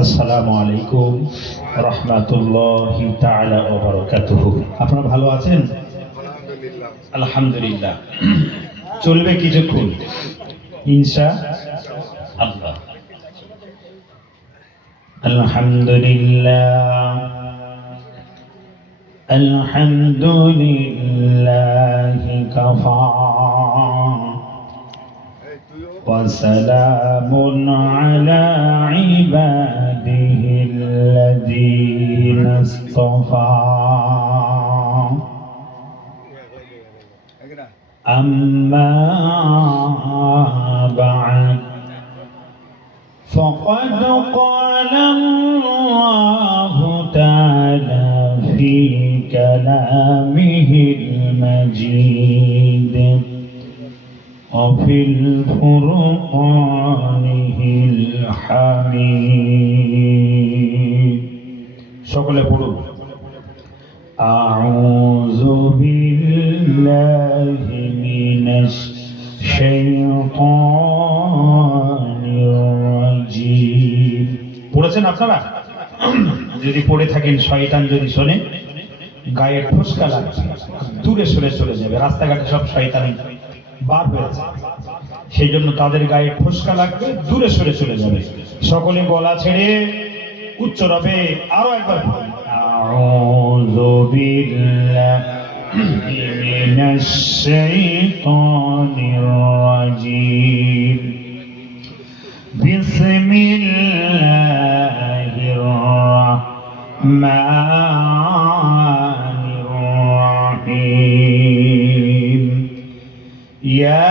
আসসালামু আলাইকুম রহমাতুল্লাহি তাআলা ওয়া বারাকাতুহু। আপনারা ভালো আছেন? আলহামদুলিল্লাহ। আলহামদুলিল্লাহ। চলবে কিছুক্ষণ ইনশাআল্লাহ। আলহামদুলিল্লাহ আলহামদুলিল্লাহি কাফা وسلام على عباده الذين اصطفى أما بعد فقد قال الله تعالى في كلامه المجيد وفي الفرقانه الحميد সকলে পড়ুন أعوذ بالله من الشيطان الرجيم পড়েছেন আপনারা? যদি পড়ে থাকেন শয়তান যদি শোনে গায়ে ঠুসকা লাগবে, দূরে সরে চলে যাবে। রাস্তাঘাটে সব শয়তানি বার হয়েছে, সেই জন্য তাদের গায়ে ঠুসকা লাগবে, দূরে সরে চলে যাবে। সকলে গলা ছেড়ে উচ্চ রবে আরো একবার আউযু বিল্লাহি মিনাশ শাইতানির রাজীম বিসমিল্লাহির রাহমানির রাহিম ইয়া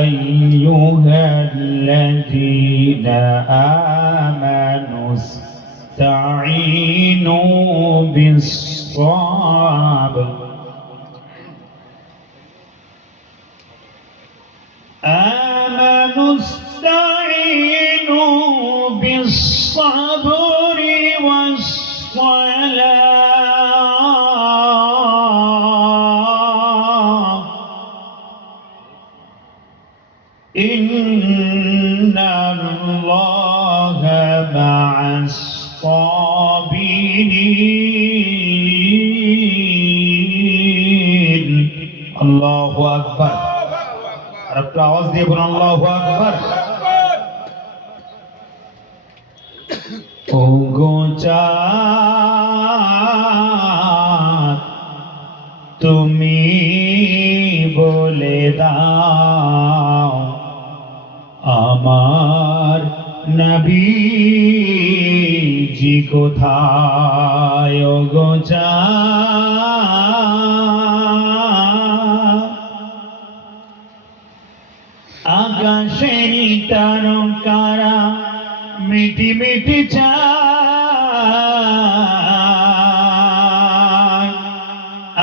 আইয়ুহাল্লাযীনা আমানু ইসতাঈনু বিস-সাবর آمنوا استعينوا بالصبر والصلاة إن الله مع الصابرين الله أكبر আর একটু আওয়াজ দিয়ে বলুন আল্লাহু আকবার। ও গো চাঁদ তুমি বলে দাও আমার নবীজি কোথায়? ও গো চাঁদ আকাশের তারকারা মিটি মিটি চায়,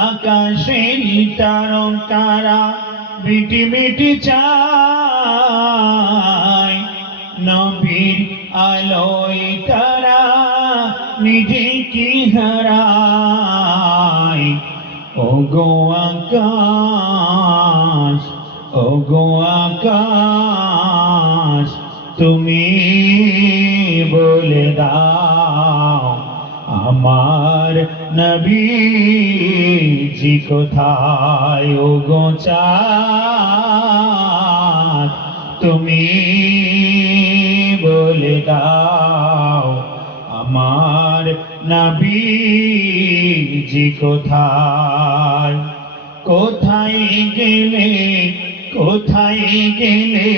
আকাশের তারকারা মিটি মিটি চায়, নবীর আলোয় তারা নিজেকে হারায়। ও গো আকাশ, ও গো আকাশ তুমি বলে দাও আমার নবীজি কোথায়? ও গো চাঁদ তুমি বলে দাও আমার নবীজি কোথায়? কোথায় গেলে, কোথায় গেলে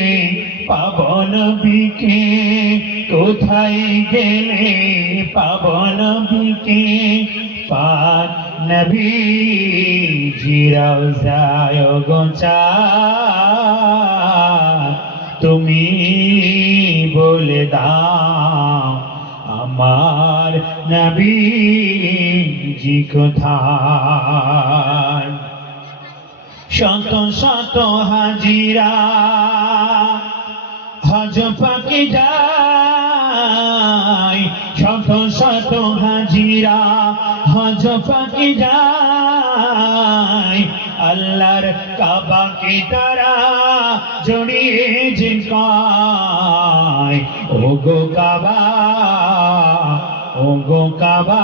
পাবন বিকে, কোথায় গেলে পাবন বিকে? পাক নবীজি রওজায়। ও গো চাঁদ তুমি বলে দাও আমার নবীজি কোথায়? শত শত হাজিরা হজ পাকে যায়, শত শত হাজিরা হজ পাকে যায়, আল্লাহর কাবাকে তারা জড়িয়ে যে ও গো কাবা, ও গো কাবা,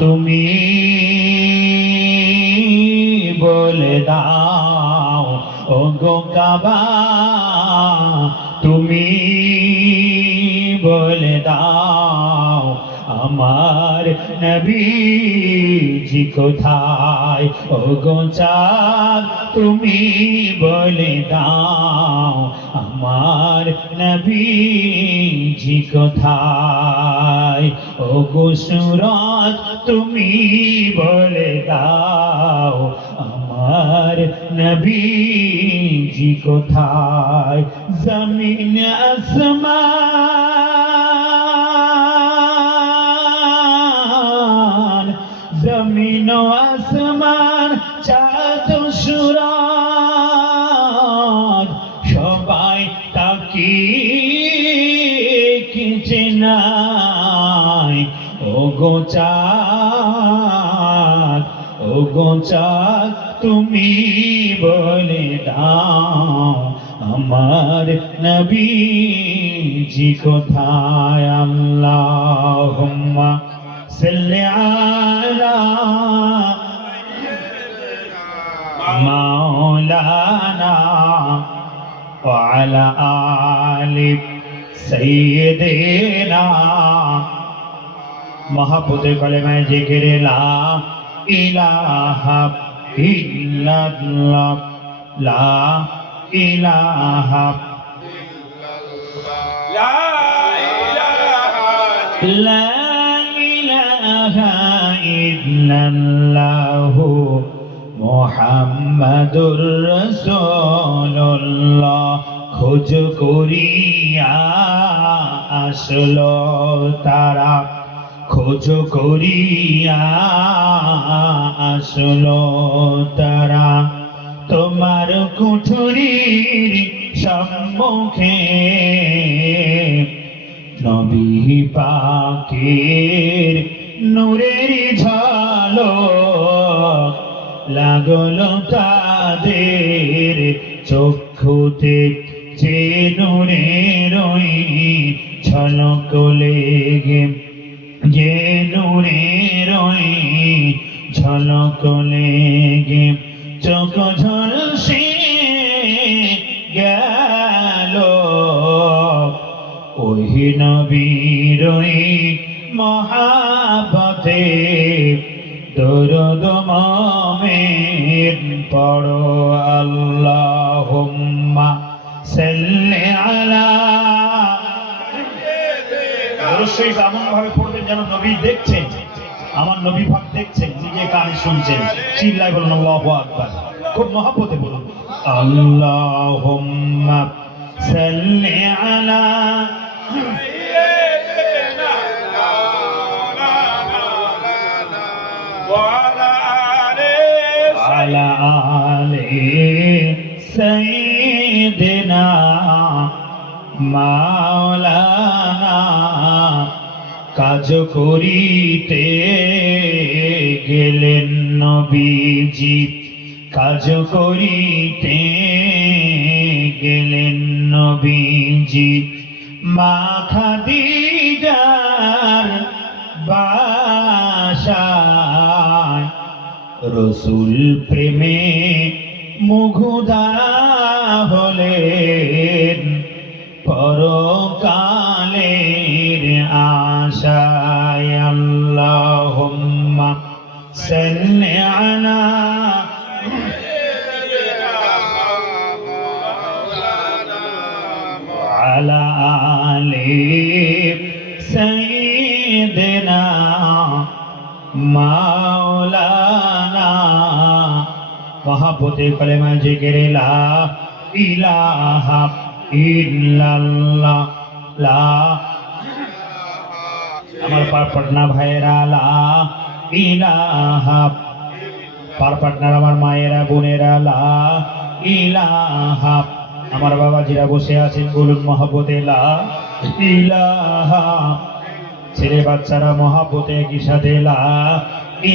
তুমি বলে দাও, ও গো কাবা, তুমি বলে দাও আমার নবীজি কোথায়, ও গো চাঁদ তুমি বলে দাও আমার নবীজি কোথায়, ও গো সূরজ তুমি বলে দাও আমার নবীজি কোথায়। জমিন আসমান, জমিন আসমান, চাঁদ সূরজ সবাই তাকিয়ে কিছু নাই, ও গো চাঁদ, ও গো চাঁদ তুমি বলে দাও আমার নবীজি কোথায়। আল্লাহুম্মা সাল্লি আলা মাওলানা ওয়া আলা আলি সাইয়্যিদিনা। মহাব্বতে কলেমায়ে জিকির লা ইলাহা ইল্লাল্লাহ, লা ইলাহা লা ইলাহা লা ইলাহা ইল্লাল্লাহু মুহাম্মাদুর রাসূলুল্লাহ। খোঁজ করিয়া আসলো তারা, খোঁজ করিয়া আসলো তারা তোমার কুঠুরির সম্মুখে। নবী পাকের নূরের ঝলক লাগলো তাদের চক্ষুতে, যে নূরের ওই ঝলক লেগে, যে নূরের ওই ঝলক লেগে চোখ ঝলসে গেল, ওই নবীর ওই মহাব্বতে দরুদ মোমেন পড়ো। আল্লাহুম্মা সাল্লি আলা, অবশ্যই এমন ভাবে পড়বেন যেন নবী দেখছেন, আমার নবী পাক দেখছেন, নিজে কানে শুনছেন। চিল্লায় বলুন আল্লাহু আকবার, খুব মহব্বতে বলুন আল্লাহুম্মা সাল্লি আলা সাইয়্যিদিনা ওয়া আলা আলি সাইয়্যিদিনা মাওলানা। কাজ করিতে গেলেন নবীজি, কাজ করিতে গেলেন নবীজি মা খাদিজার বাসায়। রসুল প্রেমে মুগ্ধা হলেন, পরকালের আশায়। আল্লাহুম্মা সাল্লি আলা আলা আলি সাইয়্যিদিনা মাওলানা। মহাব্বতে কলেমা জিকির লা ইলাহা ইল্লাল্লাহ, লা। আমার পাটনা ভাইয়েরা লা ইলাহা, পাটনার আমার মায়েরা বোনেরা লা ইলাহা। আমার বাবাজিরা বসে আছেন, বলুন মহাব্বতে লা ইলাহা। ছেলে বাচ্চারা মহাব্বতে একই সাথে লা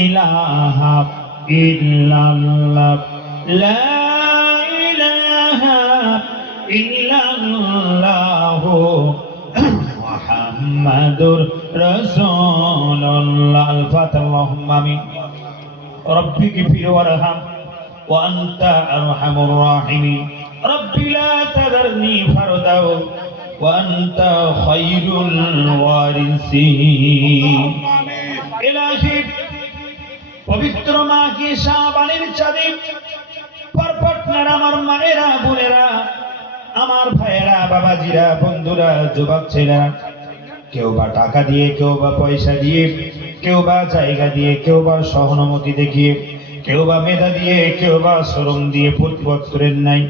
ইলাহা ইল্লাল্লাহ, লা ইলাহা ইল্লাল্লাহু মুহাম্মাদুর রাসূলুল্লাহ। আল ফাতিহা। আল্লাহুম্মা আমিন। রব্বি গফির ওয়ারহাম ওয়া আনতা আরহামুর রাহিমিন। রব্বি লা তাযারনি ফারদা ওয়া আনতা খায়রুল ওয়ারিসিন। ইলাহি, পবিত্র মাহে শাবানের চাঁদে পারপাটনার আমার মায়েরা, বোনেরা, আমার ভাইয়েরা, বাবাজিরা, বন্ধুরা, যুবক ছেলেরা, কেউ বা টাকা দিয়ে, কেউ বা পয়সা দিয়ে, কেউ বা জায়গা দিয়ে, কেউ বা সহানুভূতি দেখিয়ে, কেউ বা মেধা দিয়ে, কেউ বা শ্রম দিয়ে প্রতি বছরের নাই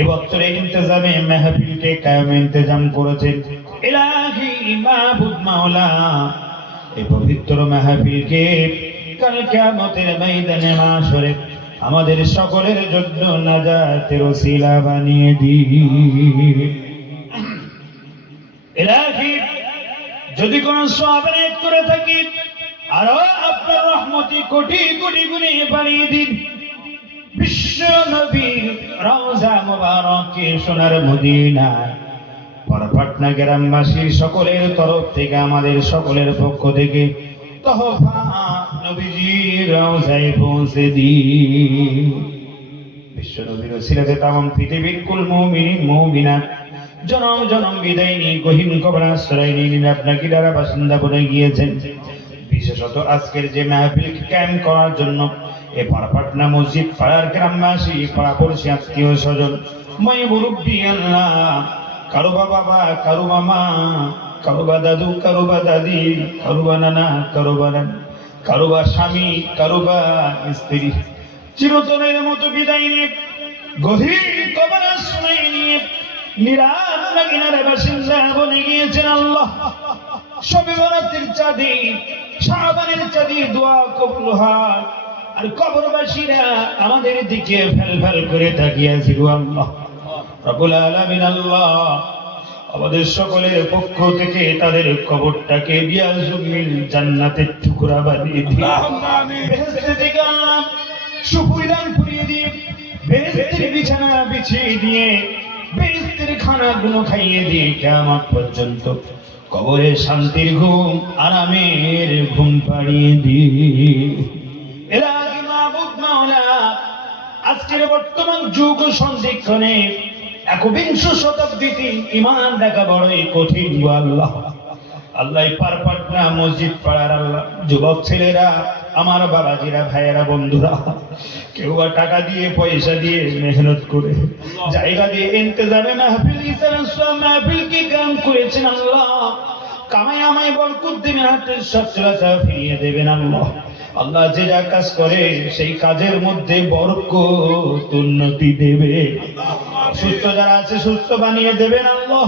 এবছরে ইন্তজামে মেহফিলকে কায়েম ইন্তজাম করেছেন। ইলাহি মাবুদ মাওলা, এই পবিত্র মেহফিলকে কাল কিয়ামতের ময়দানে মাশরে আমাদের সকলের জন্য নাজাতের ওসিলা বানিয়ে দিন। ইলাহি, যদি কোন সওয়াব নিয়ত করে থাকি, আরো আপনার রহমতে কোটি কোটি গুণে বাড়িয়ে দিন। বিশ্ব নবীর রওজা মুবারকে সোনার মদিনা পারপাটনা গ্রামবাসীর সকলের তরফ থেকে, আমাদের সকলের পক্ষ থেকে তোহফা নবীজির রওজায় পৌঁছে দিন। বিশ্ব নবীর ওসিলাতে তামাম পৃথিবীর কুল মুমিনিন মুমিনাত জনম জনম বিদায় নিয়ে গহীন কবর আশ্রয় নিয়ে আপনাকে দ্বারা বাসিন্দা বনে গিয়েছেন। বিশেষত আজকের যে মাহফিল কায়েম করার জন্য এ পারপাটনা মসজিদ পাড়ার গ্রামবাসী, পাড়াপড়শি, আত্মীয় স্বজন, মই মুরব্বী, আল্লাহ, কারো বা বাবা, কারো মামা, কারো বা দাদু, কারো বা দাদি, কারো বা নানা, কারো বা নানি, কারো বা স্বামী, কারো বা স্ত্রী চিরতনের মতো বিদায় নিয়ে গভীর কবর আশ্রয় নিয়ে নিরাপ মদিনার বাসিন্দা বনে গিয়েছেন। আল্লাহ, শবে বরাতের চাঁদে, শাবানের চাঁদে দোয়া কবুল হয়, আর কবরবাসীরা আমাদের দিকে ফেল ফেল করে তাকিয়ে আছে। গো আল্লাহ রব্বুল আলামিন, আল্লাহ আমাদের সকলের পক্ষ থেকে তাদের কবরটাকে বিয়াজুমিল জান্নাতের টুকরা বানিয়ে দিন। বেহেশত থেকে আল্লাহ সুপরিধান করিয়ে দিয়ে, বেহেশতের বিছানা বিছিয়ে দিয়ে, বেহেশতের খানাগুলো খাইয়ে দিয়ে কিয়ামত পর্যন্ত কবরে শান্তির ঘুম, আরামের ঘুম পাড়িয়ে দিন। ইলাহি মাবুদ মাওলা, আজকের বর্তমান যুগ সন্ধিক্ষণে ১বিংশ শতাব্দীতে ঈমান রাখা বড়ই কঠিন। গো আল্লাহ, আল্লাহ পারপাটনা মসজিদ পাড়ার আল্লাহ যুবক ছেলেরা, আমার বাবাজিরা, ভাইয়েরা, বন্ধুরা, কেউ বা টাকা দিয়ে, পয়সা দিয়ে, মেহনত করে, জায়গা দিয়ে ইন্তজামে মাহফিল মাহফিল কি কাম করেছেন। আল্লাহ কামাই আমায় বরকত দেবেন, হাতের সচ্ছলতা ফিরিয়ে দেবেন। আল্লাহ, আল্লাহ যে যা কাজ করে সেই কাজের মধ্যে বরকত, উন্নতি দেবে। সুস্থ যারা আছে সুস্থ বানিয়ে দেবেন। আল্লাহ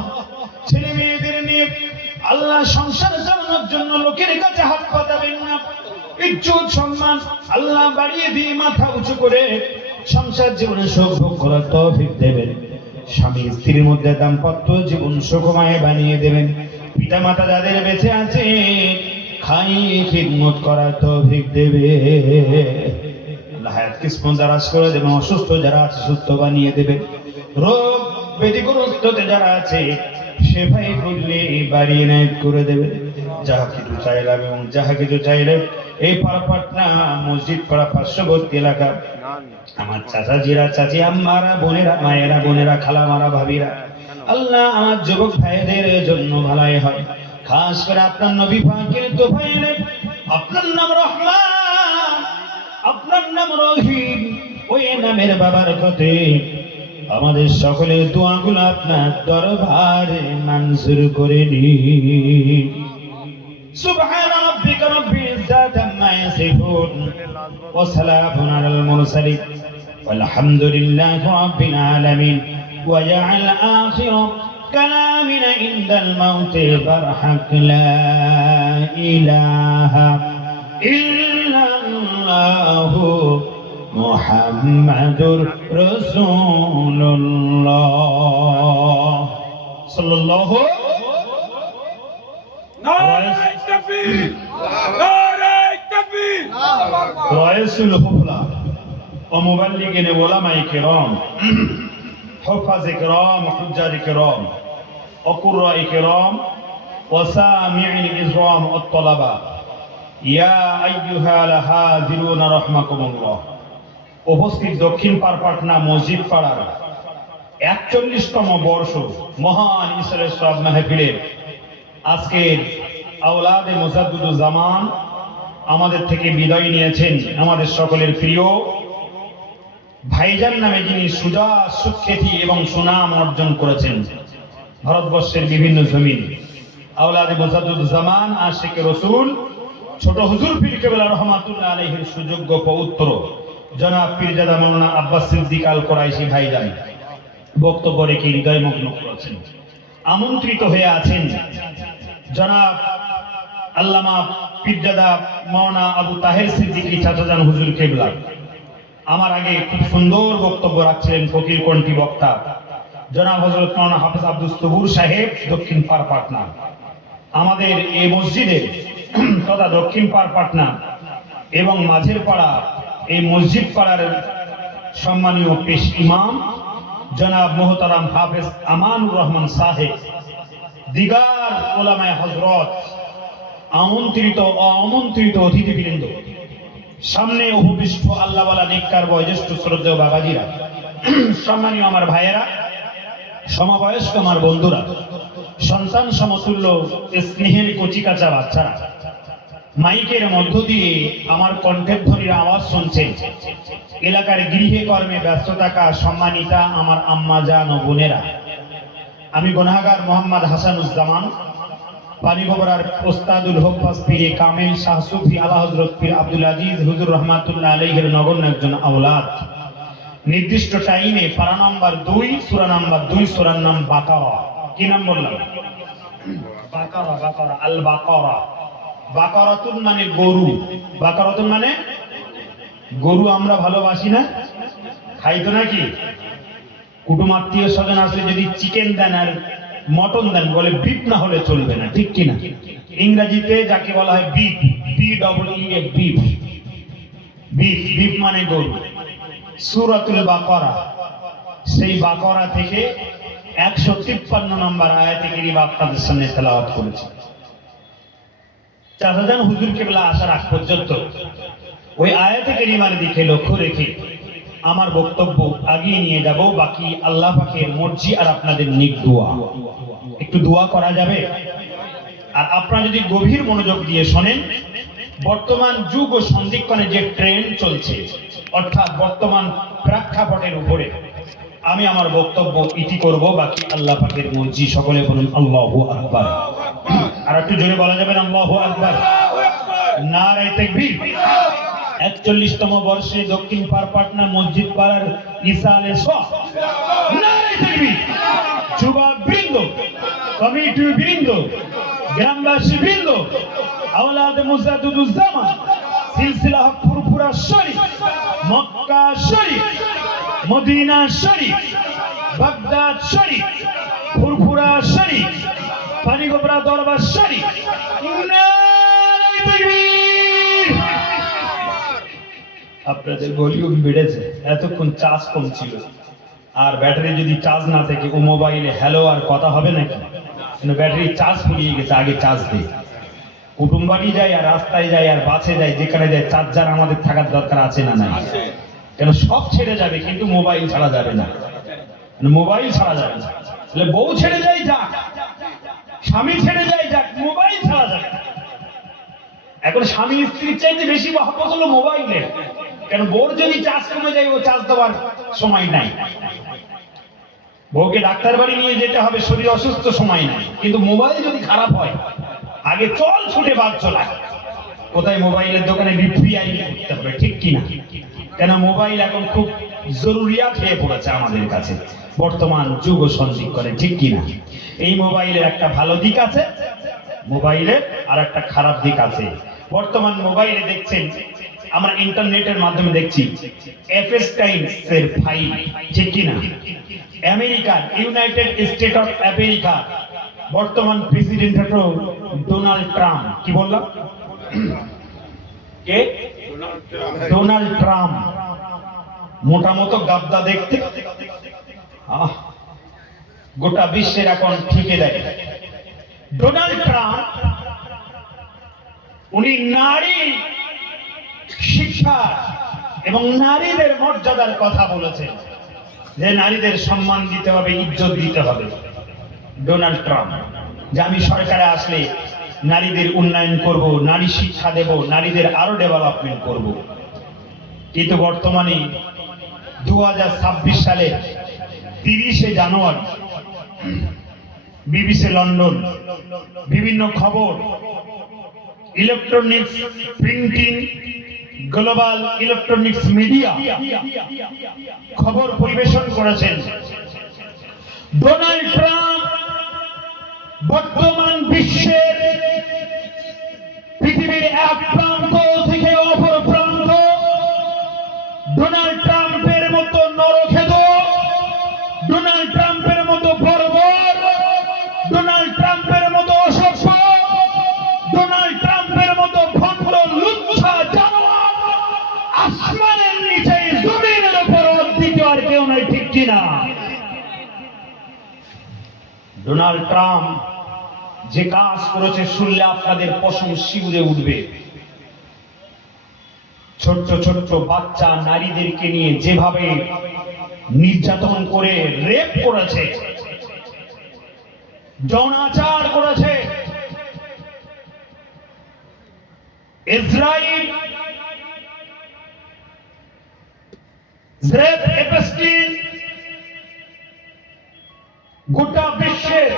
ছেলে মেয়েদের নিয়ে আল্লাহ সংসার চালানোর জন্য লোকের কাছে হাত পাতাবেন না। ইজ্জত সম্মান আল্লাহ বাড়িয়ে দিয়ে মাথা উঁচু করে সংসার জীবনে সুখ ভোগ করার তৌফিক দেবেন। স্বামী স্ত্রীর মধ্যে দাম্পত্য জীবন সুখময় বানিয়ে দেবেন। পিতা মাতা যাদের বেঁচে আছে খাই খিদমত করার তৌফিক দেবে। আল্লাহ হায়াত কিসমত দারাজ করে দেবেন। অসুস্থ যারা আছে সুস্থ বানিয়ে দেবেন। রোগ ব্যাধিগ্রস্ত যারা আছে সেভাই করলে বাড়িয়ে নায়ক করে দেবেন। যাহা কিছু চাইলাম এবং যাহা কিছু চাইলে এই পারপাটনা মসজিদ পাড়া পার্শ্ববর্তী এলাকা আমার চাচাজিরা, চাচি আম্মারা, বোনেরা, মায়েরা, বোনেরা, খালামারা, ভাবিরা, আল্লাহ আমার যুবক ভাইদের জন্য ভালাই হয়। খাস করে আপনার নবী পাকের দোহাইলে, আপনার নাম রহমান, আপনার নাম রহিম, ওই নামের বাবার কথে আমাদের সকলের দোয়াগুলো আপনার দরবারে মঞ্জুর করে নিন। সুবহান রাব্বিকা রাব্বিল ইজ্জাতি আম্মা ইয়াসিফুন ওয়া সালামুন আলাল মুরসালিন ওয়ালহামদুলিল্লাহি রাব্বিল আলামিন। ওয়া জাআল আখিরা কালামিনা ইনদাল মাউতি বারহাক লা ইলাহা ইল্লাল্লাহু মুহাম্মাদুর রাসূলুল্লাহ সাল্লাল্লাহু নারায়ে তাকবীর, নারায়ে তাকবীর। রাইসুল হুফলা ও মুবাল্লিগিন ওলামায়ে কিরাম, হুফাজ কিরাম, হুজ্জাজ কিরাম, অকুররা কিরাম, ওয়াসামি'িল ইজরাম ওয়াত-তালাবা, ইয়া আইয়ুহাল হাযিরুনা রাহমাকুমুল্লাহ। উপস্থিত দক্ষিণ পারপাটনা মসজিদ পাড়ার 41তম বর্ষ মহান ইসরায়েল সব মাহফিলের আজকের আওলাদে মুজাদ্দিদুজ্জামান আমাদের থেকে বিদায় নিয়েছেন আমাদের সকলের প্রিয় ভাইজান নামে যিনি সুখ্যাতি এবং সুনাম অর্জন করেছেন ভারতবর্ষের বিভিন্ন জমিন। আওলাদে মুজাদ্দিদুজ্জামান আশিকে রসুল ছোট হুজুর পীর কেবলা রহমাতুল্লাহ আলাইহির সুযোগ্য পৌত্র জনাব পীরজাদা মাওলানা আব্বাস সিদ্দিক আল কোরাইশি ভাইজান বক্তব্য রেখে হৃদয়মগ্ন করেছেন। আমন্ত্রিত হয়ে আছেন জনাব আল্লামা পীরজাদা মাওলানা আবু তাহের সিদ্দিকী চাচাজান হুজুর কেবলা। আমার আগে খুব সুন্দর বক্তব্য রাখছিলেন ফকির কণ্ঠী বক্তা জনাব হযরত মাওলানা হাফেজ আব্দুস সবুর সাহেব দক্ষিণ পারপাটনা। আমাদের এই মসজিদের তথা দক্ষিণ পারপাটনা এবং মাঝের পাড়া এই মসজিদ পাড়ার সম্মানীয় পেশ ইমাম জনাব মোহতারাম হাফেজ আমানুর রহমান সাহেব, দিগার ওলামায়ে হযরত, আমন্ত্রিত ও আমন্ত্রিত অতিথিবৃন্দ, সামনে উপবিষ্ট আল্লাহওয়ালা নেককার বয়োজ্যেষ্ঠ শ্রদ্ধেয় বাবাজিরা, সম্মানীয় আমার ভাইয়েরা, সমবয়স্ক আমার বন্ধুরা, সন্তান সমতুল্য স্নেহের কচিকাচা বাচ্চারা, মাইকের মধ্য দিয়ে আমার কণ্ঠের ধ্বনির আওয়াজ শুনছেন এলাকার গৃহে কর্মে ব্যস্ত থাকা সম্মানিতা আমার আম্মা জান ও বোনেরা, আমি গুনাহগার মোহাম্মদ হাসানুজ্জামান পানিগোবরার ওস্তাদুল হুফাজ পীরে কামেল শাহ সুফি আলা হযরত পীর আব্দুল আজিজ হুজুর রহমাতুল্লাহ আলাইহির নগণ্য একজন আওলাদ। নির্দিষ্ট টাইমে পারা নাম্বার 2 সূরা নাম্বার 2 সূরার নাম বাকারা। কি নাম বললাম? বাকারা। বাকারা আল বাকারা। বাকারাতুন মানে গরু। বাকারাতুন মানে গরু। আমরা ভালোবাসি না, খাই তো নাকি? কুটুম আত্মীয় স্বজন আসলে যদি চিকেন দেন আর মটন দেন বলে বিফ না হলে চলবে না, ঠিক কিনা? ইংরেজিতে যাকে বলা হয় beef, BEEF, beef. Beef beef মানে গরু। সূরাতুল বাকারা, সেই বাকারা থেকে 153 নম্বর আয়াতে কারিমা আপনাদের সামনে তেলাওয়াত করেছি। চাচাজান হুজুর কেবলা আসার আগ পর্যন্ত ওই আয়াতে কারিমার দিকে লক্ষ্য রেখে আমার বক্তব্য আগিয়ে নিয়ে যাব। বাকি আল্লাহ পাকের মর্জি আর আপনাদের নেক দোয়া। একটু দোয়া করা যাবে? আর আপনারা যদি গভীর মনোযোগ দিয়ে শোনেন, বর্তমান যুগ ও সন্ধিক্ষণে যে ট্রেন্ড চলছে, অর্থাৎ বর্তমান প্রেক্ষাপটের উপরে আমি আমার বক্তব্য ইতি করব। বাকি আল্লাহ পাকের মর্জি। সকলে বলুন আল্লাহু আকবার। আর একটু জোরে বলা যাবে না? আল্লাহু আকবার। নারে তাকবীর। 41তম বর্ষে দক্ষিণ পারপাটনা মসজিদ পাড়ার ইসালে সব নারে তাকবীর। যুবক বৃন্দ, কমিটি বৃন্দ, গ্রামবাসী বৃন্দ, আওলাদে মুজাদ্দিদুজ্জামান সিলসিলা হক ফুরফুরা শরীফ, মক্কা শরীফ, মদিনা শরীফ, বাগদাদ শরীফ, ফুরফুরা শরীফ, পানিগোবরা দরবার শরীফ, নারে তাকবীর। আপনাদের ভলিউম বেড়েছে, এতক্ষণ চার্জ কম ছিল। আর ব্যাটারি যদি চার্জ না থাকে ও মোবাইলে হ্যালো আর কথা হবে নাকি? ব্যাটারি চার্জ ফুরিয়ে গেছে, আগে চার্জ দিই। কুটুম বাড়ি যায় আর রাস্তায় যায় আর বাসে যায়, যেখানে যায় চার্জার আমাদের থাকার দরকার আছে না নাই? কেন সব ছেড়ে যাবে কিন্তু মোবাইল ছাড়া যাবে না। মোবাইল ছাড়া যাবে না। তাহলে বউ ছেড়ে যায় যাক, স্বামী ছেড়ে যায় যাক, মোবাইল ছাড়া যাবে না। এখন স্বামী স্ত্রীর চাইতে বেশি মহব্বত হলো মোবাইলের। কেন বউর যদি চার্জ কমে যায়, ও চার্জ দেওয়ার সময় নাই। বউকে ডাক্তার বাড়ি নিয়ে যেতে হবে, শরীর অসুস্থ, সময় নাই। কিন্তু মোবাইল যদি খারাপ হয়, আগে চল ছুটে বাদ চলায় কোথায় মোবাইলের দোকানে VPI করতে হবে, ঠিক কিনা? কেন মোবাইল এখন খুব জরুরিয়াত হয়ে পড়েছে আমাদের কাছে বর্তমান যুগ সন্ধিক করে, ঠিক কিনা? এই মোবাইলের একটা ভালো দিক আছে, মোবাইলের আর একটা খারাপ দিক আছে। বর্তমান মোবাইলে দেখছেন, আমরা ইন্টারনেটের মাধ্যমে দেখছি এফএসটাইনের ফাইল, ঠিক কিনা? আমেরিকার ইউনাইটেড স্টেট অফ আমেরিকা বর্তমান প্রেসিডেন্ট হলো ডোনাল্ড ট্রাম্প। কি বললাম? কে? Donald Trump. মোটা মতো গাবদা দেখতে, গোটা বিশ্বের এখন ঠিকে দেয়। ডোনাল্ড ট্রাম্প উনি নারী শিক্ষা এবং নারীদের মর্যাদার কথা বলেছেন, যে নারীদের সম্মান দিতে হবে, ইজ্জত দিতে হবে। ডোনাল্ড ট্রাম্প যে আমি সরকারে আসলে নারীদের উন্নয়ন করব, নারী শিক্ষা দেব, নারীদের আরো ডেভেলপমেন্ট করব। কিন্তু বর্তমানে 2026 সালে 30শে জানুয়ারি বিবিসি লন্ডন বিভিন্ন খবর, electronics, printing, global electronics media খবর পরিবেশন করেছেন ডোনাল্ড ট্রাম্প বর্তমান বিশ্বের পৃথিবীর এক প্রান্ত থেকে অপর প্রান্ত ডোনাল্ড ট্রাম্পের মতো নরখেদ, ডোনাল্ড ট্রাম্পের মতো বর্বর, ডোনাল্ড ট্রাম্পের মতো অসভ্য, ডোনাল্ড ট্রাম্পের মতো ভণ্ড লুচ্ছা জানোয়ার আসমানের নিচে জমিনের উপর দ্বিতীয় আর কেউ নয়, ঠিক কিনা? ডোনাল্ড ট্রাম্প যে কাজ করেছে শুনলে আপনাদের পশম শিউরে উঠবে। ছোট্ট ছোট্ট বাচ্চা নারীদেরকে নিয়ে যেভাবে নির্যাতন করে রেপ করেছে, যৌনাচার করেছে, ইসরায়েল জেফ এপস্টিন গোটা বিশ্বের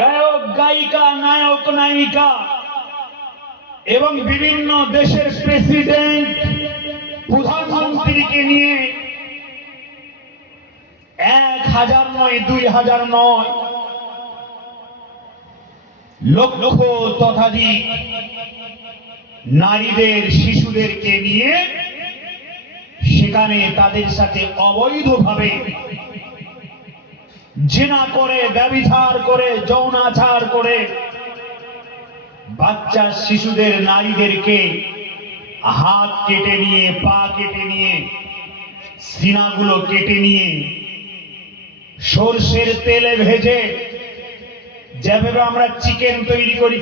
গায়ক গায়িকা, নায়ক নায়িকা এবং বিভিন্ন দেশের প্রেসিডেন্ট, প্রধানমন্ত্রীকে নিয়ে 1000 নয়, 2000 নয়, লক্ষ ততাধিক নারীদের, শিশুদেরকে নিয়ে সেখানে তাদের সাথে অবৈধভাবে জিনা করে, ব্যভিচার করে, যৌনাচার করে বাচ্চা শিশুদের, নারীদেরকে হাত কেটে নিয়ে, পা কেটে নিয়ে, সিনাগুলো কেটে নিয়ে সরষের তেলে ভেজে, যেভাবে আমরা চিকেন তৈরি করি,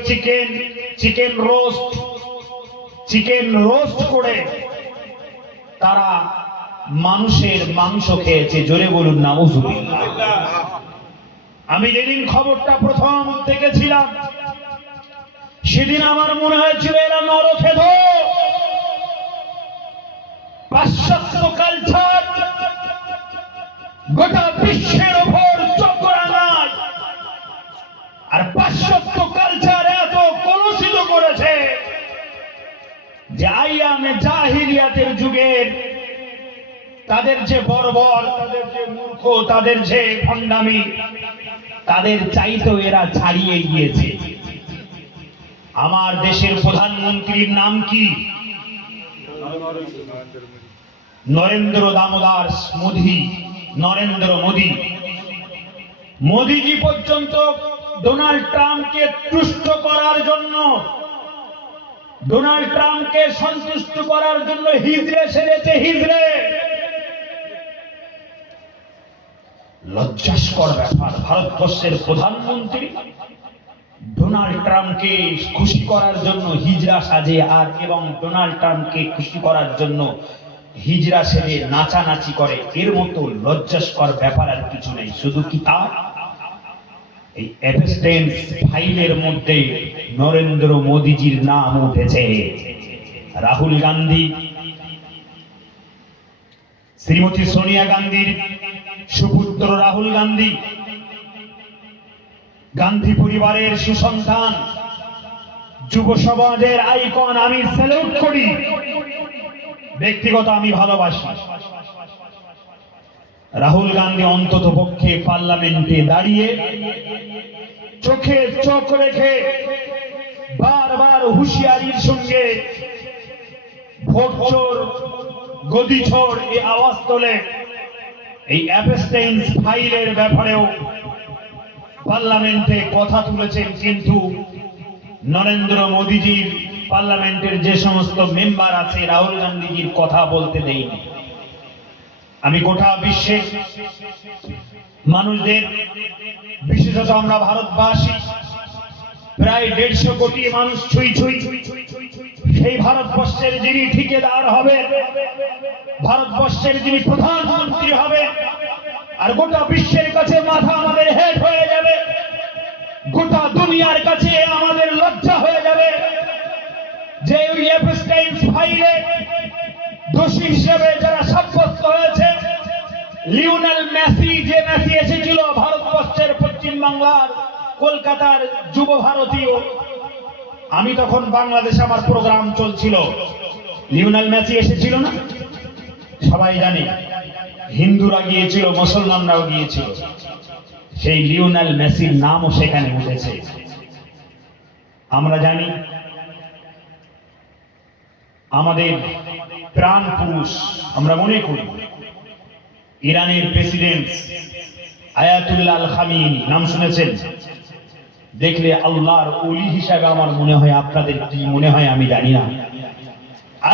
চিকেন রোস্ট করে তারা মানুষের মাংস খেয়েছে। জোরে বলুন নাউজুবিল্লাহ। আমি যেদিন খবরটা প্রথম দেখেছিলাম সেদিন আমার মনে হয়েছিল এরা নরখেদ, পাশ্চাত্য কালচার গোটা বিশ্বের উপর চক্রান্যায়, আর পাশ্চাত্য কালচার এত কলুষিত করেছে যে আইয়ামে জাহিলিয়াতের যুগের তাদের যে বর্বর, তাদের যে মূর্খ, তাদের যে ভণ্ডামি, তাদের চাইতেও এরা ছাড়িয়ে গিয়েছে। আমার দেশের প্রধানমন্ত্রীর নাম কি? নরেন্দ্র দামোদর মোদী, নরেন্দ্র মোদী। মোদীজি পর্যন্ত ডোনাল্ড ট্রাম্পকে তুষ্ট করার জন্য, ডোনাল্ড ট্রাম্পকে সন্তুষ্ট করার জন্য হিজড়ে সেরেছে, হিজড়ে। লজ্জাস্কর ব্যাপার, ভারতবর্ষের প্রধানমন্ত্রী ডোনাল্ড ট্রাম্পকে খুশি করার জন্য হিজড়া সাজে, আর এবং ডোনাল্ড ট্রাম্পকে খুশি করার জন্য হিজড়া সেজে নাচানাচি করে। এর মতো লজ্জাস্কর ব্যাপার আর কিছু নেই। শুধু কি তা, এই এপস্টাইন ফাইলের মধ্যে নরেন্দ্র মোদীজির নাম উঠেছে। রাহুল গান্ধী, শ্রীমতী সোনিয়া গান্ধীর সুপুত্র রাহুল গান্ধী, গান্ধী পরিবারের সুসন্তান, যুব সমাজের আইকন। আমি স্যালুট করি, ব্যক্তিগত আমি ভালোবাসি। রাহুল গান্ধী অন্তত পক্ষে পার্লামেন্টে দাঁড়িয়ে চোখে চোখ রেখে বারবার হুঁশিয়ারির সঙ্গে ভোট চোর, গদি চোর এই আওয়াজ তোলে। এই অ্যাপস্টাইন ফাইলের ব্যাপারেও পার্লামেন্টে কথা তুলেছেন, কিন্তু নরেন্দ্র মোদীজির পার্লামেন্টের যে সমস্ত মেম্বার আছে রাহুল গান্ধীজির কথা বলতে দেয়নি। আমি গোটা বিশ্বের মানুষদের, বিশেষত আমরা ভারতবাসী প্রায় 150 কোটি মানুষ ছুঁই ছুঁই, সেই ভারতবর্ষের যিনি ঠিকাদার হবে, ভারতবর্ষের যিনি প্রধানমন্ত্রী হবে, আর গোটা বিশ্বের কাছে মাথা আমাদের হেড হয়ে যাবে, গোটা দুনিয়ার কাছে আমাদের লজ্জা হয়ে যাবে যে ওই এপস্টাইন ফাইলে দোষী হিসেবে যারা সাব্যস্ত হয়েছে। লিওনেল মেসি, যে মেসি এসেছিল ভারতবর্ষের পশ্চিম বাংলার কলকাতার যুব ভারতীয়, আমি তখন বাংলাদেশে আমার প্রোগ্রাম চলছিল, লিওনেল মেসি এসেছিল না, সবাই জানে। হিন্দুরা গিয়েছিল, মুসলমানরাও গিয়েছিল, সেই লিওনেল মেসির নামও সেখানে উঠেছে। আমরা জানি আমাদের প্রাণ পুরুষ, আমরা মনে করি ইরানের প্রেসিডেন্ট আয়াতুল্লাহ আল খামিনি, নাম শুনেছেন? দেখলে আল্লাহর ওলি হিসাবে আমার মনে হয়, আপনাদের কি মনে হয় আমি জানি না।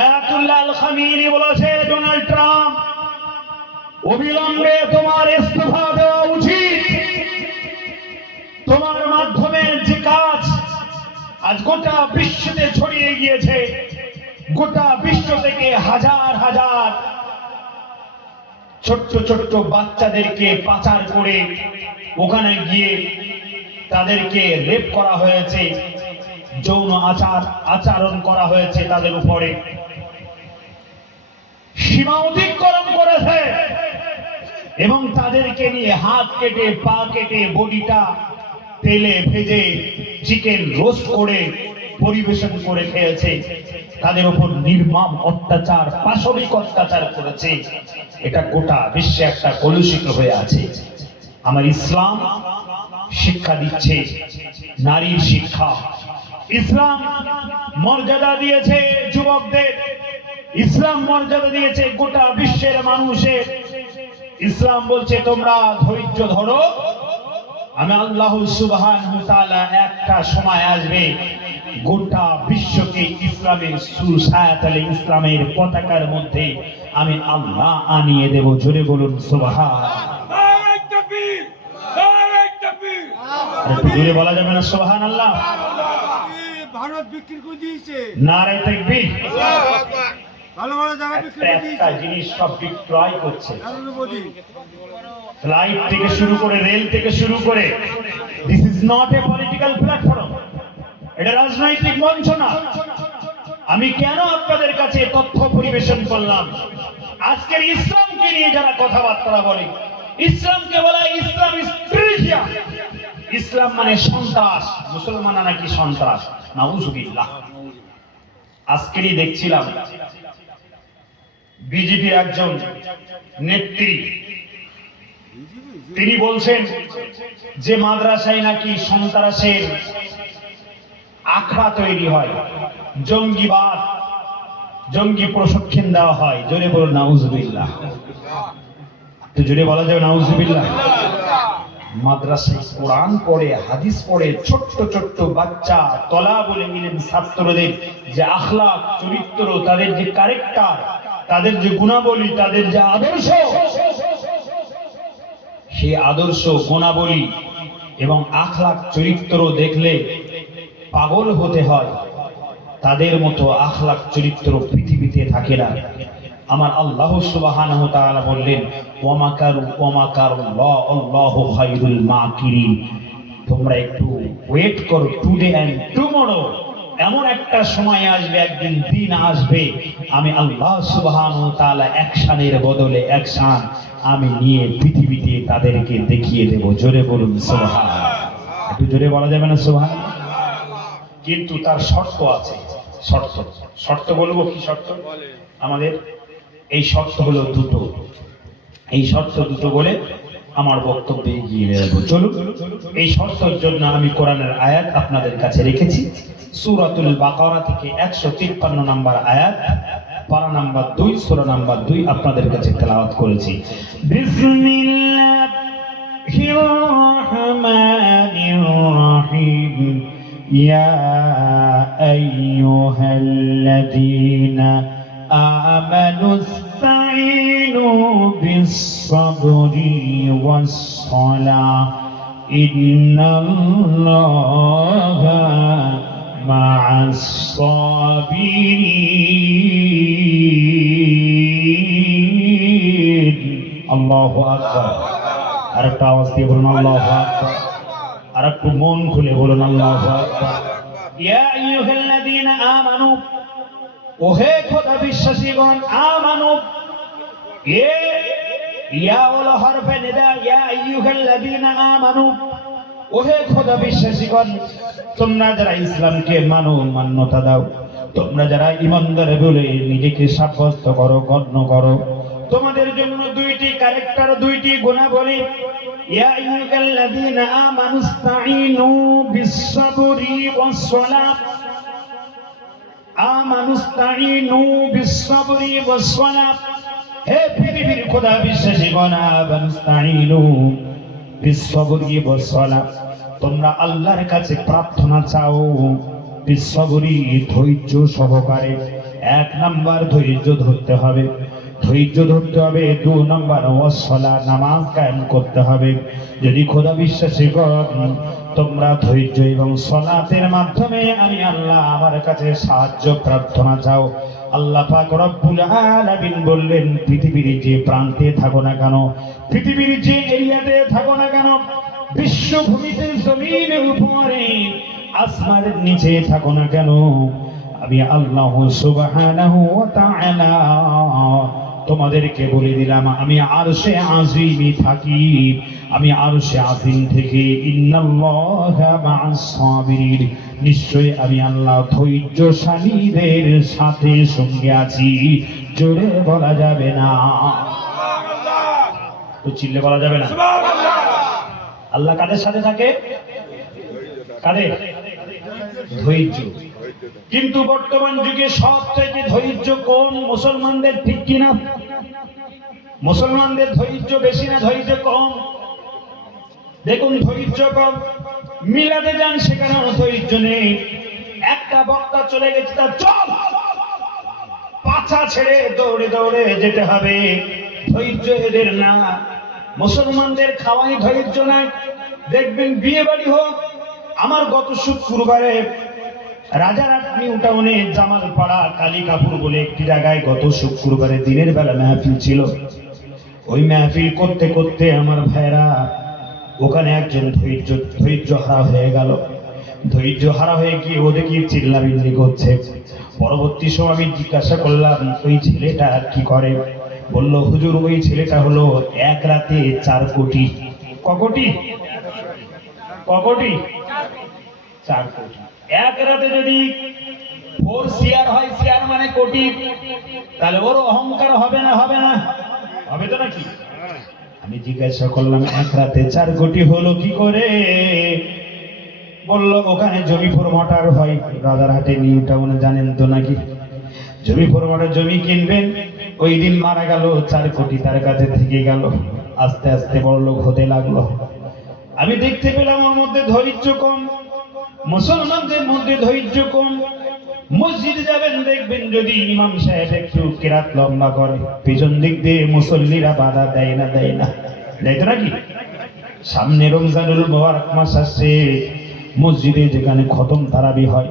আয়াতুল্লাহ আল খামিনি বলেছে, ডোনাল্ড ট্রাম্প, অবিলম্বে তোমার ইস্তফা দেওয়া উচিত। তোমার মাধ্যমে যে কাজ আজ গোটা বিশ্বতে ছড়িয়ে গিয়েছে, গোটা বিশ্ব থেকে হাজার হাজার ছোট্ট ছোট্ট বাচ্চাদেরকে পাচার করে ওখানে গিয়ে তাদেরকে রেপ করা হয়েছে, যৌন আচরণ করা হয়েছে, তাদের উপরে সীমা অতিক্রম করেছে, এবং তাদেরকে নিয়ে হাত কেটে পা কেটে বডিটা তেলে ভেজে চিকেন রোস্ট করে পরিবেশন করে খেয়েছে, তাদের উপর নির্মম অত্যাচার, পাশবিক অত্যাচার করেছে। এটা গোটা বিশ্বে একটা কলুষিত হয়ে আছে। আমার ইসলাম শিক্ষা দিচ্ছে নারীর শিক্ষা। ইসলাম মর্যাদা দিয়েছে যুবকদের, ইসলাম মর্যাদা দিয়েছে গোটা বিশ্বের মানুষের। ইসলাম বলছে তোমরা ধৈর্য ধরো, আমি আল্লাহ সুবহানাহু ওয়া তাআলা একটা সময় আসবে গোটা বিশ্বকে ইসলামের সুছায়াতলে, ইসলামের পতাকার মধ্যে আমি আল্লাহ আনিয়ে দেব। জোরে বলুন সুবহানাল্লাহ। নারে তাকবীর, নারে তাকবীর। জোরে বলা যাবে না সুবহানাল্লাহ? ভারত বিক্রি করে দিয়েছে। নারে তাকবীর। আল্লাহু আকবার। ভালো ভালো জায়গা বিক্রি করে দিয়েছে। একটা জিনিস সব বিক্রয় করছে, নরেন্দ্র মোদি। ফ্লাইট থেকে শুরু করে, রেল থেকে শুরু করে। This is not a political platform, এটা রাজনৈতিক মঞ্চ না। আমি কেন আপনাদের কাছে তথ্য পরিবেশন করলাম? আজকের ইসলামকে নিয়ে যারা কথাবার্তা বলে, ইসলামকে বলা ইসলাম ইজ ট্রেজার, ইসলাম মানে সন্ত্রাস, মুসলমান নাকি সন্ত্রাস, নাউজুবিল্লাহ। আজকেরই দেখছিলাম বিজেপির একজন নেত্রী, তিনি বলছেন যে মাদ্রাসায় নাকি সন্ত্রাসের আখড়া তৈরি হয়, জঙ্গিবাদ, জঙ্গি প্রশিক্ষণ দেওয়া হয়। জোরে বলুন নাউজুবিল্লাহ। তো জোরে বলা যাবে নাউজুবিল্লাহ? মাদ্রাসায় কোরআন পড়ে, হাদিস পড়ে, ছোট্ট ছোট্ট বাচ্চা তলাবুল ইলম ছাত্রদের যে আখলাক, চরিত্র, তাদের যে ক্যারেক্টার, তাদের যে গুণাবলী, তাদের যে আদর্শ, সেই আদর্শ, গুণাবলী এবং আখলাক চরিত্র দেখলে পাগল হতে হয়। তাদের মতো আখলাক চরিত্র পৃথিবীতে থাকে না। আমার আল্লাহ সুবহানাহু ওয়া তাআলা বললেন, ওয়া মাকারু ওয়া মাকারুল্লাহ আল্লাহু খায়রুল মাকিরিন। তোমরা একটু ওয়েট করো, টুডে এন্ড টুমরো। এমন একটা সময় আসবে, একদিন দিন আসবে, আমি আল্লাহ সুবহানাহু ওয়া তাআলা অ্যাকশনের বদলে অ্যাকশন আমি নিয়ে পৃথিবীতে তাদেরকে দেখিয়ে দেব। জোরে বলুন সুবহানাল্লাহ। একটু জোরে বলা যাবে না সুবহানাল্লাহ? কিন্তু তার শর্ত আছে। শর্ত বলবো কি শর্ত? আমাদের এই শর্ত হলো দুটো। এই শর্ত দুটো বলে আমার বক্তব্যে এগিয়ে যাবো। চলুন, এই শর্তের জন্য আমি কোরআনের আয়াত আপনাদের কাছে রেখেছি। সূরাতুল বাকারা থেকে 153 নম্বর আয়াত, পারা নাম্বার 2, সূরা নাম্বার 2 আপনাদের কাছে তেলাওয়াত করেছি। বিসমিল্লাহির রহমানির রহিম। ইয়া আইয়ুহাল্লাযীনা আমানুস واستعينوا بالصبر والصلاة إن الله مع الصابرين الله أكبر আরেকটা আওয়াজ দিয়ে বলুন আল্লাহু আকবার আরেকটু মন খুলে বলুন আল্লাহু আকবার ইয়া আইয়ুহাল্লাযীনা আমানু ওহে খোদা বিশ্বাসীগণ আমানু ইয়া ওয়াল হরফে নিদা ইয়া আইয়ুহাল্লাযীনা আমানু ওহে খোদা বিশ্বাসীগণ তোমরা যারা ইসলামকে মানো মান্যতা দাও তোমরা যারা ঈমানদার বলে নিজেকে সাব্যস্ত করো গণ্য করো তোমাদের জন্য দুইটি ক্যারেক্টার দুইটি গুণাবলী ইয়া আইয়ুহাল্লাযীনা আমানুস্তাঈনু বিস-সাবরি ওয়াস-সালাত আমানুস্তাঈনু বিস-সাবরি ওয়াস-সালাত হে পৃথিবীর খোদা বিশ্বাসীগণ আমানুস্তাঈনু বিস-সাবরি ওয়াস-সালাত তোমরা আল্লাহর কাছে প্রার্থনা চাও বিস-সাবরি ধৈর্য সহকারে এক নাম্বার ধৈর্য ধরতে হবে ধৈর্য ধরতে হবে দুই নম্বর ওয়াসসালাত নামাজ কায়েম করতে হবে যদি খোদা বিশ্বাসী তোমরা ধৈর্য এবং সালাতের মাধ্যমে আমি আল্লাহ আমার কাছে সাহায্য প্রার্থনা চাও আল্লাহ পাক রব্বুল আলামিন বললেন পৃথিবীর যে প্রান্তে থাকো না কেন পৃথিবীর যে এরিয়াতে থাকো না কেন বিশ্বভূমিতে জমিনের উপরে আসমানের নিচে থাকো না কেন আমি আল্লাহ সুবহানাহু ওয়া তাআলা তোমাদেরকে বলে দিলাম আমি আরশে আজিমে থাকি আমি আরশে আজিম থেকে ইন্নাল্লাহা মা'আস সাবিরিন নিশ্চয়ই আমি আল্লাহ ধৈর্যশালীদের সাথে সঙ্গে আছি জোরে বলা যাবে না তো চিল্লে বলা যাবে না আল্লাহ কাদের সাথে থাকে কাদের ধৈর্য কিন্তু বর্তমান যুগে সব থেকে ধৈর্য কম মুসলমানদের ঠিক কিনা মুসলমানদের ধৈর্য বেশি না ধৈর্য কম দেখুন ধৈর্য কম মিলাদে যান সেখানে ধৈর্য নেই একটা বক্তা চলে গেছে তার চল পাছা ছেড়ে দৌড়ে দৌড়ে যেতে হবে ধৈর্য এদের না মুসলমানদের খাওয়াই ধৈর্য নাই দেখবেন বিয়ে বাড়ি হোক আমার গত শুক্রবারে রাজারহাট নিউ টাউনে জামালপাড়া কালিকাপুর বলে একটি জায়গায় গত শুক্রবারে দিনের বেলা মাহফিল ছিল ওই মাহফিল করতে করতে আমার ভাইরা ওখানে একজন ধৈর্য হারা হয়ে গেল ধৈর্য হারা হয়ে গিয়ে ওদেরকে চিল্লামিল্লি করছে পরবর্তী সময় আমি জিজ্ঞাসা করলাম ওই ছেলেটা কি করে বলল হুজুর ওই ছেলেটা হলো এক রাতে 4 কোটি ককোটি 4 কোটি এক রাতে যদি 4 শেয়ার হয় শেয়ার মানে কোটি তাহলে ওর অহংকার হবে না হবে তো নাকি আমি জিজ্ঞাসা করলাম এক রাতে 4 কোটি হলো কি করে বললো ওখানে জমি প্রমোটার হয় রাজারহাটে নিউ টাউনে জানেন তো নাকি জমি প্রমোটার জমি কিনবেন ওই দিন মারা গেল 4 কোটি তার কাছে থেকে গেল আস্তে আস্তে বড় লোক হতে লাগলো আমি দেখতে পেলাম ওর মধ্যে ধৈর্য কম মুসলমানদের মধ্যে ধৈর্য কম মসজিদে যাবেন দেখবেন যদি ইমাম সাহেব একটু কিরাত লম্বা করে পিছন দিক দিয়ে মুসল্লিরা বাধা দেয় না দেয় তো নাকি সামনে রমজানুল মুবারক মাস আসছে মসজিদে যেখানে খতম তারাবি হয়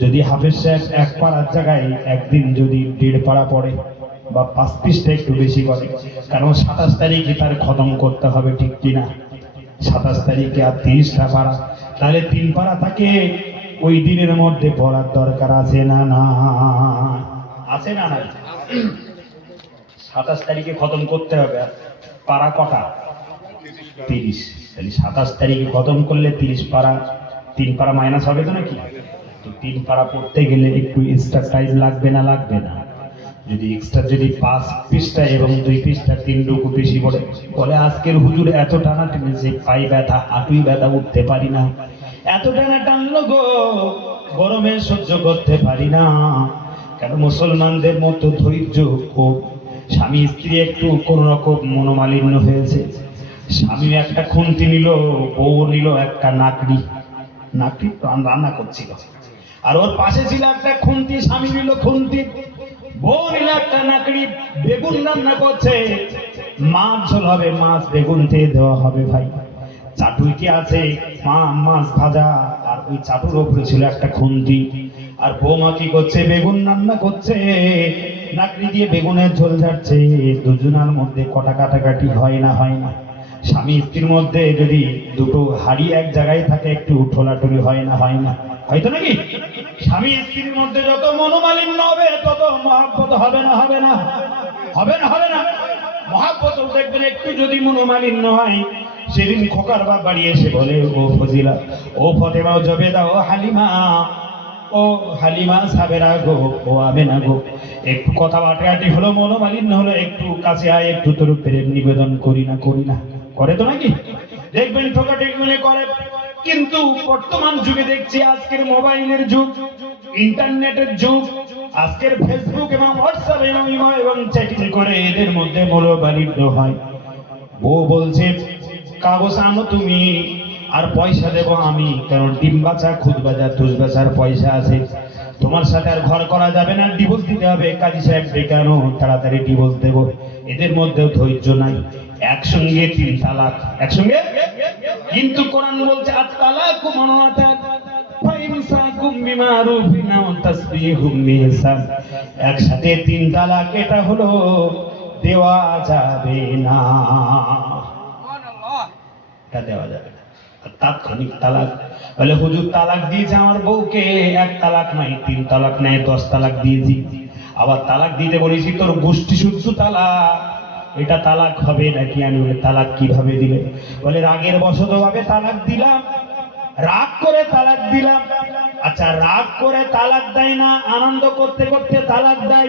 যদি হাফেজ সাহেব 1 পারার জায়গায় একদিন যদি 1.5 পারা পড়ে বা 5 পৃষ্ঠা একটু বেশি করে কারণ 27 তারিখে তার খতম করতে হবে ঠিক কিনা 27 তারিখে আর 30টা পারা তাহলে 3 পারা তাকে ওই দিনের মধ্যে পড়ার দরকার আছে না আছে না 27 তারিখে খতম করতে হবে পারা কটা 30 তাহলে 27 তারিখে খতম করলে 30 পারা 3 পারা মাইনাস হবে তো নাকি তো 3 পারা পড়তে গেলে একটু এক্সট্রা টাইম লাগবে না যদি এক্সট্রা যদি 5 পৃষ্ঠা এবং 2 পৃষ্ঠা 3 রুকু বেশি পড়ে বলে আজকের হুজুর এত টানা টেনেছে পাই ব্যথা হাঁটুই ব্যথা উঠতে পারি না এত টানা টানলো গো গরমে সহ্য করতে পারি না কেন মুসলমানদের মতো ধৈর্য খুব স্বামী স্ত্রী একটু কোন রকম মনোমালিন্য হয়েছে স্বামী একটা খুন্তি নিল বউ নিল একটা নাকড়ি রান্না করছিল আর ওর পাশে ছিল একটা খুন্তি স্বামী নিল খুন্তি বোন এলো একটা নাকড়ি বেগুন রান্না করছে, মাছ ঝোল হবে, মাছ বেগুন দিয়ে দেওয়া হবে ভাই। চাটুইটি আছে, মাছ ভাজা, আর ওই চাটুর উপরে ছিল একটা খুন্তি। আর বৌমা কি করছে, বেগুন রান্না করছে, নাকড়ি দিয়ে বেগুনের ঝোল যাচ্ছে। দুজনের মধ্যে কটা কাটাকাটি হয় না? হয় না? স্বামী স্ত্রীর মধ্যে যদি দুটো হাড়ি এক জায়গায় থাকে একটু ঠোলাঠুলি হয় না? হয় না? হয়তো নাকি? স্বামী স্ত্রীর মধ্যে যত মনোমালিন্য হবে তত মহাব্বত হবে না? হবে না? হবে না? হবে না? মহাব্বত দেখবেন একটু যদি মনোমালিন্য হয়, সেদিন খোকার বাপ বাড়ি এসে বলে, ও ফজিলা, ও ফতেমা, ও জবেদা, ও হালিমা, ও হালিমা সাবেরা গো, ও আমেনা গো, একটু কথা বাটাটি হলো, মনোমালিন্য হলো, একটু কাছে আয়, একটু তোর প্রেম নিবেদন করি না? করি না? করে তো নাকি? দেখবেন ঠোকাঠুকি করে। কিন্তু বর্তমান যুগে দেখছি, আজকের মোবাইলের যুগ, ইন্টারনেটের যুগ, আজকের ফেসবুক এবং হোয়াটসঅ্যাপ এবং ইমো এবং চ্যাটিং করে এদের মধ্যে মনোমালিন্য হয়। বউ বলছে, কাগজ আনো তুমি, আর পয়সা দেবো আমি, কারণ ডিম বাঁচা, খুদ বাজা, তুষ বাজার পয়সা আছে, তোমার সাথে আর ঘর করা যাবে না, ডিভোর্স দিতে হবে, কাজী সাহেব ডেকে আনো, তাড়াতাড়ি ডিভোর্স দেবো। এদের মধ্যেও ধৈর্য নাই, একসঙ্গে 3 তালাক, একসঙ্গে। কিন্তু কোরআন বলছে, আত-তালাকু মাররাতান ফাইমসাকুম বিমারুফিন আও তাসবিহুম বিইহসান, একসাথে 3 তালাক, এটা হলো দেওয়া যাবে না, এটা দেওয়া যাবে না। তাৎক্ষণিক তালাক বলে, হুজুর তালাক দিয়েছে আমার বউকে, 1 তালাক নাই, 3 তালাক নেয়, 10 তালাক দিয়েছি। আবার তালাক দিতে বলেছি, তোর গোষ্ঠী শুদ্ধ তালাক, এটা তালাক হবে নাকি? আমি বলে, তালাক কিভাবে দিলে? বলে, রাগের বশত ভাবে তালাক দিলাম, রাগ করে তালাক দিলাম। আচ্ছা, রাগ করে তালাক দেয় না, আনন্দ করতে করতে তালাক দেয়?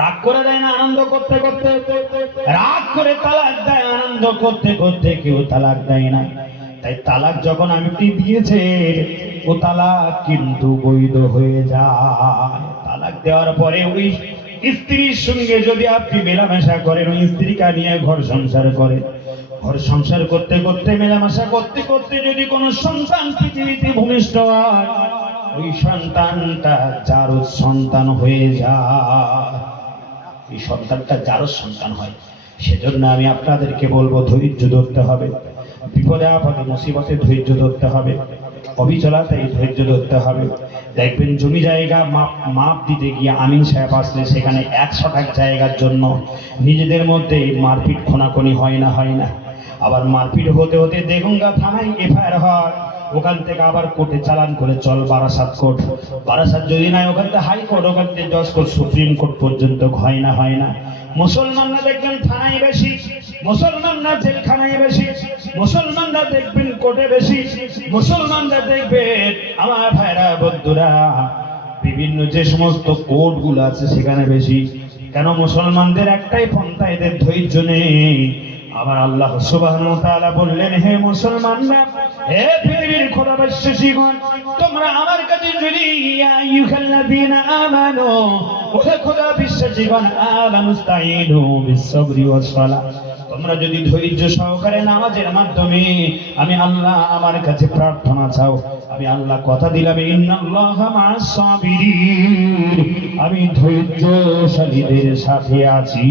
রাগ করে দেয় না, আনন্দ করতে করতে? রাগ করে তালাক দেয়, আনন্দ করতে করতে কেউ তালাক দেয় না। তাই তালাক যখন আপনি দিয়েছে, ও তালাক কিন্তু বৈধ হয়ে যায়। তালাক দেওয়ার পরে ওই স্ত্রীর সঙ্গে যদি আপনি মেলামেশা করেন, ওই স্ত্রীকে নিয়ে ঘর সংসার করেন, ঘর সংসার করতে করতে, মেলামেশা করতে করতে যদি কোনো সন্তান পৃথিবীতে ভূমিষ্ঠ হয়, ওই সন্তানটা যার সন্তান হয়ে যায়, এই সন্তানটা যার সন্তান হয়। সেজন্য আমি আপনাদেরকে বলবো, ধৈর্য ধরতে হবে, বিপদে আপদে মুসিবতে ধৈর্য ধরতে হবে, অবিচলাতেই ধৈর্য ধরতে হবে। দেখবেন জমি জায়গা মাপ দিতে গিয়ে আমিন সাহেব আসলে সেখানে 100 টাকা জায়গার জন্য নিজেদের মধ্যে মারপিট খোনাখুনি হয় না? হয় না? আবার মারপিট হতে হতে দেগঙ্গা থানায় এফআইআর হয়, ওখান থেকে আবার কোর্টে চালান করে চল বারাসাত কোর্ট, বারাসাত যদি নাই ওখান থেকে হাইকোর্ট, ওখান থেকে জজ কোর্ট, সুপ্রিম কোর্ট পর্যন্ত। হয় না? হয় না? মুসলমানরা দেখবেন থানায় বেশি, মুসলমানরা জেলখানায় বেশি, মুসলমানরা দেখবেন কোর্টে বেশি, মুসলমানরা দেখবেন আমার ভাইরা বন্ধুরা বিভিন্ন যে সমস্ত কোর্ট গুলো আছে সেখানে বেশি। কেন? মুসলমানদের একটাই পন্থা, এদের ধৈর্য নেই। আবার আল্লাহ সুবহানাহু ওয়া তাআলা বললেন, হে মুসলমানরা, হে পৃথিবীর খোদাবাসীগণ, তোমরা আমার কাছে যদি ইয়া আইয়ুহাল্লাযীনা আমানু, ও খোদা বিশ্বাসীগণ, আমানুস্তাঈনু বিস-সাবরি ওয়াস-সালাহ, তোমরা যদি ধৈর্য সহকারে নামাজের মাধ্যমে আমি আল্লাহ আমার কাছে প্রার্থনা চাও, আমি আল্লাহ কথা দিলাম, ইন্নাল্লাহা মা'আস-সাবিরিন, আমি ধৈর্যশালীদের সাথে আছি।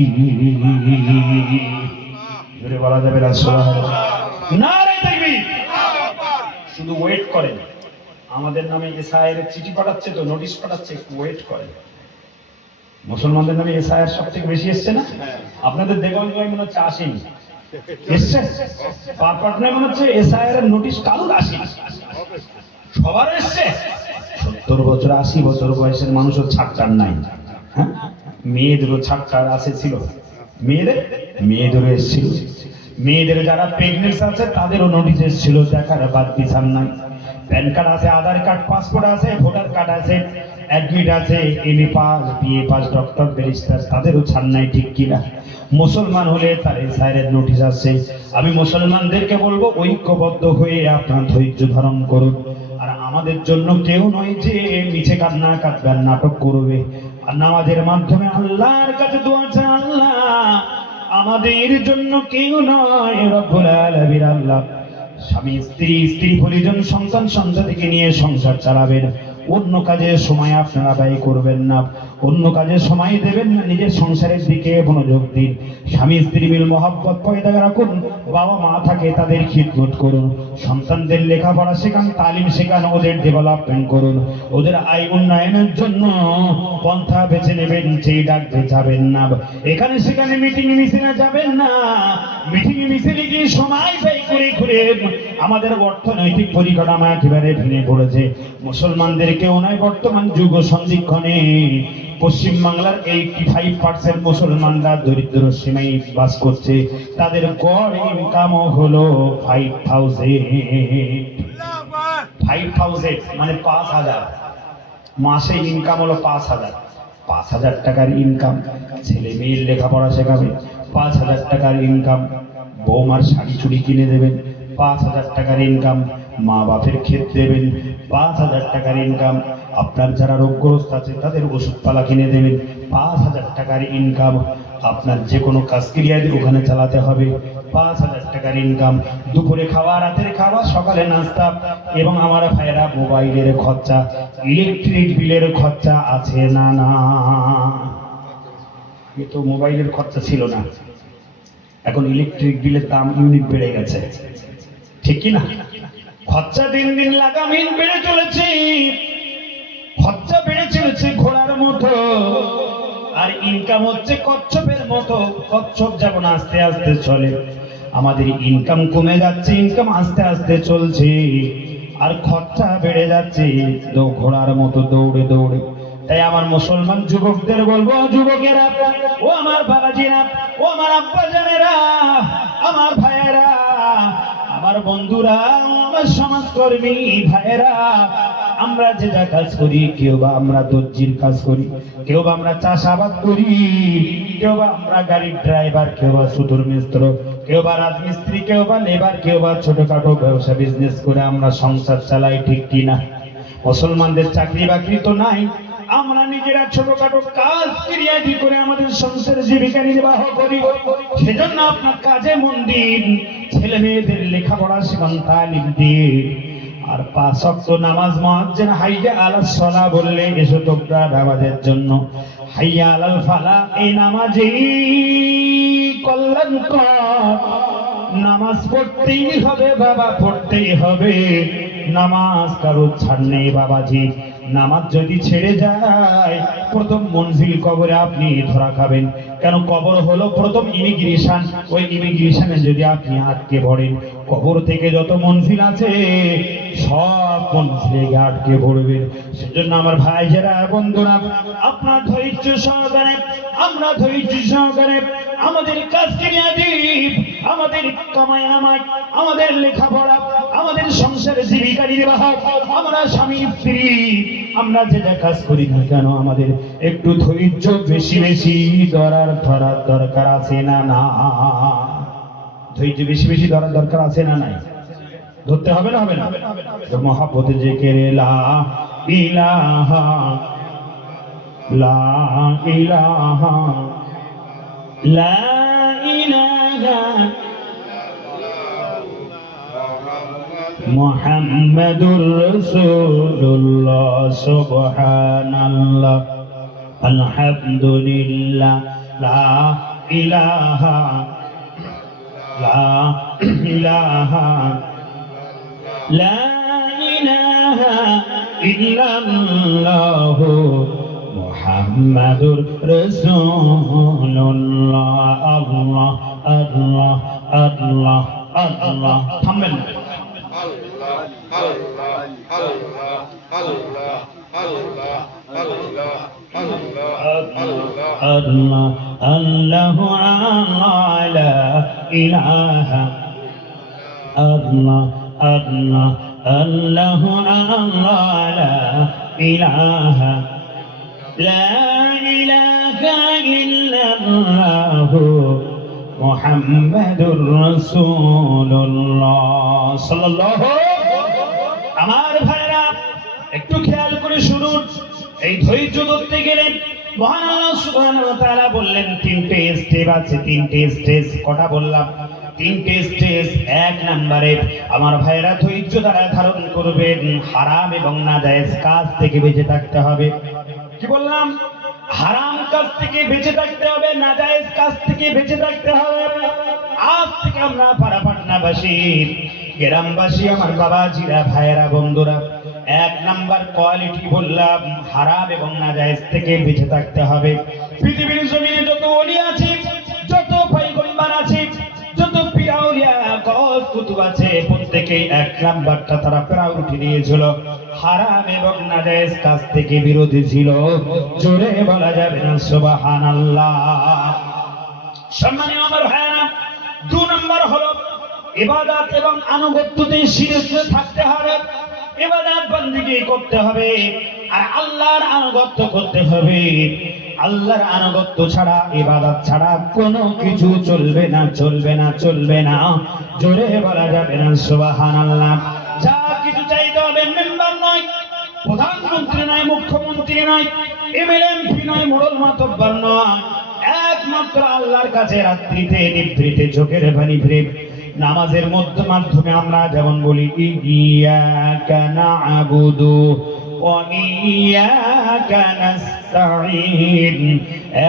জোরে বলা যাবে না সুবহানাল্লাহ? নারে তাকবীর! শুধু ওয়েট করেন, আমাদের নামে এসআইআর চিঠি পাঠাচ্ছে, তো নোটিশ পাঠাচ্ছে, একটু ওয়েট করেন। মুসলমানদের নামে এসআইআর সব থেকে বেশি এসছে না? আপনাদের দেগঙ্গায় মনে হচ্ছে আসেনি, এসছে? পাটনায় মনে হচ্ছে এসআইআর নোটিশ কারুর আসেনি, সবার এসছে। 70 বছর 80 বছর বয়সের মানুষও ছাড়টার নাই। হ্যাঁ, মেয়েদেরও ছাড়টার আছে, ছিল মেয়েদেরও এসেছিল। মেয়েদের যারা প্রেগনেন্ট আছে তাদেরও নোটিশ এসেছিল, দেখার বাদ বিচার নাই। প্যান কার্ড আছে, আধার কার্ড, পাসপোর্ট আছে, ভোটার কার্ড আছে, অ্যাডমিট আছে, MA pass, BA pass, doctor, barrister, তাদেরও ছাড় নাই, ঠিক কিনা? মুসলমান হলে তার এসআইআর নোটিশ আছে। আমি মুসলমানদেরকে বলবো, ঐক্যবদ্ধ হয়ে আপনার ধৈর্য ধারণ করুন। আর আমাদের জন্য কেউ নয় যে মিছে কান্না কাঁদবেন, নাটক করবে। আর নামাজের মাধ্যমে আল্লাহর কাছে দোয়া চাই, আল্লাহ আমাদের জন্য কেউ নয়, রব্বুল আলামিন আল্লাহ স্বামী স্ত্রী, স্ত্রী পরিজন, সন্তান সন্ততিকে নিয়ে সংসার চালাবেন, অন্য কাজে সময় আপনারা ব্যয় করবেন না, অন্য কাজে সময় দেবেন না, নিজের সংসারের দিকে মনোযোগ দিন। স্বামী স্ত্রী মিল মহব্বত পয়দা রাখুন, বাবা মা থাকে তাদের খিদমত করুন, সন্তানদের লেখাপড়া শেখান, তালিম শেখান, ওদের ডেভেলপমেন্ট করুন, ওদের আয় উন্নয়নের জন্য পন্থা বেছে নেবেন, সেই ডাকতে যাবেন না, এখানে সেখানে মিটিং মিছিলে যাবেন না। মিটিং মিছিলে গিয়ে সময় ব্যয় করে করে আমাদের অর্থনৈতিক পরিকাঠামো একেবারে ভেঙে পড়েছে। মুসলমানদের কেউ নয়, বর্তমান যুগ সন্ধিক্ষণে পশ্চিম বাংলার 85% মুসলমানরা দরিদ্র সীমায় বাস করছে। তাদের গড় ইনকাম হলো 5,000 মানে 5,000 মাসে ইনকাম হলো 5,000 টাকার ইনকাম। ছেলে মেয়ের লেখাপড়া শেখাবে, 5,000 টাকার ইনকাম। বৌমার শাড়ি চুড়ি কিনে দেবেন, 5,000 টাকার ইনকাম। মা বাপের ক্ষেত দেবেন, 5,000 টাকার ইনকাম। আপনার যারা রোগগ্রস্ত আছে তাদের ওষুধপালা কিনে দেবেন, 5,000 টাকার ইনকাম। আপনার যে কোনো কাজ ক্রিয়া ওখানে চালাতে হবে, 5,000 টাকার ইনকাম। দুপুরে খাওয়া, রাতের খাওয়া, সকালে নাস্তা, এবং আমার ভাইয়েরা মোবাইলের খরচা, ইলেকট্রিক বিলের খরচা আছে না? না, এ তো মোবাইলের খরচা ছিল না, এখন ইলেকট্রিক বিলের দাম ইউনিট বেড়ে গেছে, ঠিক কি না? খরচা দিন দিন লাগামহীন বেড়ে চলেছে, খরচা বেড়ে চলেছে ঘোড়ার মতো, আর ইনকাম হচ্ছে কচ্ছপের মতো। কচ্ছপ যেমন আস্তে আস্তে চলে, আমাদের ইনকাম কমে যাচ্ছে, ইনকাম আস্তে আস্তে চলছে, আর খরচা বেড়ে যাচ্ছে ঘোড়ার মতো দৌড়ে দৌড়ে। তাই আমার মুসলমান যুবকদের বলবো, যুবকেরা, ও আমার বাবাজিরা, ও আমার আব্বাজানেরা, আমার ভাইয়েরা, আমার বন্ধুরা, আমার সমাজকর্মী ভাইয়েরা, আমরা যে যা কাজ করি, কেউ বা আমরা দর্জির কাজ করি, কেউ বা আমরা চাষাবাদ করি, কেউ বা আমরা গাড়ির ড্রাইভার, কেউ বা সুতোর মিস্ত্র, কেউ বা রাজমিস্ত্রি, কেউ বা লেবার, কেউ বা ছোটখাটো ব্যবসা বিজনেস করে আমরা সংসার চালাই, ঠিক কিনা? মুসলমানদের চাকরি বাকরি তো নাই, আমরা নিজেরা ছোটখাটো কাজ ক্রিয়াদি করে আমাদের সংসার জীবিকা নির্বাহ করি। সেজন্য আপনার কাজে মন দিন, ছেলে মেয়েদের লেখাপড়া শেখান, তালিম দিন। আর 5 ওয়াক্ত নামাজ, মুয়াজ্জিন হাইয়া আলাস সালাহ বললে এসো তোমরা নামাজের জন্য, হাইয়া আলাল ফালাহ, এই নামাজই কল্যাণকর। নামাজ পড়তেই হবে বাবা, পড়তেই হবে, নামাজ কারো ছাড় নেই বাবাজি। নামাজ যদি ছেড়ে যায়, প্রথম মঞ্জিল কবরে আপনি ধরা খাবেন। কেন? কবর হলো প্রথম ইমিগ্রেশন, ওই ইমিগ্রেশনে যদি আপনি আটকে পড়েন, কবর থেকে যত মঞ্জিল আছে সব মঞ্জিলে আটকে পড়বেন। সেজন্য আমার ভাই যারা, বন্ধুরা, আপনার ধৈর্য সহকারে, আমরা ধৈর্য সহকারে আমাদের কাজ কিনে দিই, আমাদের কামাই আমায়, আমাদের লেখাপড়া, আমাদের সংসারে জীবিকা নির্বাহ, আমরা স্বামী স্ত্রী, আমরা যেটা কাজ করি না কেন, আমাদের একটু ধৈর্য বেশি বেশি ধরার দরকার আছে না? না, ধৈর্য বেশি বেশি ধরার দরকার আছে না? নাই? ধরতে হবে না? হবে না? মহাব্বতে যে কেরে লা ইলাহা, লা ইলাহা, লা ইলাহা মুহাম্মাদুর রাসূলুল্লাহ, সুবহানাল্লাহ, আলহামদুলিল্লাহ, লা ইলাহা, লা ইলাহা, লা ইলাহা ইল্লাল্লাহ মুহাম্মাদুর রাসূলুল্লাহ। আল্লাহ আল্লাহ আল্লাহ আল্লাহ। থামবেন না। আল্লাহ আল্লাহু লা ইলাহা, আল্লাহ আল্লাহ আল্লাহু লা ইলাহা, লা ইলাহা ইল্লাল্লাহ মুহাম্মাদুর রাসূলুল্লাহ সাল্লাল্লাহু। আমার ভাইরা, একটু খেয়াল করে শুনুন। এই ধৈর্য ধরতে গেলে মহান আল্লাহ সুবহানাহু ওয়া তাআলা বললেন 3টে স্টেপ আছে, 3টে স্টেজ। কটা বললাম? তিনটে স্টেজ। এক নম্বরে আমার ভাইয়েরা ধৈর্য দ্বারা ধারণ করবেন, হারাম এবং নাজায়েজ কাজ থেকে বেঁচে থাকতে হবে। কি বললাম? হারাম কাজ থেকে বেঁচে থাকতে হবে, নাজায়েজ কাজ থেকে বেঁচে থাকতে হবে। আজ থেকে আমরা পাড়াপাটনাবাসী, গ্রামবাসী, আমার বাবাজিরা, ভাইয়েরা, বন্ধুরা, এক নাম্বার কোয়ালিটি বললাম, হারাম এবং নাজায়েজ থেকে বেঁচে থাকতে হবে। পৃথিবীর জমিনে যত ওলি আছে, যত পয়গম্বর আছে, যত পিরাউলিয়া গস কুতুব আছে, প্রত্যেকেই এক নাম্বারটা তারা প্রায়োরিটি দিয়েছিল, হারাম এবং নাজায়েজ কাজ থেকে বিরোধী ছিল। জোরে বলা যাবে না সুবহানাল্লাহ। সম্মানীয় আমার ভাইরা, 2 নম্বর হলো ইবাদত এবং আনুগত্যতে শিরকে থাকতে হবে। ইবাদত বندگی করতে হবে আর আল্লাহর আনুগত্য করতে হবে। আল্লাহর আনুগত্য ছাড়া, ইবাদত ছাড়া কোনো কিছু চলবে না, চলবে না, চলবে না। জোরে বলা যাবে না সুবহানাল্লাহ। যা কিছু চাইতে হবে, মেম্বার নয়, প্রধানমন্ত্রী নয়, মুখ্যমন্ত্রী নয়, এমএলএ এমপি নয়, মোড়ল মাতব্বর নয়, একমাত্র আল্লাহর কাছে রাত্রিতে নিভৃতে চোখের পানি ফিরে নামাজের মাধ্যমে আমরা যেমন বলি ইয়াকা না'বুদু ওয়া ইয়াকা নাস্তাঈন,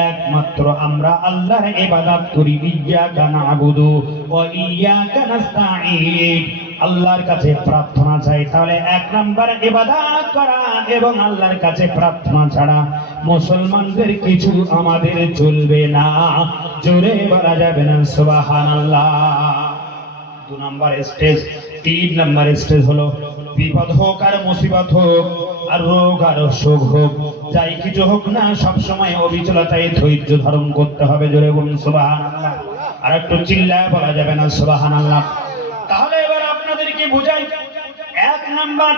একমাত্র আমরা আল্লাহর ইবাদত করি। ইয়াকা না'বুদু ওয়া ইয়াকা নাস্তাঈন, আল্লাহর কাছে প্রার্থনা চাই। তাহলে 1 নাম্বার ইবাদত করা এবং আল্লাহর কাছে প্রার্থনা ছাড়া মুসলমানদের কিছু আমাদের চলবে না। জোরে বলা যাবে না সুবহানাল্লাহ। 2 নাম্বার স্টেজ। 3 নাম্বার স্টেজ হলো বিপদ হোক আর মুসিবত হোক আর রোগ আর অসুখ হোক, যাই কিছু হোক না, সব সময় অবিচলতায় ধৈর্য ধারণ করতে হবে। জোরে বলুন সুবহানাল্লাহ। আর একটু চিল্লায় বলা যাবে না সুবহানাল্লাহ। তাহলে এবার আপনাদেরকে বোঝাই, 1 নাম্বার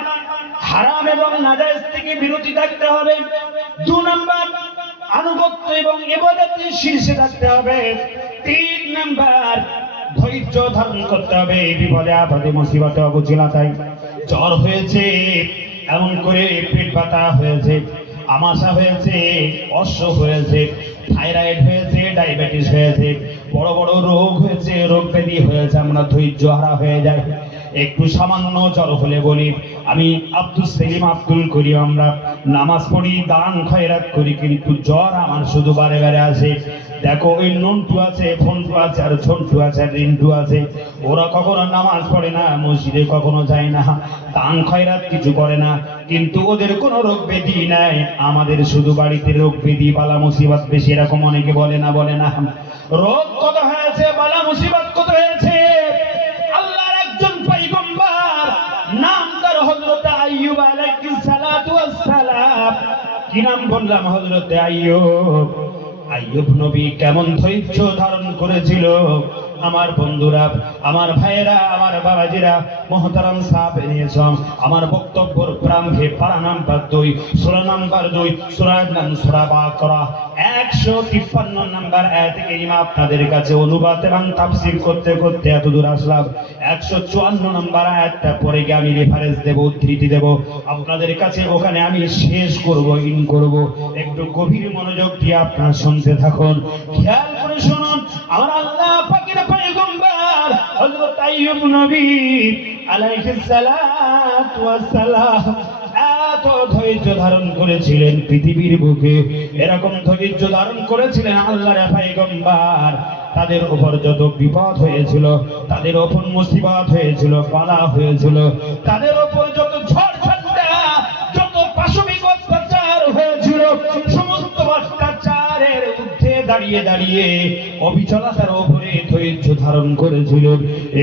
হারাম এবং নাজায়েজ থেকে বিরতি থাকতে হবে। 2 নাম্বার আনুগত্য এবং ইবাদতে শীর্ষে থাকতে হবে। 3 নাম্বার ধৈর্য ধারণ করতে হবে বিপদে আপদে মুসিবতে অবচলতায়। জ্বর হয়েছে, এমন করে পেট ব্যথা হয়েছে, আমাশা হয়েছে, অশ্ব হয়েছে, থাইরয়েড হয়েছে, ডায়াবেটিস হয়েছে, বড় বড় রোগ হয়েছে, রোগ ব্যাধি হয়েছে, আমরা ধৈর্য হারা হয়ে যাই। একটু সামান্য জ্বর হলে বলি আমি আব্দুল সেলিম, আব্দুল করিম, আমরা নামাজ পড়ি, দান খয়রাত করি, কিন্তু জ্বর আমার শুধু বারে বারে আসে। দেখো ওই নন্টু আছে, ফন্টু আছে, আর ঝন্টু আছে, আর রিন্টু আছে, ওরা কখনো নামাজ পড়ে না, মসজিদে কখনো যায় না, দান খয়রাত কিছু করে না, কিন্তু ওদের কোনো রোগ ব্যাধি নাই। আমাদের শুধু বাড়িতে রোগ ব্যাধি, বালা মুসিবত বেশি, এরকম অনেকে বলে না, বলে না। রোগ কত হয়েছে, বালা মুসিবত কত হয়েছে। আল্লাহর একজন পয়গম্বর, নাম তার হযরত আইয়ুব আলাইহিস সালাতু ওয়াস সালাম। কি নাম বললাম? হযরত আইয়ুব। আইয়ুব নবী কেমন ধৈর্য ধারণ করেছিল। আমার বন্ধুরা, আমার ভাইয়েরা, আমার বাবাজিরা, মুহতারাম সাহাবে নিজাম, আমার বক্তব্যের প্রারম্ভে পারা নাম্বার 2, সূরা নাম্বার 2, সূরার নাম সূরা বাকারা 153 নাম্বার আয়াত কারিমা আপনাদের কাছে অনুবাদ এবং তাফসীর করতে করতে এত দূর আসলাম। 154 নাম্বার আয়াতটা পরে গিয়ে আমি রেফারেন্স দেব, উদ্ধৃতি দেব আপনাদের কাছে, ওখানে আমি শেষ করব, ইন করব। একটু গভীর মনোযোগ দিয়ে আপনারা শুনতে থাকুন, খেয়াল করে শুনুন। আমার আল্লাহ পাকের পয়গম্বর হযরত আইয়ুব নবী আলাইহিস সালাতু ওয়াস সালাম এত ধৈর্য ধারণ করেছিলেন পৃথিবীর বুকে, এরকম ধৈর্য ধারণ করেছিলেন আল্লাহর পয়গম্বর। তাদের উপর যত বিপদ হয়েছিল, তাদের উপর মুসিবত হয়েছিল, বালা হয়েছিল, তাদের উপর যত ঝড় ঝঞ্ঝা, যত পাশবিক অত্যাচার হয়েছিল, সমস্ত অত্যাচারের ঊর্ধ্বে দাঁড়িয়ে দাঁড়িয়ে অবিচলতার উপরে ধৈর্য ধারণ করেছিল।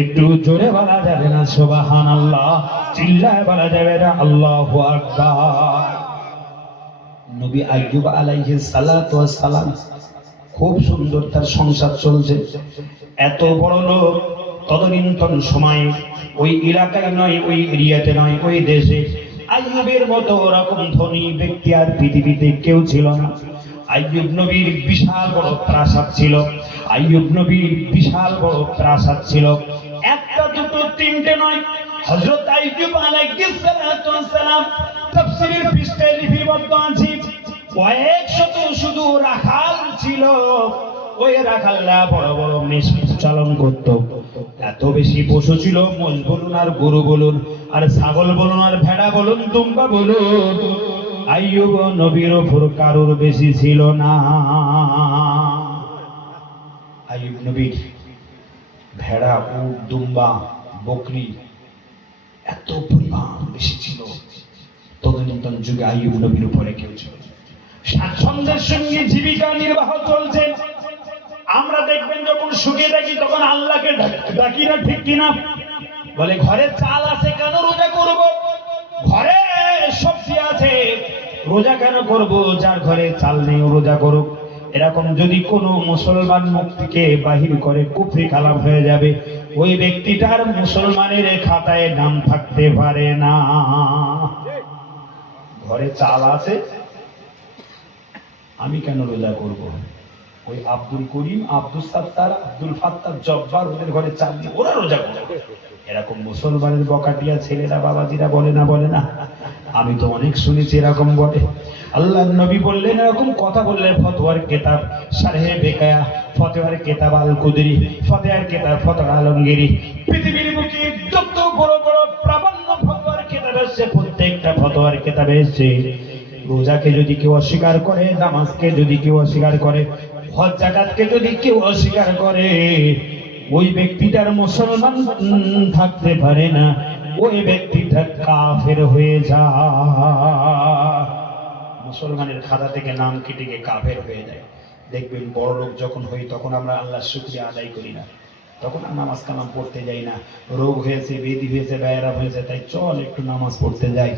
একটু জোরে বলা যাবে না সুবহানাল্লাহ? চিল্লায় বলা যাবে না আল্লাহু আকবার? নবী আইয়ুব আলাইহিস সালাতু ওয়াস সালাম, খুব সুন্দর তার সংসার চলছে। এত বড় লোক তদনীন্তন সময়ে ওই এলাকায় নয়, ওই এরিয়াতে নয়, ওই দেশে আইয়ুবের মতো ওরকম ধনী ব্যক্তি আর পৃথিবীতে কেউ ছিল না। আইয়ুব নবীর বিশাল বড় প্রাসাদ ছিল, আইয়ুব নবীর বিশাল বড় প্রাসাদ ছিল। একটা, দুটো, তিনটে নয়, হযরত আইয়ুব আলাইহিস সালাতু ওয়াস সালাম তাফসীরের পৃষ্ঠায় লিপিবদ্ধ আছে, কয়েক শত শুধু রাখাল ছিল, ওই রাখালরা বড় বড় মেষ চালন করত। এত বেশি পশু ছিল, মোষ বলুন আর গরু বলুন আর ছাগল বলুন আর ভেড়া বলুন দুম্বা বলুন, আইয়ুব নবীর উপর কারোর বেশি ছিল না। আইয়ুব নবীর ভেড়া, উট, দুম্বা, বকরি এত পরিমাণ বেশি ছিল। তদনীন্তন যুগে আইয়ুব নবীর উপরে কেউ ছিল স্বাচ্ছন্দ্যের সঙ্গে জীবিকা নির্বাহ চলছে। আমরা দেখবেন যখন সুখে থাকি তখন আল্লাহকে ডাকি না, ঠিক কিনা? বলে ঘরে চাল আছে কেন রোজা করব, ঘরে সবজি আছে রোজা কেন করব, যার ঘরে চাল নেই রোজা করুক। এরকম যদি কোনো মুসলমান মুক্তিকে বাহির করে কুফরি কালাম হয়ে যাবে, ওই ব্যক্তিটার মুসলমানের খাতায় নাম থাকতে পারে না। ঘরে চাল আছে আমি কেন রোজা করব? ওই আব্দুল করিম, আব্দুল সাত্তার, আব্দুল ফাত্তার, জব্বার ওদের ঘরে চাল নেই, ওরা রোজা করবে। এরকম মুসলমানের বকাটিয়া ছেলেরা বাবাজিরা বলে না, বলে না? আমি তো অনেক শুনেছি এরকম বলে। আল্লাহর নবী বললেন, এরকম কথা বললেন ফতোয়ার কিতাব শারহে বেকায়া, ফতোয়ার কিতাব আল কুদরি, ফতোয়ার কিতাব ফতোয়া আলমগীরি, পৃথিবীর বুকে যত বড় বড় প্রামাণ্য ফতোয়ার কিতাব আছে, প্রত্যেকটা ফতোয়ার কিতাবে এসেছে রোজাকে যদি কেউ অস্বীকার করে, নামাজকে যদি কেউ অস্বীকার করে, হজ যাকাতকে যদি কেউ অস্বীকার করে, ওই ব্যক্তিটার মুসলমান থাকতে পারে না, ওই ব্যক্তিটা কাফের হয়ে যায়। মুসলমানের খাতা থেকে নাম কেটে গিয়ে কাফের হয়ে যায়। দেখবেন বড় লোক যখন হই তখন আমরা আল্লাহর শুকরিয়া আদায় করি না, তখন আর নামাজ কালাম পড়তে যাই না। রোগ হয়েছে, বেদি হয়েছে, ব্যায়াম হয়েছে, তাই চল একটু নামাজ পড়তে যাই।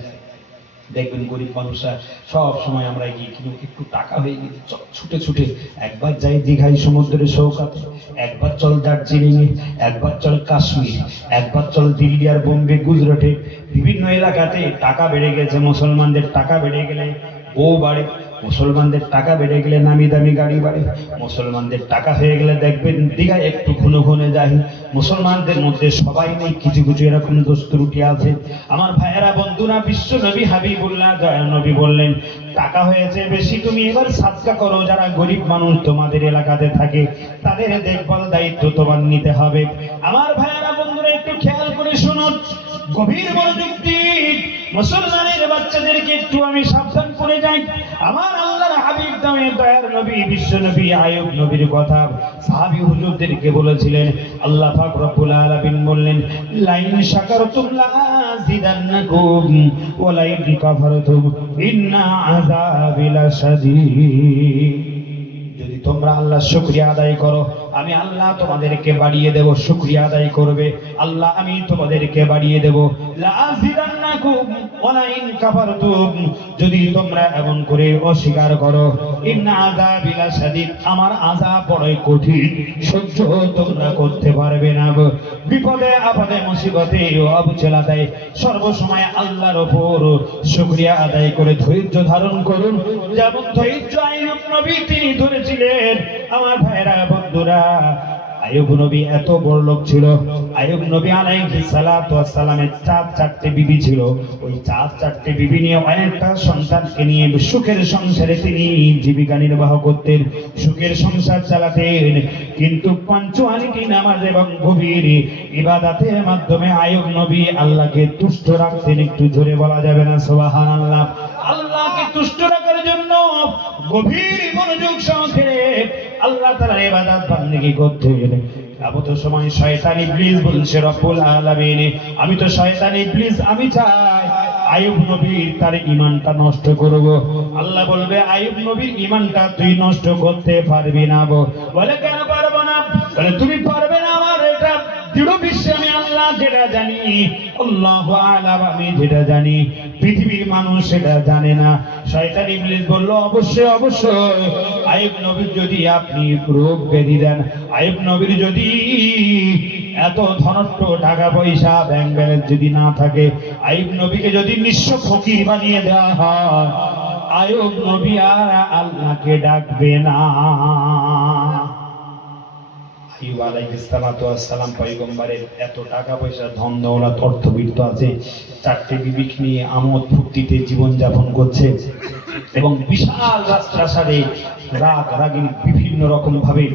দেখবেন গরিব মানুষরা সব সময় আমরা গিয়ে কিন্তু একটু টাকা হয়ে গেছে ছুটে ছুটে একবার যাই দীঘায় সমুদ্রের সৌকাতে, একবার চল দার্জিলিং এ, একবার চল কাশ্মীর, একবার চল দিল্লি আর বোম্বে, গুজরাটে, বিভিন্ন এলাকাতে টাকা বেড়ে গেছে। মুসলমানদের টাকা বেড়ে গেলে বউ বাড়ে, মুসলমানদের টাকা বেড়ে গেলে নামি দামি গাড়ি বাড়ে, মুসলমানদের টাকা হয়ে গেলে দেখবেন দীঘায় একটু ঘুনে ঘুনে যাই। মুসলমানদের মধ্যে সবাই নেই, কিছু কিছু এরকম দোষ ত্রুটি আছে। আমার ভাইয়েরা, বন্ধুরা, বিশ্ব নবী হাবিবুল্লাহ দয়া নবী বললেন, টাকা হয়েছে বেশি, তুমি এবার সাদকা করো। যারা গরিব মানুষ তোমাদের এলাকাতে থাকে তাদের দেখভাল দায়িত্ব তোমার নিতে হবে। আমার ভাইয়েরা, বন্ধুরা, একটু খেয়াল করে শুনুন, গভীর মনোযোগ দিন। মুসলমানের বাচ্চাদেরকে একটু আমি সাবধান করে যাই। আমার আল্লাহর হাবিব দামে দয়ার নবী বিশ্ব নবী আইয়ুব নবীর কথা সাহাবী হুজুরদেরকে বলেছিলেন। আল্লাহ পাক রব্বুল আলামিন বললেন, লাইন শাকারতুম লাযিদান্নাকুম ওয়া লাইন কাফারতুম ইন্না আযাবি লাশাদীদ। যদি তোমরা আল্লাহর শুকরিয়া আদায় করো, আমি আল্লাহ তোমাদেরকে বাড়িয়ে দেব। শুকরিয়া আদায় করবে, আল্লাহ আমি তোমাদেরকে বাড়িয়ে দেব। লাযিদান্নাকুম ওয়া লাইন কাফারতুম, যদি তোমরা এমন করে অস্বীকার করো, ইন্না আযাবি লাশাদীদ, আমার আযাব বড়ই কঠিন, সহ্য তোমরা করতে পারবে না। বিপদে আপদে মুসিবতে অবচেলাতে সর্বসময় আল্লাহর উপর শুকরিয়া আদায় করে ধৈর্য ধারণ করুন, যেমন ধৈর্য আইয়ুব নবী তিনি ধরেছিলেন। আমার ভাইরা, বন্ধুরা, আইয়ুব নবী এত বড় লোক ছিল। আইয়ুব নবী আলাইহিস সালাতু ওয়াস সালামের চারটে বিবি ছিল। ওই চারটে বিবি নিয়ে অনেকটা সন্তানকে নিয়ে সুখের সংসারে তিনি জীবিকা নির্বাহ করতেন, সুখের সংসার চালাতেন। কিন্তু পাঁচওয়াক্ত নামাজ এবং গভীর ইবাদতের মাধ্যমে আইয়ুব নবী আল্লাহকে তুষ্ট রাখতেন। একটু জোরে বলা যাবে না সুবহানাল্লাহ? আল্লাহকে তুষ্ট রাখার জন্য গভীর মনোযোগ সহকারে আল্লাহ তাআলার ইবাদত বান্দেগী করতেন। এমন সময় শয়তান ইবলিস বলছে, রব্বুল আলামিন, আমি তো শয়তান ইবলিস, আমি চাই আইয়ুব নবীর তার ঈমানটা নষ্ট করব। আল্লাহ বলবে, আইয়ুব নবীর ঈমানটা তুই নষ্ট করতে পারবি না। বলে, কেন পারবো না? বলে, তুমি পারবে না। আমার এটা দৃঢ় বিশ্বাস, আমি আল্লাহ যেটা জানি, আল্লাহু আ'লাম, আমি যেটা জানি পৃথিবীর মানুষ সেটা জানে না। শয়তান ইবলিস বলল, অবশ্যই অবশ্যই আইয়ুব নবীর যদি আপনি রোগ ব্যাধি দেন, আইয়ুব নবীর যদি এত ধনট্ট টাকা পয়সা ব্যাংক ব্যালেন্স যদি না থাকে, আইয়ুব নবীকে যদি নিঃস্ব ফকির বানিয়ে দেওয়া হয়, আইয়ুব নবী আর আল্লাহকে ডাকবে না। আইয়ুব আলাইহিস সালাতু ওয়াস সালাম পয়গম্বরের এত টাকা পয়সা ধন দৌলত অর্থবিত্ত আছে, 4টে বিবি নিয়ে আমোদ ফুর্তিতে জীবন যাপন করছে এবং বিশাল রাজপ্রাসাদে রাগ রাগিনী বিভিন্ন রকম ভাবে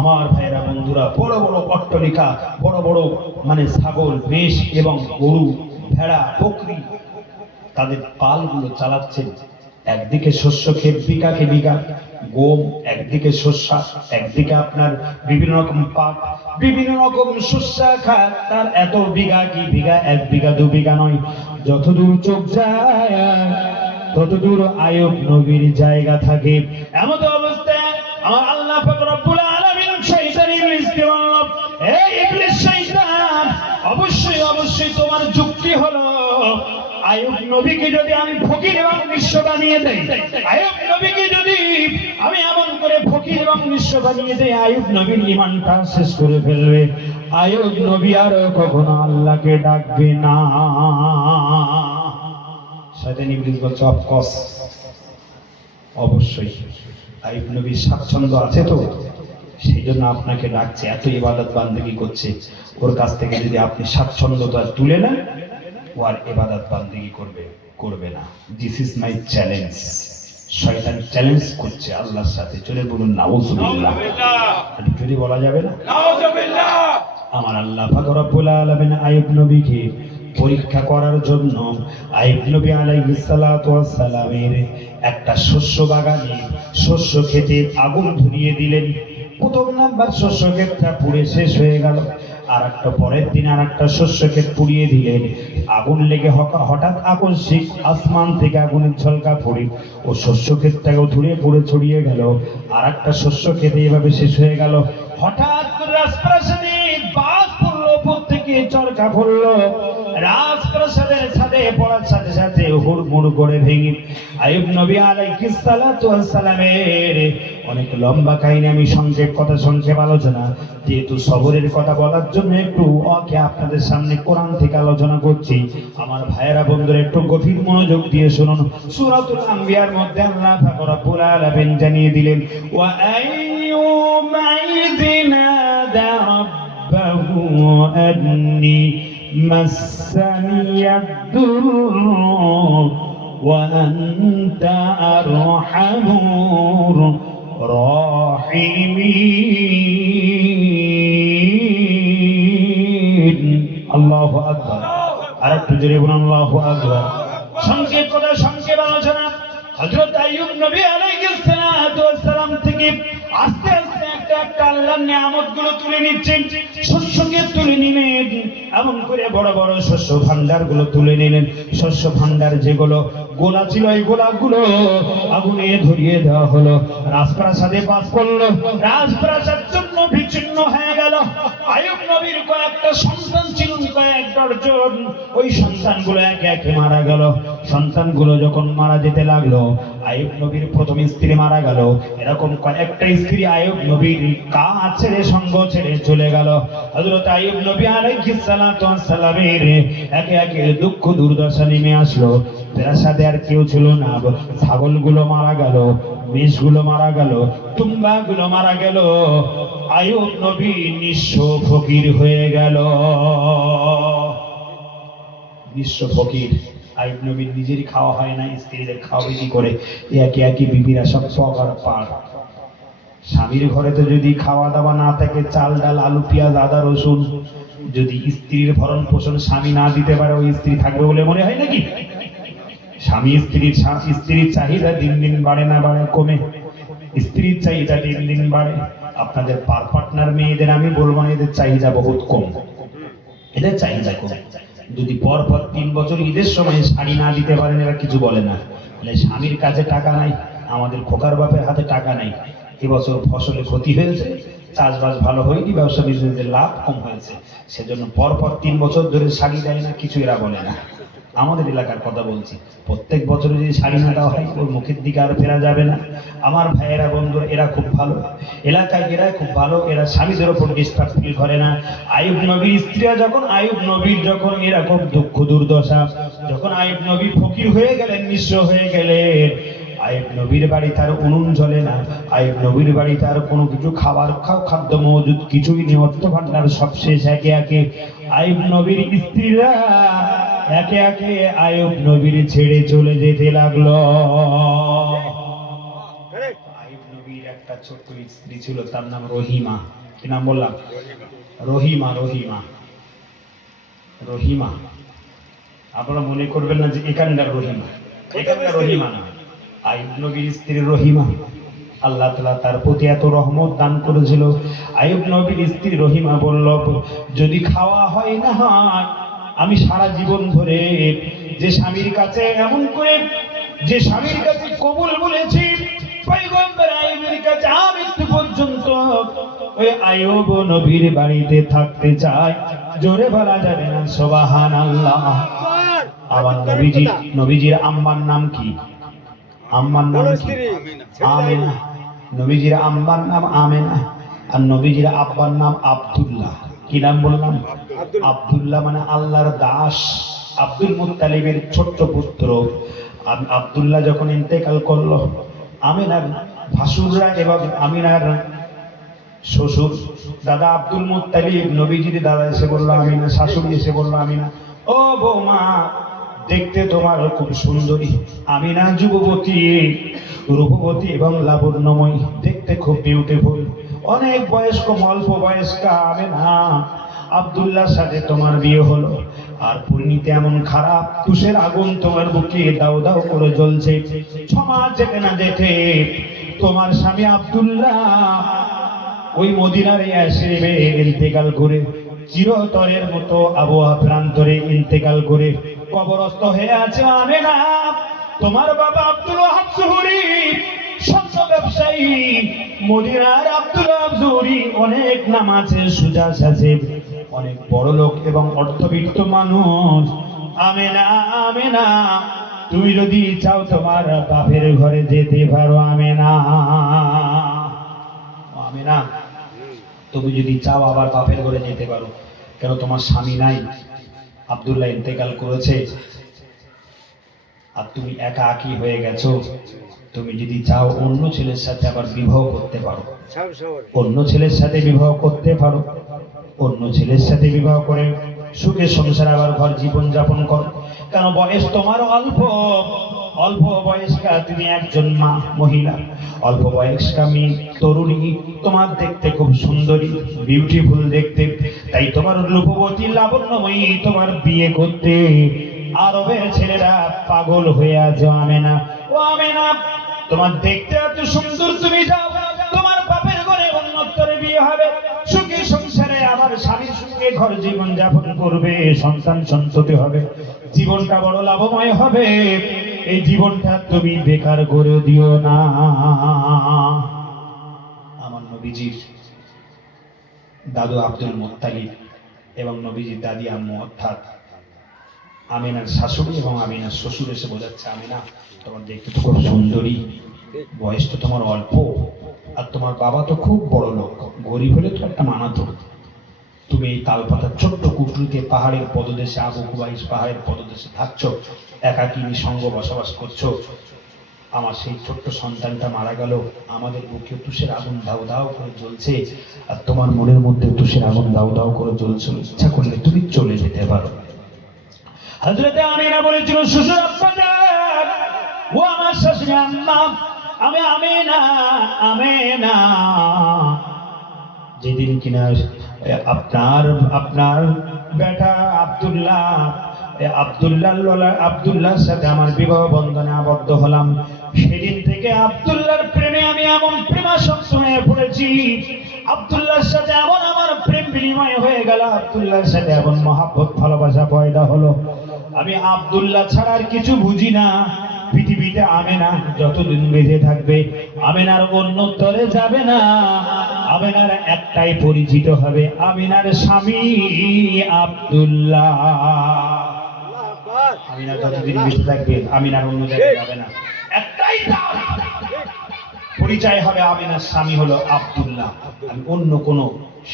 আমার ভাইয়েরা বন্ধুরা বড় বড় অট্টালিকা, বড় বড় মানে ছাগল মেষ এবং গরু ভেড়া বকরি তাদের পালগুলো চালাচ্ছেন। একদিকে শস্য ক্ষেত বিঘাকে বিঘা গম, একদিকে শস্য, একদিকে আপনার বিভিন্ন রকম পাট, বিভিন্ন রকম শস্য খাত, তার এত বিঘা কি বিঘা, 1 বিঘা 2 বিঘা নয়, যতদূর চোখ যায় ততদূর আইয়ুব নবীর জায়গা থাকে। এমন অবস্থায় আমার আল্লাহ পাক রব্বুল আলামিন শয়তান ইবলিসকে বলল, এই ইবলিস শয়তান, অবশ্যই অবশ্যই তোমার যুক্তি হলো আইয়ুব নবীকে যদি আমি ফকির এবং নিঃস্ব বানিয়ে দেই, আইয়ুব নবীকে যদি আমি এমন করে ফকির এবং নিঃস্ব বানিয়ে দেই, আইয়ুব নবীর ঈমানটা শেষ করে ফেলবে, আইয়ুব নবী আর কখনো আল্লাহকে ডাকবে না। শয়তান ইবলিস বলছে, অফকোর্স, অবশ্যই আইয়ুব নবীর স্বাচ্ছন্দ্য আছে তো, সেই জন্য আপনাকে ডাকছে, এত ইবাদত বান্দেগি করছে, ওর কাছ থেকে যদি আপনি স্বাচ্ছন্দ্যতা তুলে নেন, ও আর ইবাদত বান্দেগি করবে না। This is my challenge. শয়তান চ্যালেঞ্জ করছে আল্লাহর সাথে। চলে বলুন নাউজুবিল্লাহ। এটা যদি বলা যাবে না, নাউজুবিল্লাহ। আমার আল্লাহ পাক রব্বুল আলামিন আইয়ুব নবীকে পরীক্ষা করার জন্য আইয়ুব নবী আলাইহিস সালাতু ওয়াস সালামের একটা শস্য বাগানে শস্য ক্ষেতে আগুন ধরিয়ে দিলেন। প্রথম নাম্বার শস্য ক্ষেতটা পুড়ে শেষ হয়ে গেল। আর একটা পরের দিন আর একটা শস্য ক্ষেত পুড়িয়ে দিলেন। আগুন লেগে হঠাৎ আকস্মিক আসমান থেকে আগুনের ঝলকা পড়ে ও শস্য ক্ষেতটাকেও ধরে পুড়ে ছড়িয়ে গেল। আর একটা শস্য ক্ষেতে এভাবে শেষ হয়ে গেল। হঠাৎ করে রাজপ্রাসাদে বাজ পড়লো, উপর থেকে চরকা পড়লো, রাজপ্রাসাদের ছাদে পড়ার সাথে সাথে হুড়মুড় করে ভেঙে আইয়ুব নবী আলাইহিস সালাতু ওয়াস সালামের অনেক লম্বা কাহিনী, আমি সংক্ষেপ আলোচনা, যেহেতু সবরের কথা বলার জন্য একটু ওকে আপনাদের সামনে কোরআন থেকে আলোচনা করছি। আমার ভাইয়েরা বন্ধুরা একটু গভীর মনোযোগ দিয়ে শুনুন। সূরাতুল আম্বিয়ার মধ্যে আল্লাহ পাক রব্বুল আলামিন জানিয়ে দিলেন, ওয়া আইয়ুব ইযনা দা রাব্বাহু আন্নী মাসানিয়াদ-দুররু ওয়া আনতা আরহামুর রাহিমিন। আল্লাহু আকবার। আরেকটু জোরে বলুন আল্লাহু আকবার। সংক্ষেপ আলোচনা। হযরত আইয়ুব নবী আলাইহিস সালাতু ওয়াস সালাম থেকে আস্তে আস্তে একটা আল্লাহর নিয়ামতগুলো তুলে নিচ্ছেন। শস্যকে তুলে নিলেন, এমন করে বড় বড় শস্য ভান্ডারগুলো তুলে নিলেন। শস্য ভান্ডার যেগুলো গোলা ছিল, এই গোলাগুলো আগুনে ধরিয়ে দেওয়া হলো। রাজপ্রাসাদে বাজ পড়লো, রাজপ্রাসাদ চূর্ণ বিচূর্ণ হয়ে গেল। আইয়ুব নবীর কয়েকটা সন্তান ছিলেন, কয়েক ডজন, ওই সন্তানগুলো একে একে মারা গেল। সন্তানগুলো যখন মারা যেতে লাগলো, আইয়ুব নবীর প্রথম স্ত্রী মারা গেল। এরকম কয়েকটা স্ত্রী আইয়ুব নবীর কাজ ছেড়ে সঙ্গ ছেড়ে চলে গেল। হযরত আইয়ুব নবী আলাইহিস সালাতু ওয়াস সালামের একে একে দুঃখ দুর্দশা নেমে আসলো। প্রাসাদে আর কেউ ছিল না। ছাগলগুলো মারা গেল, মেষগুলো মারা গেল, তুম্বাগুলো মারা গেল। আইয়ুব নবী নিঃস্ব ফকির হয়ে গেল। নিঃস্ব ফকির। আইয়ুব নবীর নিজেরই খাওয়া হয় না, স্ত্রীদের খাওয়াবে কি করে? একে একে বিবিরা সব পগার পার। স্বামীর ঘরে তো যদি খাওয়া দাওয়া না থাকে, চাল ডাল আলু পেঁয়াজ আদা রসুন, যদি স্ত্রীর ভরণ পোষণ স্বামী না দিতে পারে, ওই স্ত্রী থাকবে বলে মনে হয় নাকি? স্ত্রীর চাহিদা দিন দিন বাড়ে না বাড়ে কমে? স্ত্রীর চাহিদা দিন দিন বাড়ে। আপনাদের পার্টনার মেয়েদের আমি বলবো না, এদের চাহিদা বহুত কম, এদের চাহিদা কম। যদি পর 3 বছর ঈদের সময় শাড়ি না দিতে পারেন, এরা কিছু বলে না। স্বামীর কাছে টাকা নাই, আমাদের খোকার বাপের হাতে টাকা নাই, এবছর ফসলে ক্ষতি হয়েছে, চাষবাস ভালো হয়নি, ব্যবসা বিজনেসের লাভ কম হয়েছে, সেজন্য পর 3 বছর ধরে শাড়ি দেয় না, কিছু এরা বলে না। আমাদের এলাকার কথা বলছি, প্রত্যেক বছরে যদি শাড়ি না দেওয়া হয়, ওর মুখের দিকে আর ফেরা যাবে না। আমার ভাইয়েরা বন্ধুরা, এরা খুব ভালো এলাকায়, এরা খুব ভালো, এরা স্বামীদের ওপর ডিস্টার্ব ফিল করে না। আইয়ুব নবীর স্ত্রীরা যখন আইয়ুব নবীর যখন এরকম দুঃখ দুর্দশা, যখন আইয়ুব নবী ফকির হয়ে গেলেন, নিঃস্ব হয়ে গেলেন, আইব নবীর বাড়ি তার উনুন জ্বলে না, আইব নবীর বাড়ি তার কোনো কিছু খাদ্য মজুদ কিছুই নেই, অর্থ ভান্ডার সব শেষ। একে একে আইব নবীর স্ত্রীরা একে একে আইব নবীর ছেড়ে চলে যেতে লাগলো। আইব নবীর একটা ছোট্ট স্ত্রী ছিল, তার নাম রহিমা। কি নাম বললাম? রহিমা। রহিমা রহিমা আপনারা মনে করবেন না যে এখানকার রহিমা, এখানকার রহিমা না, আইব নবীর স্ত্রী রহিমা। আল্লাহ তাআলা তার প্রতি এত রহমত দান করেছিল। আইব নবীর স্ত্রী রহিমা বলল, যদি খাওয়া হয় না হয়, আমি সারা জীবন ধরে যে স্বামীর কাছে এমন করে, যে স্বামীর কাছে কবুল বলেছি, পয়গম্বর আইবের কাছে মৃত্যু পর্যন্ত ওই আইব নবীর বাড়িতে থাকতে চাই। জোরে বলা যাবে না সুবহানাল্লাহ। আবার নবীজির আম্মার নাম কি? আম্মার নাম কি? আমেনা। নবীজির আম্মার নাম আমেনা, আর নবীজির আব্বার নাম আব্দুল্লাহ। কি নাম বললাম? আব্দুল্লাহ মানে আল্লাহর দাস। আব্দুল মুত্তালিবের ছোট্ট পুত্র আব্দুল্লাহ যখন ইন্তেকাল করলো, আমিনার ভাসুররা এবং আমিনার শ্বশুর দাদা আব্দুল মুত্তালিব, নবীজির দাদা এসে বললো আমিনা, শাশুড়ি এসে বললো আমিনা, ও বৌমা, দেখতে তোমার খুব সুন্দরী। আমিনা যুবতী, রূপবতী এবং লাবণ্যময়ী, দেখতে খুব বিউটিফুল। অনেক বয়স্ক, অল্প বয়স্কা আমিনা, আব্দুল্লাহর সাথে তোমার বিয়ে হলো, আর পরিণীতি এমন খারাপ, তুষের আগুন তোমার বুকে দাও দাও করে জ্বলছে। 6 মাস যেতে না যেতে তোমার স্বামী আব্দুল্লাহ ওই মদিনার ইয়াসরিবে ইন্তেকাল করে, চিরতরের মতো আবহাওয়া প্রান্তরে ইন্তেকাল করে কবরস্থ হয়ে আছে আমেনা। তোমার বাবা আব্দুল ওয়াহাব জুহরি স্বর্ণ ব্যবসায়ী, মদিনার আব্দুল ওয়াহাব জুহরি অনেক নাম আছে, সুজাস আছে, অনেক বড় লোক এবং অর্থবিত্ত মানুষ। আমেনা, আমেনা, তুমি যদি চাও তোমার বাপের ঘরে যেতে পারো। আমেনা, আমেনা, তুমি যদি চাও আবার বাপের ঘরে যেতে পারো। কেন? তোমার স্বামী নাই, আব্দুল্লাহ ইন্তেকাল করেছে, আর তুমি একাকী হয়ে গেছো। তুমি যদি চাও অন্য ছেলের সাথে আবার বিবাহ করতে পারো, অন্য ছেলের সাথে বিবাহ করতে পারো, অন্য ছেলের সাথে বিবাহ করে সুখে সংসার আবার ঘর জীবন যাপন করো। কেন? বয়স তোমার অল্প, অল্প বয়স্কা, তুমি একজন মা, মহিলা, অল্প বয়স্কা মেয়ে, তরুণী, তোমার দেখতে খুব সুন্দরী, বিউটিফুল দেখতে, তাই তোমার রূপবতী লাবণ্যময়ী তোমার বিয়ে করতে আরবের ছেলেরা পাগল হয়ে আছে। আমেনা, ও আমেনা, তোমার দেখতে এত সুন্দর, তুমি যাও তোমার বাপের ঘরে অন্যত্তরে বিয়ে হবে, সুখী সংসারে আমার স্বামীর সঙ্গে ঘর জীবন যাপন করবে, সন্তান সন্ততি হবে, জীবনটা বড় লাভময় হবে। এই জীবনটা তুমি বেকার করে দিও না। আমার নবীজির দাদু আব্দুল মুত্তালিব এবং নবীজির দাদি আম্মু অর্থাৎ আমিনার শাশুড়ি এবং আমিনার শ্বশুর এসে বোঝাচ্ছে, আমিনা, তোমার দেখতে তো খুব সুন্দরী, বয়স তো তোমার অল্প, আর তোমার বাবা তো খুব বড় লোক, গরিব হলে তো একটা মানাতো। তুমি এই তালপাতার ছোট্ট কুটুরিতে পাহাড়ের পদদেশে, আবু কুবাইস পাহাড়ের পদদেশে থাকছো, একাকী নিঃসঙ্গ বসবাস করছো। আমার সেই ছোট্ট সন্তানটা মারা গেল, আমাদের বুকে তুষের আগুন দাউ দাউ করে জ্বলছে, আর তোমার মনের মধ্যে তুষের আগুন দাউ দাউ করে জ্বলছে। ইচ্ছা করলে তুমি চলে যেতে পারো। হযরতে আমিনা বলেছিল, শ্বশুর আব্বাজান, ও আমার শাশুড়ি আম্মা, আমি আমিনা, আমিনা, যেদিন কিনা আপনার বেটা আব্দুল্লাহর সাথে আমার বিবাহ বন্ধনে আবদ্ধ হলাম, সেদিন থেকে আব্দুল্লাহর প্রেমে আমি এমন প্রেমাসক্ত হয়ে পড়েছি, আব্দুল্লাহর সাথে এমন আমার প্রেম বিনিময় হয়ে গেল, আব্দুল্লাহর সাথে এমন মহাব্বত ভালোবাসা পয়দা হলো, আমি আব্দুল্লাহ ছাড়া আর কিছু বুঝি না। পৃথিবীতে আমেনা যতদিন বেঁচে থাকবে, আমেনার অন্যত্তরে যাবে না, আমেনার একটাই পরিচিত হবে, আমিনার স্বামী আব্দুল্লাহ। আমিনা যতদিন বেঁচে থাকবে, আমিনার অন্য জায়গায় যাবে না, একটাই পরিচয় হবে, আমিনার স্বামী হলো আব্দুল্লাহ। আমি অন্য কোনো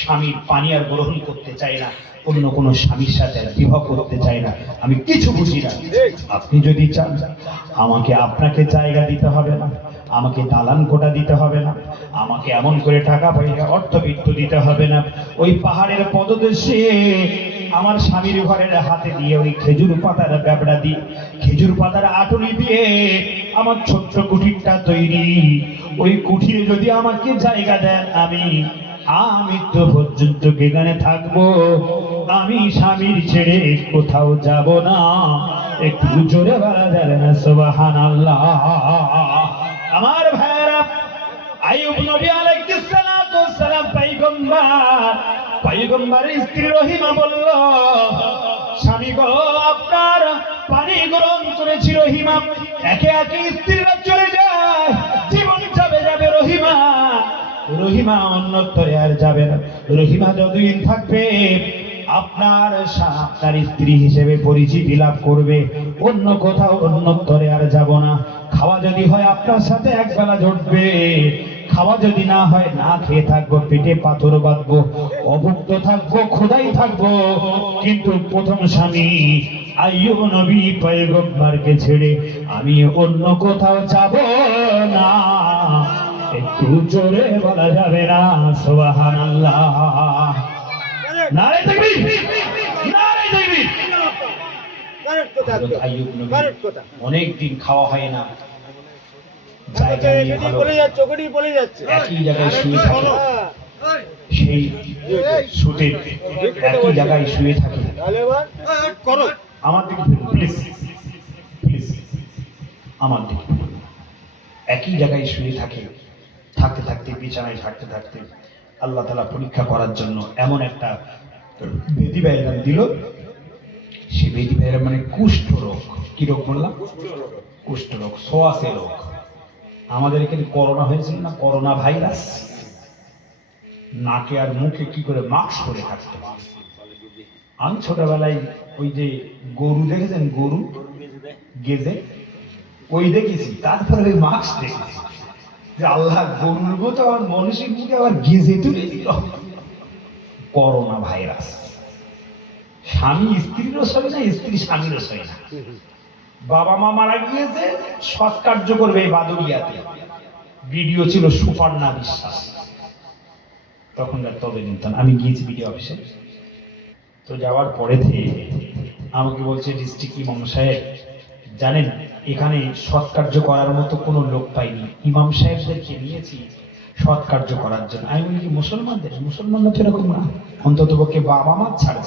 স্বামীর পানি আর গ্রহণ করতে চাই না। অন্য কোনো স্বামীর সাথে আর বিবাহ করতে চাই না, আমি কিছু বুঝি না। আপনি যদি চান আমাকে আপনাকে জায়গা দিতে হবে না, আমাকে দালান কোটা দিতে হবে না, আমাকে এমন করে টাকা পয়সা অর্থবিত্ত দিতে হবে না। ওই পাহাড়ের পদদেশে আমার স্বামীর ঘরের হাতে দিয়ে ওই খেজুর পাতার ব্যাবড়া দিয়ে, খেজুর পাতার আটুনি দিয়ে আমার ছোট্ট কুঠিরটা তৈরি, ওই কুঠিরে যদি আমাকে জায়গা দেন, আমি মৃত্যু পর্যন্ত এখানে থাকবো, আমি স্বামীর ছেড়ে কোথাও যাব না। একটু জোরে বলা যাবে না সুবহানাল্লাহ? আমার ভাইরা, আইয়ুব নবী আলাইহিস সালাতু ওয়াস সালাম পয়গম্বরের স্ত্রী রহিমা বলল, স্বামী গো, আপনার পানি গ্রহণ করেছি রহিমা, একে একে স্ত্রীরা চলে যায়, জীবন যাবে যাবে রহিমা, রহিমা অন্যত্তরে আর যাবে না। রহিমা যতদিন থাকবে আপনার স্ত্রী হিসেবে পরিচিতি লাভ করবে, অন্য কোথাও অন্যত্তরে আর যাব না। খাওয়া যদি হয় আপনার সাথে একবেলা জুটবে, খাওয়া যদি না হয় না খেয়ে থাকবো, পেটে পাথর বাঁধবো, অভুক্ত থাকবো, খোদাই থাকবো, কিন্তু প্রথম স্বামী আইয়ুব নবী পয়গম্বরকে ছেড়ে আমি অন্য কোথাও যাব না। একটু জোরে বলা যাবে না সুবহানাল্লাহ? নারে তাকবীর, নারে তাকবীর। আইয়ুব নবী অনেক দিন খাওয়া হয় না, জায়গা নিয়ে ভালো, একই জায়গায় শুয়ে থাকে, সেই শুতে একই জায়গায় শুয়ে থাকে। আমার দিকে প্লিজ প্লিজ, আমার দিকে একই জায়গায় শুয়ে থাকে, থাকতে থাকতে বিছানায় থাকতে থাকতে আল্লাহ তাআলা পরীক্ষা করার জন্য এমন একটা বেদি বাইরাম দিল। সে বেদি বাইরাম মানে কুষ্ঠ রোগ। কি রোগ বললাম? কুষ্ঠ রোগ, সোয়াসে রোগ। আমাদের এখানে করোনা হয়েছিল না, করোনা ভাইরাস, নাকে আর মুখে কি করে মাস্ক পরে থাকতে। আমি ছোটবেলায় ওই যে গরু দেখেছেন, গরু গেজে, ওই দেখেছি, তারপরে ওই মাস্ক দেখেছি যে আল্লাহ, গরুর মতো আবার মানুষের মুখে আবার গেজে তুলে দিল। করোনা ভাইরাস, স্বামী স্ত্রীরও সই না, স্ত্রী স্বামীরও সই না। বাবা মা মারা গিয়েছে, সৎকার্য করবে এই বাদুরিয়াতে। ভিডিও ছিল সুপর্ণা বিশ্বাস, তখনকার তবে নিতাম। আমি গিয়েছি ভিডিও অফিসে, তো যাওয়ার পরে থেকে আমাকে বলছে ডিস্ট্রিক্ট ইমাম সাহেব, জানেন এখানে সৎকার্য করার মতো কোনো লোক পাইনি, ইমাম সাহেবদেরকে নিয়েছি সৎকার্য করার জন্য। আমি বলি কি মুসলমানদের? মুসলমানরা তো এরকম না, অন্তত পক্ষে বাবা মা ছাড়া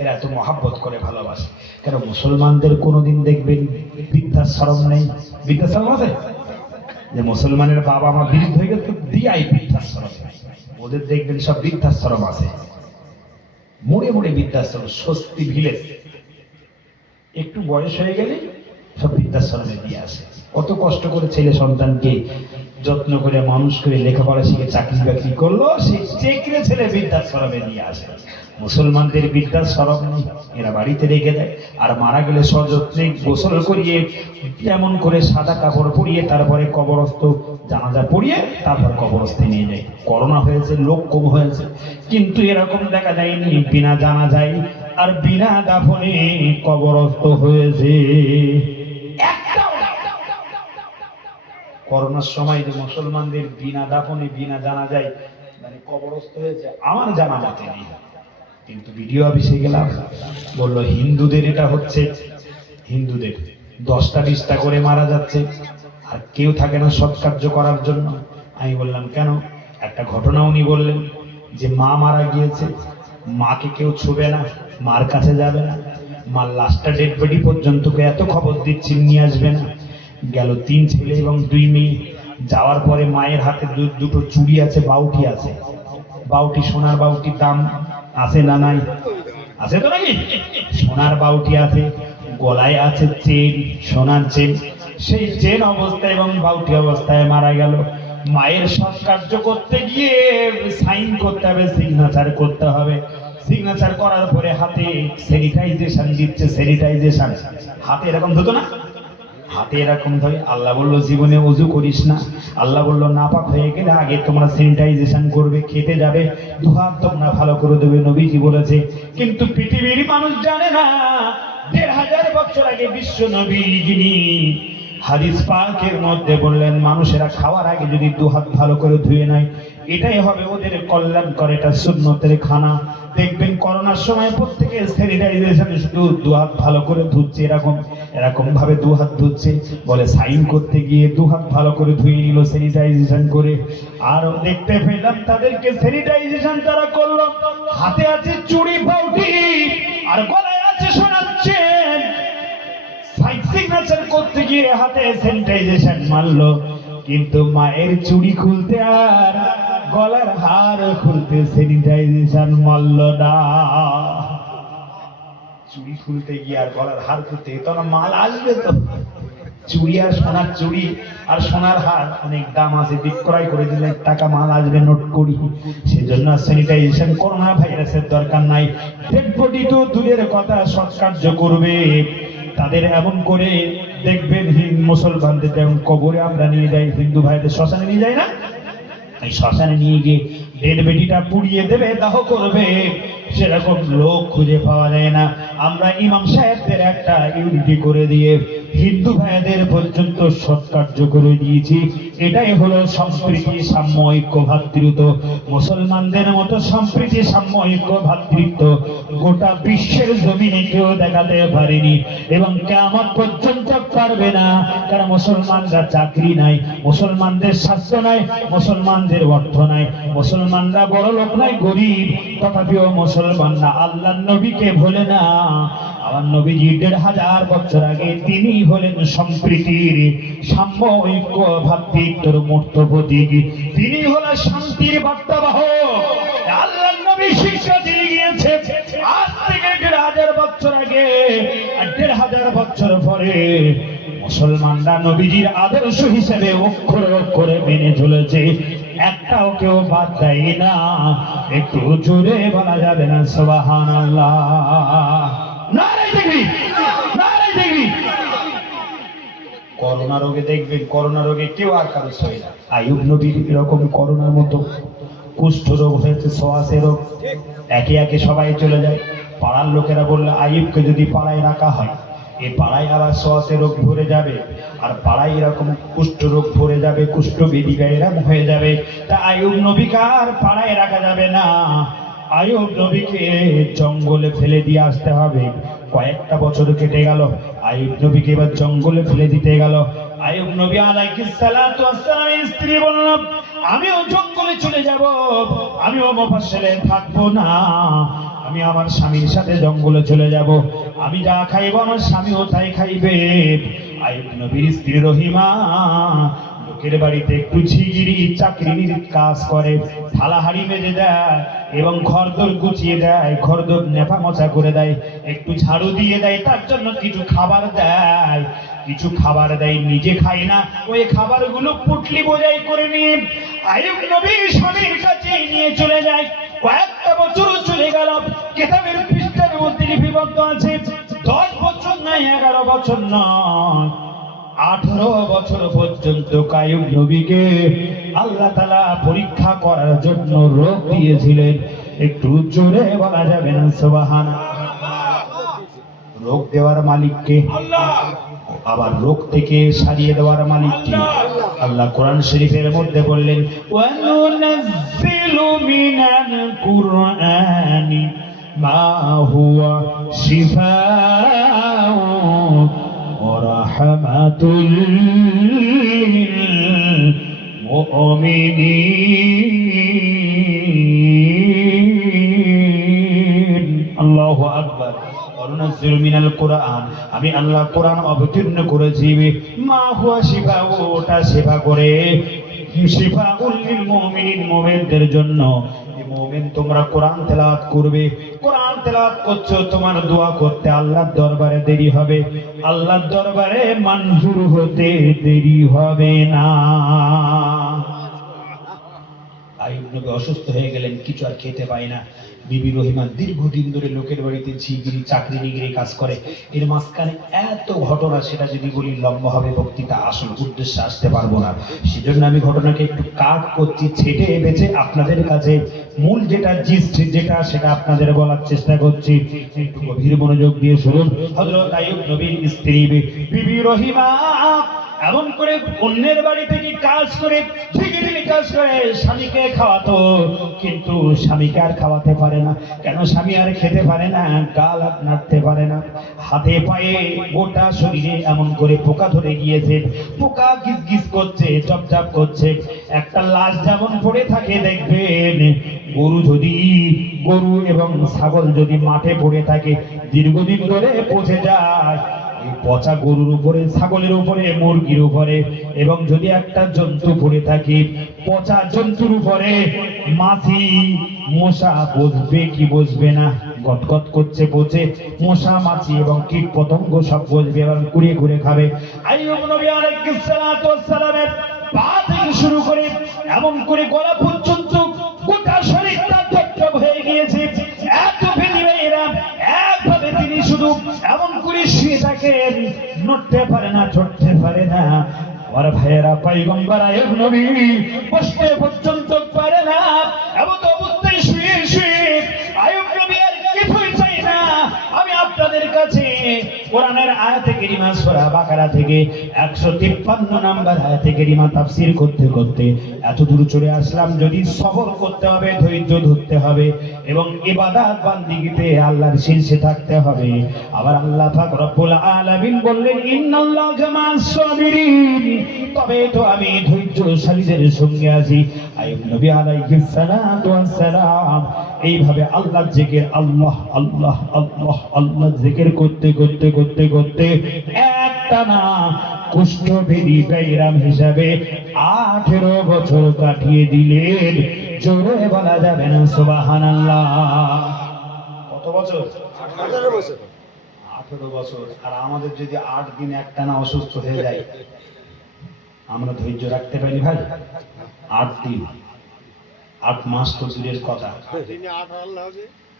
এরা এত মহাব্বত করে ভালোবাসে। কেন মুসলমানদের কোনোদিন দেখবেন বৃদ্ধাশ্রম নেই? বৃদ্ধাশ্রম আছে যে মুসলমানের বাবা মা বিরুদ্ধ হয়ে গেছে, দিয়াই বৃদ্ধাশ্রম, ওদের দেখবেন সব বৃদ্ধাশ্রম আছে, মোড়ে মোড়ে বৃদ্ধাশ্রম, স্বস্তি ভিলেজ। একটু বয়স হয়ে গেলে সব বৃদ্ধাশ্রমে দিয়ে আসে। কত কষ্ট করে ছেলে সন্তানকে যত্ন করে মানুষ করে লেখাপড়া শিখে চাকরি বাকরি করলো, সেই চেকরে ছেলে বৃদ্ধাশ্রমে নিয়ে আসে। মুসলমানদের বৃদ্ধাশ্রম নেই, এরা বাড়িতে রেখে দেয়, আর মারা গেলে সযত্নে গোসল করিয়ে, যেমন করে সাদা কাপড় পরিয়ে, তারপরে কবরস্থ জানাজা পড়িয়ে তারপর কবরস্থে নিয়ে যায়। করোনা হয়েছে, লোক কম হয়েছে, কিন্তু এরকম দেখা যায়নি বিনা জানাজায় আর বিনা দাফনে কবরস্থ হয়েছে। করোনার সময় যে মুসলমানদের বিনা দাফনে বিনা জানাজায় মানে কবরস্থ হয়েছে, আমার জানা মতে নেই। কিন্তু ভিডিও অফিসে গেলাম, বললো হিন্দুদের এটা হচ্ছে, হিন্দুদের 10টা 20টা করে মারা যাচ্ছে, আর কেউ থাকে না সৎকার্য করার জন্য। আমি বললাম কেন? একটা ঘটনা উনি বললেন যে মা মারা গিয়েছে, মাকে কেউ ছুবে না, মার কাছে যাবে না, মার লাশটা ডেড বডি পর্যন্ত এত খবর দিচ্ছি নিয়ে আসবে না। গেল 3 ছেলে এবং 2 মেয়ে, যাওয়ার পরে মায়ের হাতে দুটো চুড়ি আছে, বাউটি আছে, বাউটি সোনার বাউটির দাম আছে না নাই? আছে তো নাকি? সোনার বাউটি আছে, গলায় আছে চেন, সোনার চেন, সেই চেন অবস্থায় এবং বাউটি অবস্থায় মারা গেল। মায়ের সৎকার্য করতে গিয়ে সাইন করতে হবে, সিগনেচার করতে হবে, সিগনেচার করার পরে হাতে স্যানিটাইজেশন দিচ্ছে, স্যানিটাইজেশন হাতে এরকম ধুতো না, হাতে এরকম ধরে। আল্লাহ বললো জীবনে ওযু করিস না, আল্লাহ বললো নাপাক হয়ে গেলে আগে তোমরা স্যানিটাইজেশন করবে, খেতে যাবে দুহাত তোমরা ভালো করে দেবে, নবীজি বলেছে। কিন্তু পৃথিবীর মানুষ জানে না ১৫০০ বছর আগে বিশ্ব নবী যিনি হাদিস পাকের মধ্যে বললেন মানুষেরা খাওয়ার আগে যদি দুহাত ভালো করে ধুয়ে নেয় এটাই হবে ওদের কল্যাণকর, এটা সুন্নতের খানা। দেখবেন করোনার সময় প্রত্যেকে স্যানিটাইজেশন শুধু দুহাত ভালো করে ধুচ্ছে, এরকম ভাবে দুহাত ধুচ্ছে, বলে সাইন করতে গিয়ে দুহাত ভালো করে ধুয়ে নিল স্যানিটাইজেশন করে। আর দেখতে পেলাম তাদেরকে স্যানিটাইজেশন তারা করলো, হাতে আছে চুড়ি পাউটি আর গলায় আছে সোনার চেন। সিগনেচার করতে গিয়ে হাতে স্যানিটাইজেশন মারলো, কিন্তু মায়ের চুড়ি খুলতে আর গলার হার খুলতে স্যানিটাইজেশন মারলো না। চুড়ি খুলতে গিয়ে আর গলার হার খুলতে তো না মাল আসবে তো। চুড়ি আর সোনার চুড়ি আর সোনার হার অনেক দাম আছে, বিক্রয় করে দিলে টাকা মাল আসবে নোট করি। সেজন্য স্যানিটাইজেশন করোনা ভাইরাসের দরকার নাই। ডেড বডি তো দূরের কথা সৎকার্য করবে তাদের এমন করে দেখবেন মুসলমানদের যেমন কবরে আমরা নিয়ে যাই, হিন্দু ভাইদের শ্মশানে নিয়ে যাই না, এই শ্মশানে নিয়ে গিয়ে ডেড বডিটা পুড়িয়ে দেবে, দাহ করবে, সেরকম লোক খুঁজে পাওয়া যায় না। আমরা ইমাম সাহেবদের একটা ইউনিটি করে দিয়ে হিন্দু ভাইদের পর্যন্ত সৎকার্য করে দিয়েছি। এটাই হলো সম্প্রীতি সাম্য ঐক্য ভ্রাতৃত্ব। মুসলমানদের মতো সম্প্রীতি সাম্য ঐক্য ভ্রাতৃত্ব গোটা বিশ্বের জমিনে কেউ দেখাতে পারেনি এবং কিয়ামত পর্যন্ত পারবে না। কারণ মুসলমানরা চাকরি নাই, মুসলমানদের স্বাস্থ্য নাই, মুসলমানদের অর্থ নাই, মুসলমানরা বড় লোক নাই, গরিব, তথাপিও মুসলমানরা আল্লাহর নবীকে ভোলে না। আমার নবীজি ১৫০০ বছর আগে তিনি হলেন সম্প্রীতির সাম্য ঐক্য ভ্রাতৃত্বের মূর্ত প্রতীক, তিনি হলেন শান্তির বার্তাবাহক। আল্লাহর নবী শিক্ষা দিয়ে গিয়েছে আজ থেকে ১৫০০ বছর আগে আর ১৫০০ বছর পরে মুসলমানরা নবীজির আদর্শ হিসেবে অক্ষরে অক্ষরে মেনে চলেছে, একটাও কেউ বাদ দেয় না। একটু জোরে বলা যাবে না সুবহানাল্লাহ? নারে তাকবীর, নারে তাকবীর। করোনা রোগে দেখবেন, করোনা রোগে কেউ আর কারো সয় না। আইয়ুব নবীর এরকম করোনার মতো কুষ্ঠ রোগ হয়েছে, সোয়াসের রোগ, একে একে সবাই চলে যায়। পাড়ার লোকেরা বললে আইয়ুবকে যদি পাড়ায় রাখা হয় এই পাড়ায় আবার সোয়াসের রোগ ভরে যাবে, আর পাড়ায় এরকম কুষ্ঠ রোগ ভরে যাবে, কুষ্ঠ বেদিকা এরকম হয়ে যাবে। তা আইয়ুব নবীকে আর পাড়ায় রাখা যাবে না, আইয়ুব নবীকে জঙ্গলে ফেলে দিয়ে আসতে হবে। কয়েকটা বছর কেটে গেল, আইয়ুব নবীকে এবার জঙ্গলে ফেলে দিতে গেল। আইয়ুব নবী আলাইহিস সালাতু ওয়াস সালামের স্ত্রী বলল আমিও জঙ্গলে চলে যাব, আমিও মুফাসসিলে থাকবো না, আমি আমার স্বামীর সাথে জঙ্গলে চলে যাব, আমি যা খাইব আমার স্বামীও তাই খাইবে। আইয়ুব নবীর স্ত্রী রহিমা লোকের বাড়িতে একটু ঝিগিরি চাকরির কাজ করে, থালা হাড়ি মেজে দেয় এবং ঘরদোর গুছিয়ে দেয়, ঘরদোর নেফা মোছা করে দেয়, একটু ঝাড়ু দিয়ে দেয়, তার জন্য কিছু খাবার দেয়, কিছু খাবার দেয়, নিজে খায় না। ওই খাবারগুলো পুটলি বোঝাই করে নিয়ে আইয়ুব নবী স্বামীর কাছে নিয়ে চলে যায়। কয়েকটা বছর চলে গেল, কিতাবের পৃষ্ঠার মধ্যে লিপিবদ্ধ আছে 10 বছর নয়, 11 বছর নয়, 18 বছর পর্যন্ত আইয়ুব নবীকে আল্লাহ তাআলা পরীক্ষা করার জন্য রোগ দিয়েছিলেন। একটু জোরে বলা যাবে না সুবহানাল্লাহ? রোগ দেওয়ার মালিক কে? আবার রোগ থেকে সারিয়ে দেওয়ার মালিক কে? আল্লাহ কোরআন শরীফের মধ্যে বললেন ওয়া নুনাজ্জিলু মিনাল কুরআনি মা হুয়া শিফাউ ওয়া রাহমাতুল লিল মুমিনিন। আল্লাহু আকবার। নুনাজ্জিলু মিনাল কুরআন, আমি আল্লাহ কোরআন অবতীর্ণ করেছি মা হুয়া শিফাউ, ওটা শিফা করে, শিফাউল লিল মুমিনিন, মুমিনদের জন্য। মুমিন তোমরা কোরআন তেলাওয়াত করবে, কোরআন তেলাওয়াত করছো, তোমার দোয়া করতে আল্লাহর দরবারে দেরি হবে, আল্লাহর দরবারে মঞ্জুর হতে দেরি হবে না। আইয়ুব নবী অসুস্থ হয়ে গেলেন, কিছু আর খেতে পায় না। বিবি রহিমা দীর্ঘদিন ধরে লোকের বাড়িতে ঝিগিরি চাকরি নিগিরি কাজ করে। এর মাঝখানে এত ঘটনা, সেটা যদি বলি লম্বা হবে বক্তৃতা, আসল উদ্দেশ্যে আসতে পারবো না। সেজন্য আমি ঘটনাকে একটু কাট করছি, ছেটে বেছে আপনাদের কাছে মূল যেটা জিস্ট যেটা সেটা আপনাদের বলার চেষ্টা করছি। একটু গভীর মনোযোগ দিয়ে শুনুন। হযরত আইয়ুব নবীর স্ত্রী বিবি রহিমা এমন করে অন্যের বাড়ি থেকে কাজ করে ঠিকই কাজ করে স্বামীকে খাওয়াতো, কিন্তু স্বামীকে আর খাওয়াতে পারে না। কেন? স্বামী আর খেতে পারে না, গাল আর নাড়তে পারে না, হাতে পায়ে গোটা শরীরে এমন করে পোকা ধরে গিয়েছে, পোকা গিজ গিজ করছে, চপচাপ করছে। একটা লাশ যেমন পড়ে থাকে দেখবেন, গরু এবং ছাগল যদি মাঠে পড়ে থাকে দীর্ঘদিন ধরে পচে যায়, পচা গরুর উপরে, ছাগলের উপরে, মুরগির উপরে, এবং যদি একটা জন্তু পড়ে থাকে পচা জন্তুর উপরে, মাছি মশা বসবে কি বসবে না, গদগদ করছে পচে, মশা মাছি এবং কীট পতঙ্গ সব বসবে এবং কুড়িয়ে কুড়িয়ে খাবে। আইয়ুব নবী আলাইহিস সালাতু ওয়াস সালামের পা থেকে শুরু করে এমন করে গলা পর্যন্ত গোটা শরীরটা টপটপ হয়ে গিয়েছে। এত বেদিবেরা একভাবে তিনি শুধু এমন করে শুয়ে থাকেন, নড়তে পারে না, চড়তে পারে না। আমার ভাইয়েরা, পয়গম্বর আইয়ুব নবী বসতে পর্যন্ত পারে না, এমন অবস্থায় শুয়ে শুয়ে আইয়ুব নবী আর কিছুই চাই না। আমি আপনাদের কাছে কোরআনের আয়াতে কারিমা সূরা বাকারা থেকে 153 নম্বর আয়াতে কারিমা তাফসীর করতে করতে এত দূর চলে আসলাম। যদি সবর করতে হবে, ধৈর্য ধরতে হবে এবং ইবাদত বান্দিগিতে আল্লাহর শীর্ষে থাকতে হবে। আবার আল্লাহ পাক রব্বুল আলামিন বললেন, ইন্নাল্লাহা মা'আস সাবিরিন, তবে তো আমি ধৈর্যশালীদের সঙ্গে আছি। আইয়ুব নবী আলাইহিস সালাতু ওয়াস সালাম এইভাবে আল্লাহর জিকির, আল্লাহ আল্লাহ আল্লাহ আল্লাহ জিকির করতে করতে করতে করতে একটানা কুষ্ঠবেদী গায়রাম হিসাবে 18 বছর কাটিয়ে দিলেন। জোরে বলা যাবে না সুবহানাল্লাহ। কত বছর? 18 বছর। 18 বছর। আর আমাদের যদি 8 দিন একটানা অসুস্থ হয়ে যায়, আমরা ধৈর্য রাখতে পারি ভাই? 8 দিন, 8 মাস তো দূরের কথা,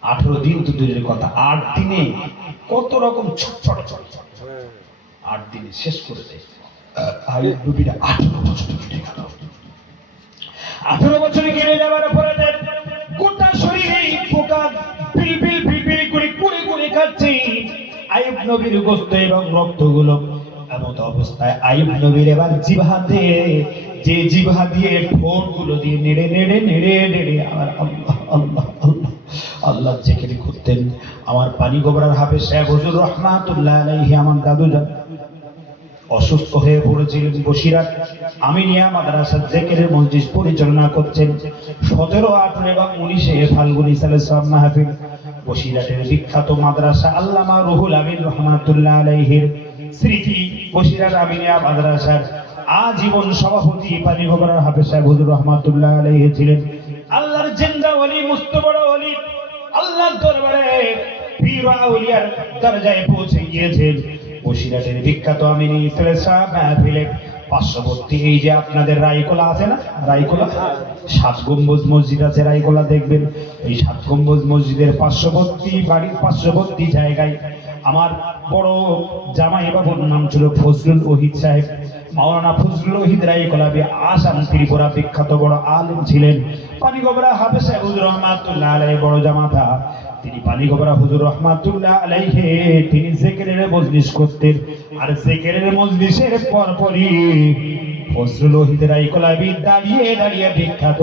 18 দিন তো দূরের কথা। 8 দিনে কত রকম ছোট ছোট ছোট 8 দিনে শেষ করে দেয়। আইয়ুব নবীর 18 বছর কেটে গেল। 18 বছরে কেটে যাওয়ার পরে গোটা শরীরে পোকা বিলবিল বিলবিল করে কুড়ে কুড়ে খাচ্ছে আইয়ুব নবীর গোশত এবং রক্তগুলো। এমন অবস্থায় আইয়ুব নবীর এবার জিহ্বা দিয়ে, যে জিহ্বা দিয়ে ঠোঁটগুলো দিয়ে নেড়ে নেড়ে নেড়ে নেড়ে আমার আল্লাহ আল্লাহ আল্লাহ আল্লাহ জিকির করতেন। আমার পানি গোবরার হাফেজ সাহেব হুজুর রহমাতুল্লাহ আলাইহি, আমার দাদু যান অসুস্থ হয়ে পড়েছিলেন। বসিরহাট আমিনিয়া মাদ্রাসার জিকিরের মজলিস পরিচালনা করছেন। 17, 18 এবং 19 ফাল্গুন সালেহ মাহফিল বসিরহাটের বিখ্যাত মাদ্রাসা আল্লামা রুহুল আমিন রহমাতুল্লাহ আলাইহির স্মৃতি বসিরহাট আমিনিয়া মাদ্রাসার আজীবন সভাপতি পানি গোবরার হাফেজ সাহেব হুজুর রহমাতুল্লাহ আলাইহি ছিলেন। আল্লাহর জিন্দা ওলি, মুস্তবড় ওলি, আল্লাহর দরবারে পীর আউলিয়ার দরজায় পৌঁছে গিয়েছেন। বসিরহাটের বিখ্যাত আমিনী ফেরেশা মাহফিলে পার্শ্ববর্তী এই যে আপনাদের রায়কোলা আছে না, রায়কোলা 7 গম্বুজ মসজিদ আছে, রায়কোলা দেখবেন। এই 7 গম্বুজ মসজিদের পার্শ্ববর্তী বাড়ির পার্শ্ববর্তী জায়গায় আমার বড় জামাই বাবুর নাম ছিল ফজলুল ওহিদ সাহেব। মাওলানা ফজলুল ওহিদ রায়কোলাবি আসাম ত্রিপুরা বিখ্যাত বড় আলেম ছিলেন। পানি গোবরা হাফেজ সাহেব হুজুর রহমাতুল্লাহ আলাইহি বড় জামাতা। তিনি পানি গোবরা হুজুর রহমাতুল্লাহ আলাইহি তিনি জিকিরের মজলিস করতেন। আর জিকিরের মজলিসের পরপরই ফজলুল ওহিদ রায়কোলাবি দাঁড়িয়ে দাঁড়িয়ে বিখ্যাত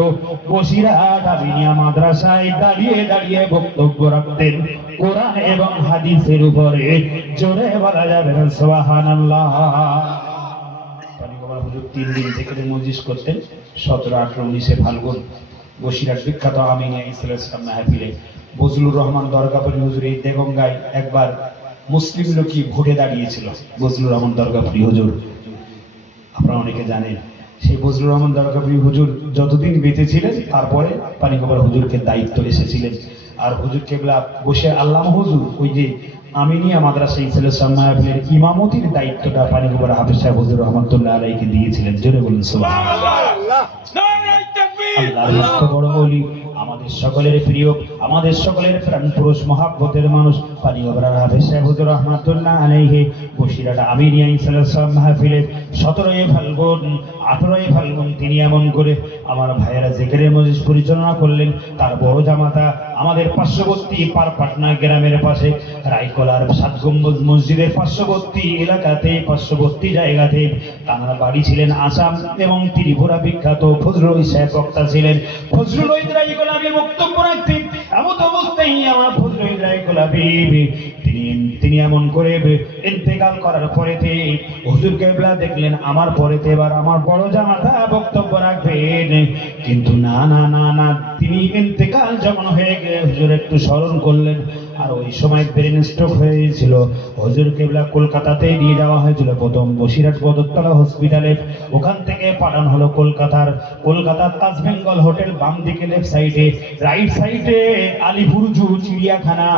বসিরহাট আমিনিয়া মাদ্রাসায় দাঁড়িয়ে দাঁড়িয়ে বক্তব্য রাখতেন কোরআন এবং হাদিসের উপরে। জোরে বলা যাবে না সুবহানাল্লাহ। পানি গোবরা হুজুর 3 দিন জিকিরের মজলিস করতেন। 17, 18, 19 ফাল্গুন বসিরহাট বিখ্যাত আমিনিয়া ইসলাম মাহফিলে বজলুর রহমান দরগাপুরি হুজুর এই দেগঙ্গায় একবার মুসলিম লোকই ভোটে দাঁড়িয়েছিল। বজলুর রহমান দরগাপুরি হুজুর আপনারা অনেকে জানেন। সেই বজলুর রহমান দরগাপুরি হুজুর যতদিন বেঁচে ছিলেন, তারপরে পানি গোবরা হুজুরকে দায়িত্ব এসেছিলেন। আর হুজুর কেবলা বসে আল্লামা হুজুর ওই যে আমিনিয়া মাদ্রাসা ইসলাম মাহফিলের ইমামতির দায়িত্বটা পানি গোবরা হাফেজ সাহেব হুজুর রহমাতুল্লাহ আলাইহিকে দিয়েছিলেন। জোরে বলুন সুবহানাল্লাহ। নারায়ে তাকবীর। আল্লাহর মস্ত বড় ওলি, আমাদের সকলের প্রিয়, আমাদের সকলের প্রাণ পুরুষ, মহাব্বতের মানুষ, পানি ওবরার হাফেজ সাহেব হুজুর রহমাতুল্লাহ আলাইহি বসিরহাট আমিনিয়া ইনশাআল্লাহ মাহফিলের 17 ফাল্গুন 18 ফাল্গুন তিনি এমন করে আমার ভাইয়েরা জিকিরের মজলিস পরিচালনা করলেন। তার বড় জামাতা আমাদের পার্শ্ববর্তী পারপাটনা গ্রামের পাশে রায়কলার 7 গম্বুজ মসজিদের পার্শ্ববর্তী এলাকাতে, পার্শ্ববর্তী জায়গাতে তাঁর বাড়ি ছিলেন আসাম এবং ত্রিপুরা বিখ্যাত ফজলুল সাহেব বক্তা ছিলেন। ফজলুল রায়কলাবি বক্তব্য রাখতেন। এমন অবস্থায় আমার ফজলুল রায়কলাবি তিনি এমন করে ইন্তেকাল করার পরেতে হুজুর কেবলা দেখলেন আমার পরেতে এবার আমার বড় জামাতা বক্তব্য রাখবেন, কিন্তু না না না না, তিনি ইন্তেকাল যখন হয়ে গেলে হুজুর একটু স্মরণ করলেন। আর ওই সময় ব্রেন স্ট্রোক হয়েছিল। হুজুর কেবলা কলকাতাতে নিয়ে যাওয়া হয়েছিল, প্রথম বসিরহাট বদরতলা হসপিটালে, ওখান থেকে পাঠানো হলো কলকাতার তাজ বেঙ্গল হোটেল, বাম দিকে লেফট সাইডে, রাইট সাইডে আলিপুর জু চিড়িয়াখানা।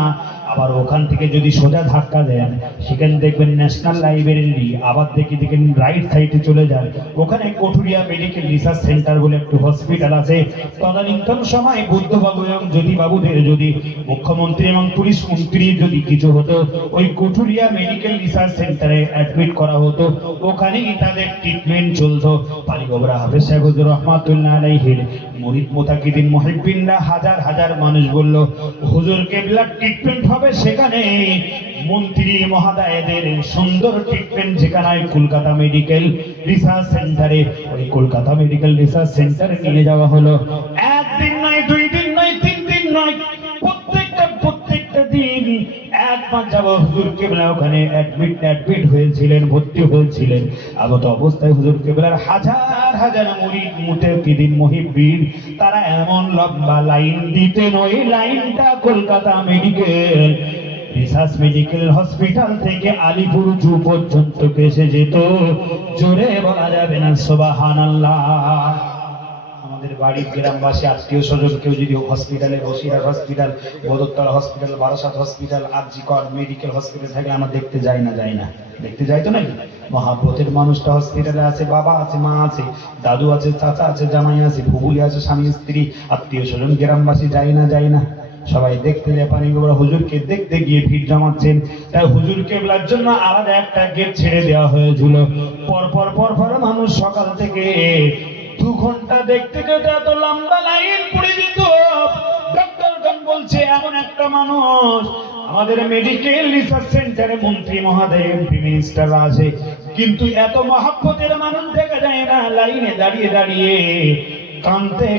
আবার ওখান থেকে যদি সোজা ধাক্কা দেন সেখানে দেখবেন ন্যাশনাল লাইব্রেরি, আবার দেখেন রাইট সাইডে চলে যান, ওখানে কটুরিয়া মেডিকেল রিসার্চ সেন্টার বলে একটু হসপিটাল আছে। তদানীন্তন সময় বুদ্ধবাবু এবং জ্যোতিবাবুদের যদি মুখ্যমন্ত্রী এবং পুলিশ মন্ত্রী যদি কিছু হতো, ওই কটুরিয়া মেডিকেল রিসার্চ সেন্টারে অ্যাডমিট করা হতো, ওখানেই তাদের ট্রিটমেন্ট চলতো। পালিগোবরা হাফেজ সাহেব হুজুর রহমাতুল্লাহ আলাইহির মুরিদ মুতাকিদিন মুহিব্বিনরা হাজার হাজার মানুষ বলল হুজুর কেবলা ট্রিটমেন্ট হবে সেখানে। মন্ত্রী মহোদয়দের সুন্দর ট্রিটমেন্ট যেখানে কলকাতা মেডিকেল রিসার্চ সেন্টারে, ওই কলকাতা মেডিকেল রিসার্চ সেন্টারে নিয়ে যাওয়া হলো। একদিন নয়, 2 দিন নয়, 3 দিন নয়, প্রত্যেকটা দিন একবার যাব হুজুর কেবলা ওখানে অ্যাডমিট হয়েছিলেন, ভর্তি হয়েছিলেন। আগত অবস্থায় হুজুর কেবলার হাজার হাজার মুরিদ মুতাকিদিন মুহিব্বিন তারা এমন লম্বা লাইন দিতেন, ওই লাইনটা Kolkata medical research medical hospital থেকে আলিপুর জু পর্যন্ত এসে যেত। জোরে বলা যাবে না সুবহানাল্লাহ। আমাদের বাড়ির গ্রামবাসী আত্মীয় স্বজন কেউ যদি হসপিটালে, Basirhat hospital, Badartala hospital, Barasat hospital, RG Kar medical hospital থাকে, আমরা দেখতে যাই না দেখতে যাই তো নাকি? মহাব্বতের মানুষটা হসপিটালে আছে, বাবা আছে, মা আছে, দাদু আছে, চাচা আছে, জামাই আছে, ফুবুলি আছে, স্বামী স্ত্রী, আত্মীয় স্বজন গ্রামবাসী যাই না সবাই দেখতে যায়। পানি গোবরা হুজুরকে দেখতে গিয়ে ভিড় জমাচ্ছেন, তাই হুজুর কেবলার জন্য আলাদা একটা গেট ছেড়ে দেওয়া হয়েছিল। পর মানুষ সকাল থেকে 2 ঘন্টা দেখতে এত লম্বা লাইন পড়ে যেত। ডক্টরগণ বলছে এমন একটা মানুষ আমাদের মেডিকেল রিসার্চ সেন্টারে মন্ত্রী মহোদয়, এমপি, মিনিস্টার আছে, কিন্তু এত মহাব্বতের মানুষ দেখা যায় না। লাইনে দাঁড়িয়ে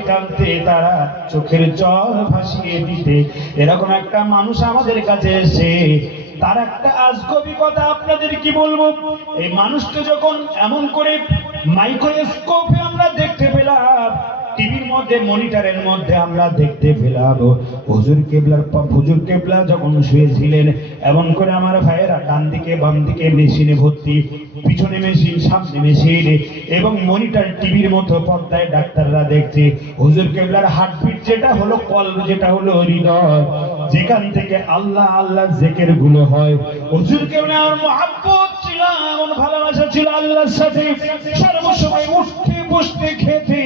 কাঁদতে তারা চোখের জল ভাসিয়ে দিতে এরকম একটা মানুষ আমাদের কাছে এসে তার একটা আজগবি কথা আপনাদের কি বলবো। এই মানুষকে যখন এমন করে মাইক্রোস্কোপে আমরা দেখতে পেলাম, টিভির মধ্যে, মনিটরের মধ্যে আমরা দেখতে পেলাম, হুজুর কেবলা যখন শুয়েছিলেন, এমন করে আমার ভাইয়েরা ডান দিকে বাম দিকে মেশিনে ভর্তি, পিছনে মেশিন, সামনে মেশিন এবং মনিটর টিভির মতো পর্দায় ডাক্তাররা দেখছে হুজুর কেবলার হার্টবিট যেটা হলো, কলব যেটা হলো হৃদয়, যেখান থেকে আল্লাহ আল্লাহ জিকির গুলো হয়। হুজুর কেবলার মহব্বত ছিল, এমন ভালোবাসা ছিল আল্লাহর সাথে, সর্বসময় উঠতে বসতে খেতে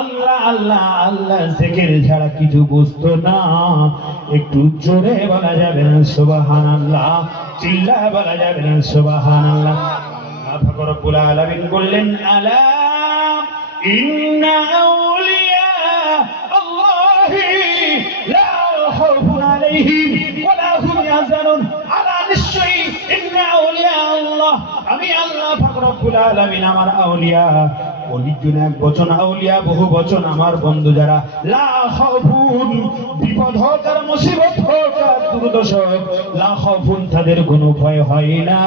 আল্লাহ আল্লাহ আল্লাহ জিকির ছাড়া কিছু বুঝতো না। একটু জোরে বলা যাবে না সুবহানাল্লাহ, চিল্লা বলা যাবে না সুবহানাল্লাহ। আল্লাহ রব্বুল আলামিন বললেন আলা ইন্না আউলিয়া আল্লাহি লা খাউফুন আলাইহিম ওয়া লা হুম ইয়াহজানুন। আলা নিশ্চয়ই ইন্না আউলিয়া আল্লাহ, আমি আল্লাহ পাক রব্বুল আলামিন আমার আউলিয়া, অলিজন এক বচন, আউলিয়া বহু বচন, আমার বন্ধু যারা, লা খাউফুন, বিপদ হোক আর মুসিবত হোক আর দুর্দশা হোক, লা খাউফুন, তাদের কোনো ভয় হয় না,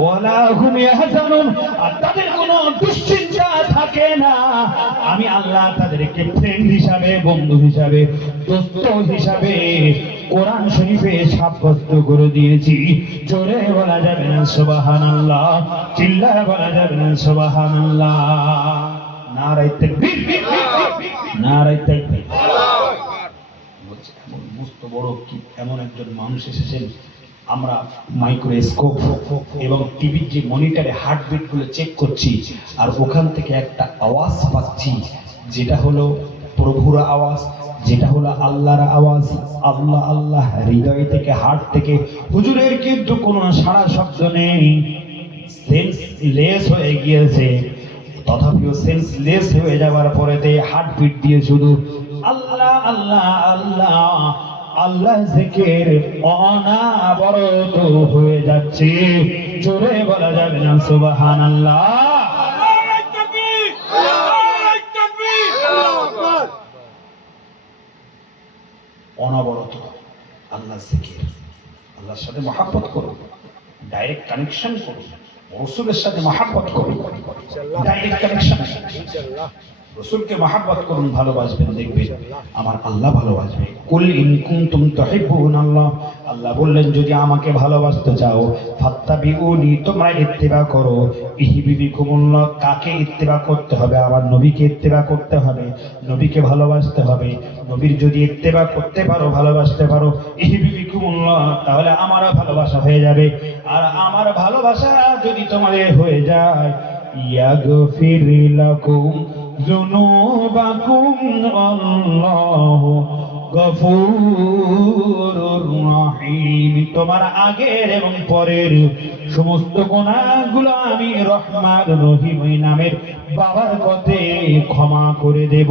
ওয়ালা হুম ইয়াহজানুন, আর তাদের কোনো দুশ্চিন্তা থাকে না। আমি আল্লাহ তাদেরকে ফ্রেন্ড হিসাবে, বন্ধু হিসাবে, দোস্ত হিসাবে কোরআন শরীফে সাব্যস্ত করে দিয়েছি। জোরে বলা যাবে না সুবহানাল্লাহ, চিল্লায় বলা যাবে না সুবহানাল্লাহ। নারায়ে তাকবীর, নারায়ে তাকবীর। বলছে এমন মস্ত বড় কি এমন একজন মানুষ এসেছেন, আমরা মাইক্রোস্কোপ এবং টিভির যে মনিটরে হার্টবিট গুলো চেক করছি, আর ওখান থেকে একটা আওয়াজ পাচ্ছি যেটা হলো প্রভুর আওয়াজ, যেটা হলো আল্লাহর আওয়াজ। আল্লাহ আল্লাহ হৃদয় থেকে, হার্ট থেকে। হুজুরের কিন্তু কোনো সারা শব্দ নেই, সেন্সলেস হয়ে গিয়েছে। তথাপিও সেন্সলেস হয়ে যাওয়ার পরেতে হার্টবিট দিয়ে শুধু আল্লাহ আল্লাহ আল্লাহ আল্লাহ জিকির অনাবরত হয়ে যাচ্ছে। জোরে বলা যাবে না সুবহানাল্লাহ। নারে তাকবীর! নারে তাকবীর! অনবরত আল্লাহ জিকির, আল্লাহর সাথে মহাব্বত করুন, ডাইরেক্ট কানেকশন করুন, রসুলের সাথে মহাব্বত করুন, ডাইরেক্ট কানেকশন। রসুলকে মহাব্বত করুন, ভালোবাসবেন, দেখবেন আমার আল্লাহ ভালোবাসবে। কুল ইন কুনতুম তুহিব্বুনাল্লাহ, আল্লাহ বললেন যদি আমাকে ভালোবাসতে চাও ফাত্তাবিউনি, তোমরা ইত্তিবা করো। ইহবিবিকুমুল্লাহ, কাকে ইত্তিবা করতে হবে? আমার নবীকে ইত্তিবা করতে হবে, নবীকে ভালোবাসতে হবে। নবীর যদি ইত্তিবা করতে পারো, ভালোবাসতে পারো, ইহবিবিকুমুল্লাহ, তাহলে আমারও ভালোবাসা হয়ে যাবে। আর আমার ভালোবাসা যদি তোমাদের হয়ে যায়, ইয়াগফির লাকুম যুনুবাকুম আল্লাহু গফুরুর রহিম, তোমার আগের এবং পরের সমস্ত গুনাহগুলো আমি রহমান রহিম ওই নামের বাবার পথে ক্ষমা করে দেব।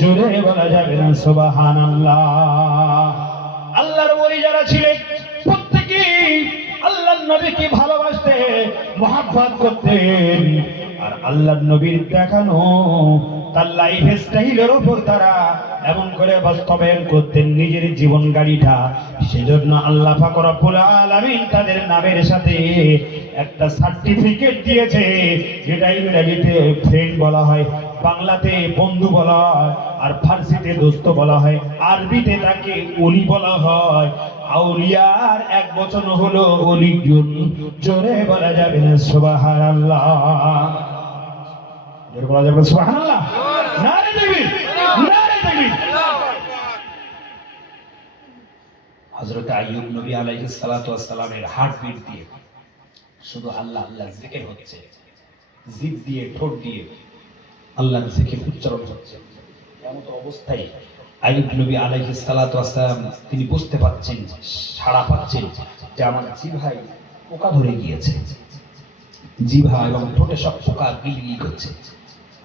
জোরে বলা যাবে না সুবহানাল্লাহ। আল্লাহর ওলি যারা ছিলেন প্রত্যেকেই আল্লাহর নবীকে ভালোবাসতে, মহাব্বত করতেন। আর আল্লাহর নবীর দেখানো তার লাইফ স্টাইলের উপর তারা এমন করে বাস্তবায়ন করতেন নিজের জীবন গাড়িটা। সেজন্য আল্লাহ পাক রব্বুল আলামিন তাদের নামের সাথে একটা সার্টিফিকেট দিয়েছে, যেটা ইংরেজিতে ফ্রেন্ড বলা হয়, বাংলাতে বন্ধু বলা হয়, আর ফার্সিতে দোস্ত বলা হয়, আরবিতে তাকে ওলি বলা হয়। আউলিয়ার এক বচন হলো ওলিয়ুন। জোরে বলা যাবে না সুবহানাল্লাহ। জোরে বলা যাবে না সুবহানাল্লাহ। নারে তাকবীর, নারে তাকবীর। হযরত আইয়ুব নবী আলাইহিস সালাতু ওয়াস সালামের হার্টবিট দিয়ে শুধু আল্লাহ আল্লাহ জিকির হচ্ছে, জিভ দিয়ে, ঠোঁট দিয়ে আল্লাহর জিকির উচ্চারণ হচ্ছে। এমন অবস্থায় আইয়ুব নবী আলাইহিস সালাতু ওয়াস সালাম তিনি বুঝতে পারছেন, সাড়া পাচ্ছেন যে আমার জিহ্বায় পোকা ধরে গিয়েছে, জিহ্বা এবং ঠোঁটে সব পোকা গিলগিল করছে।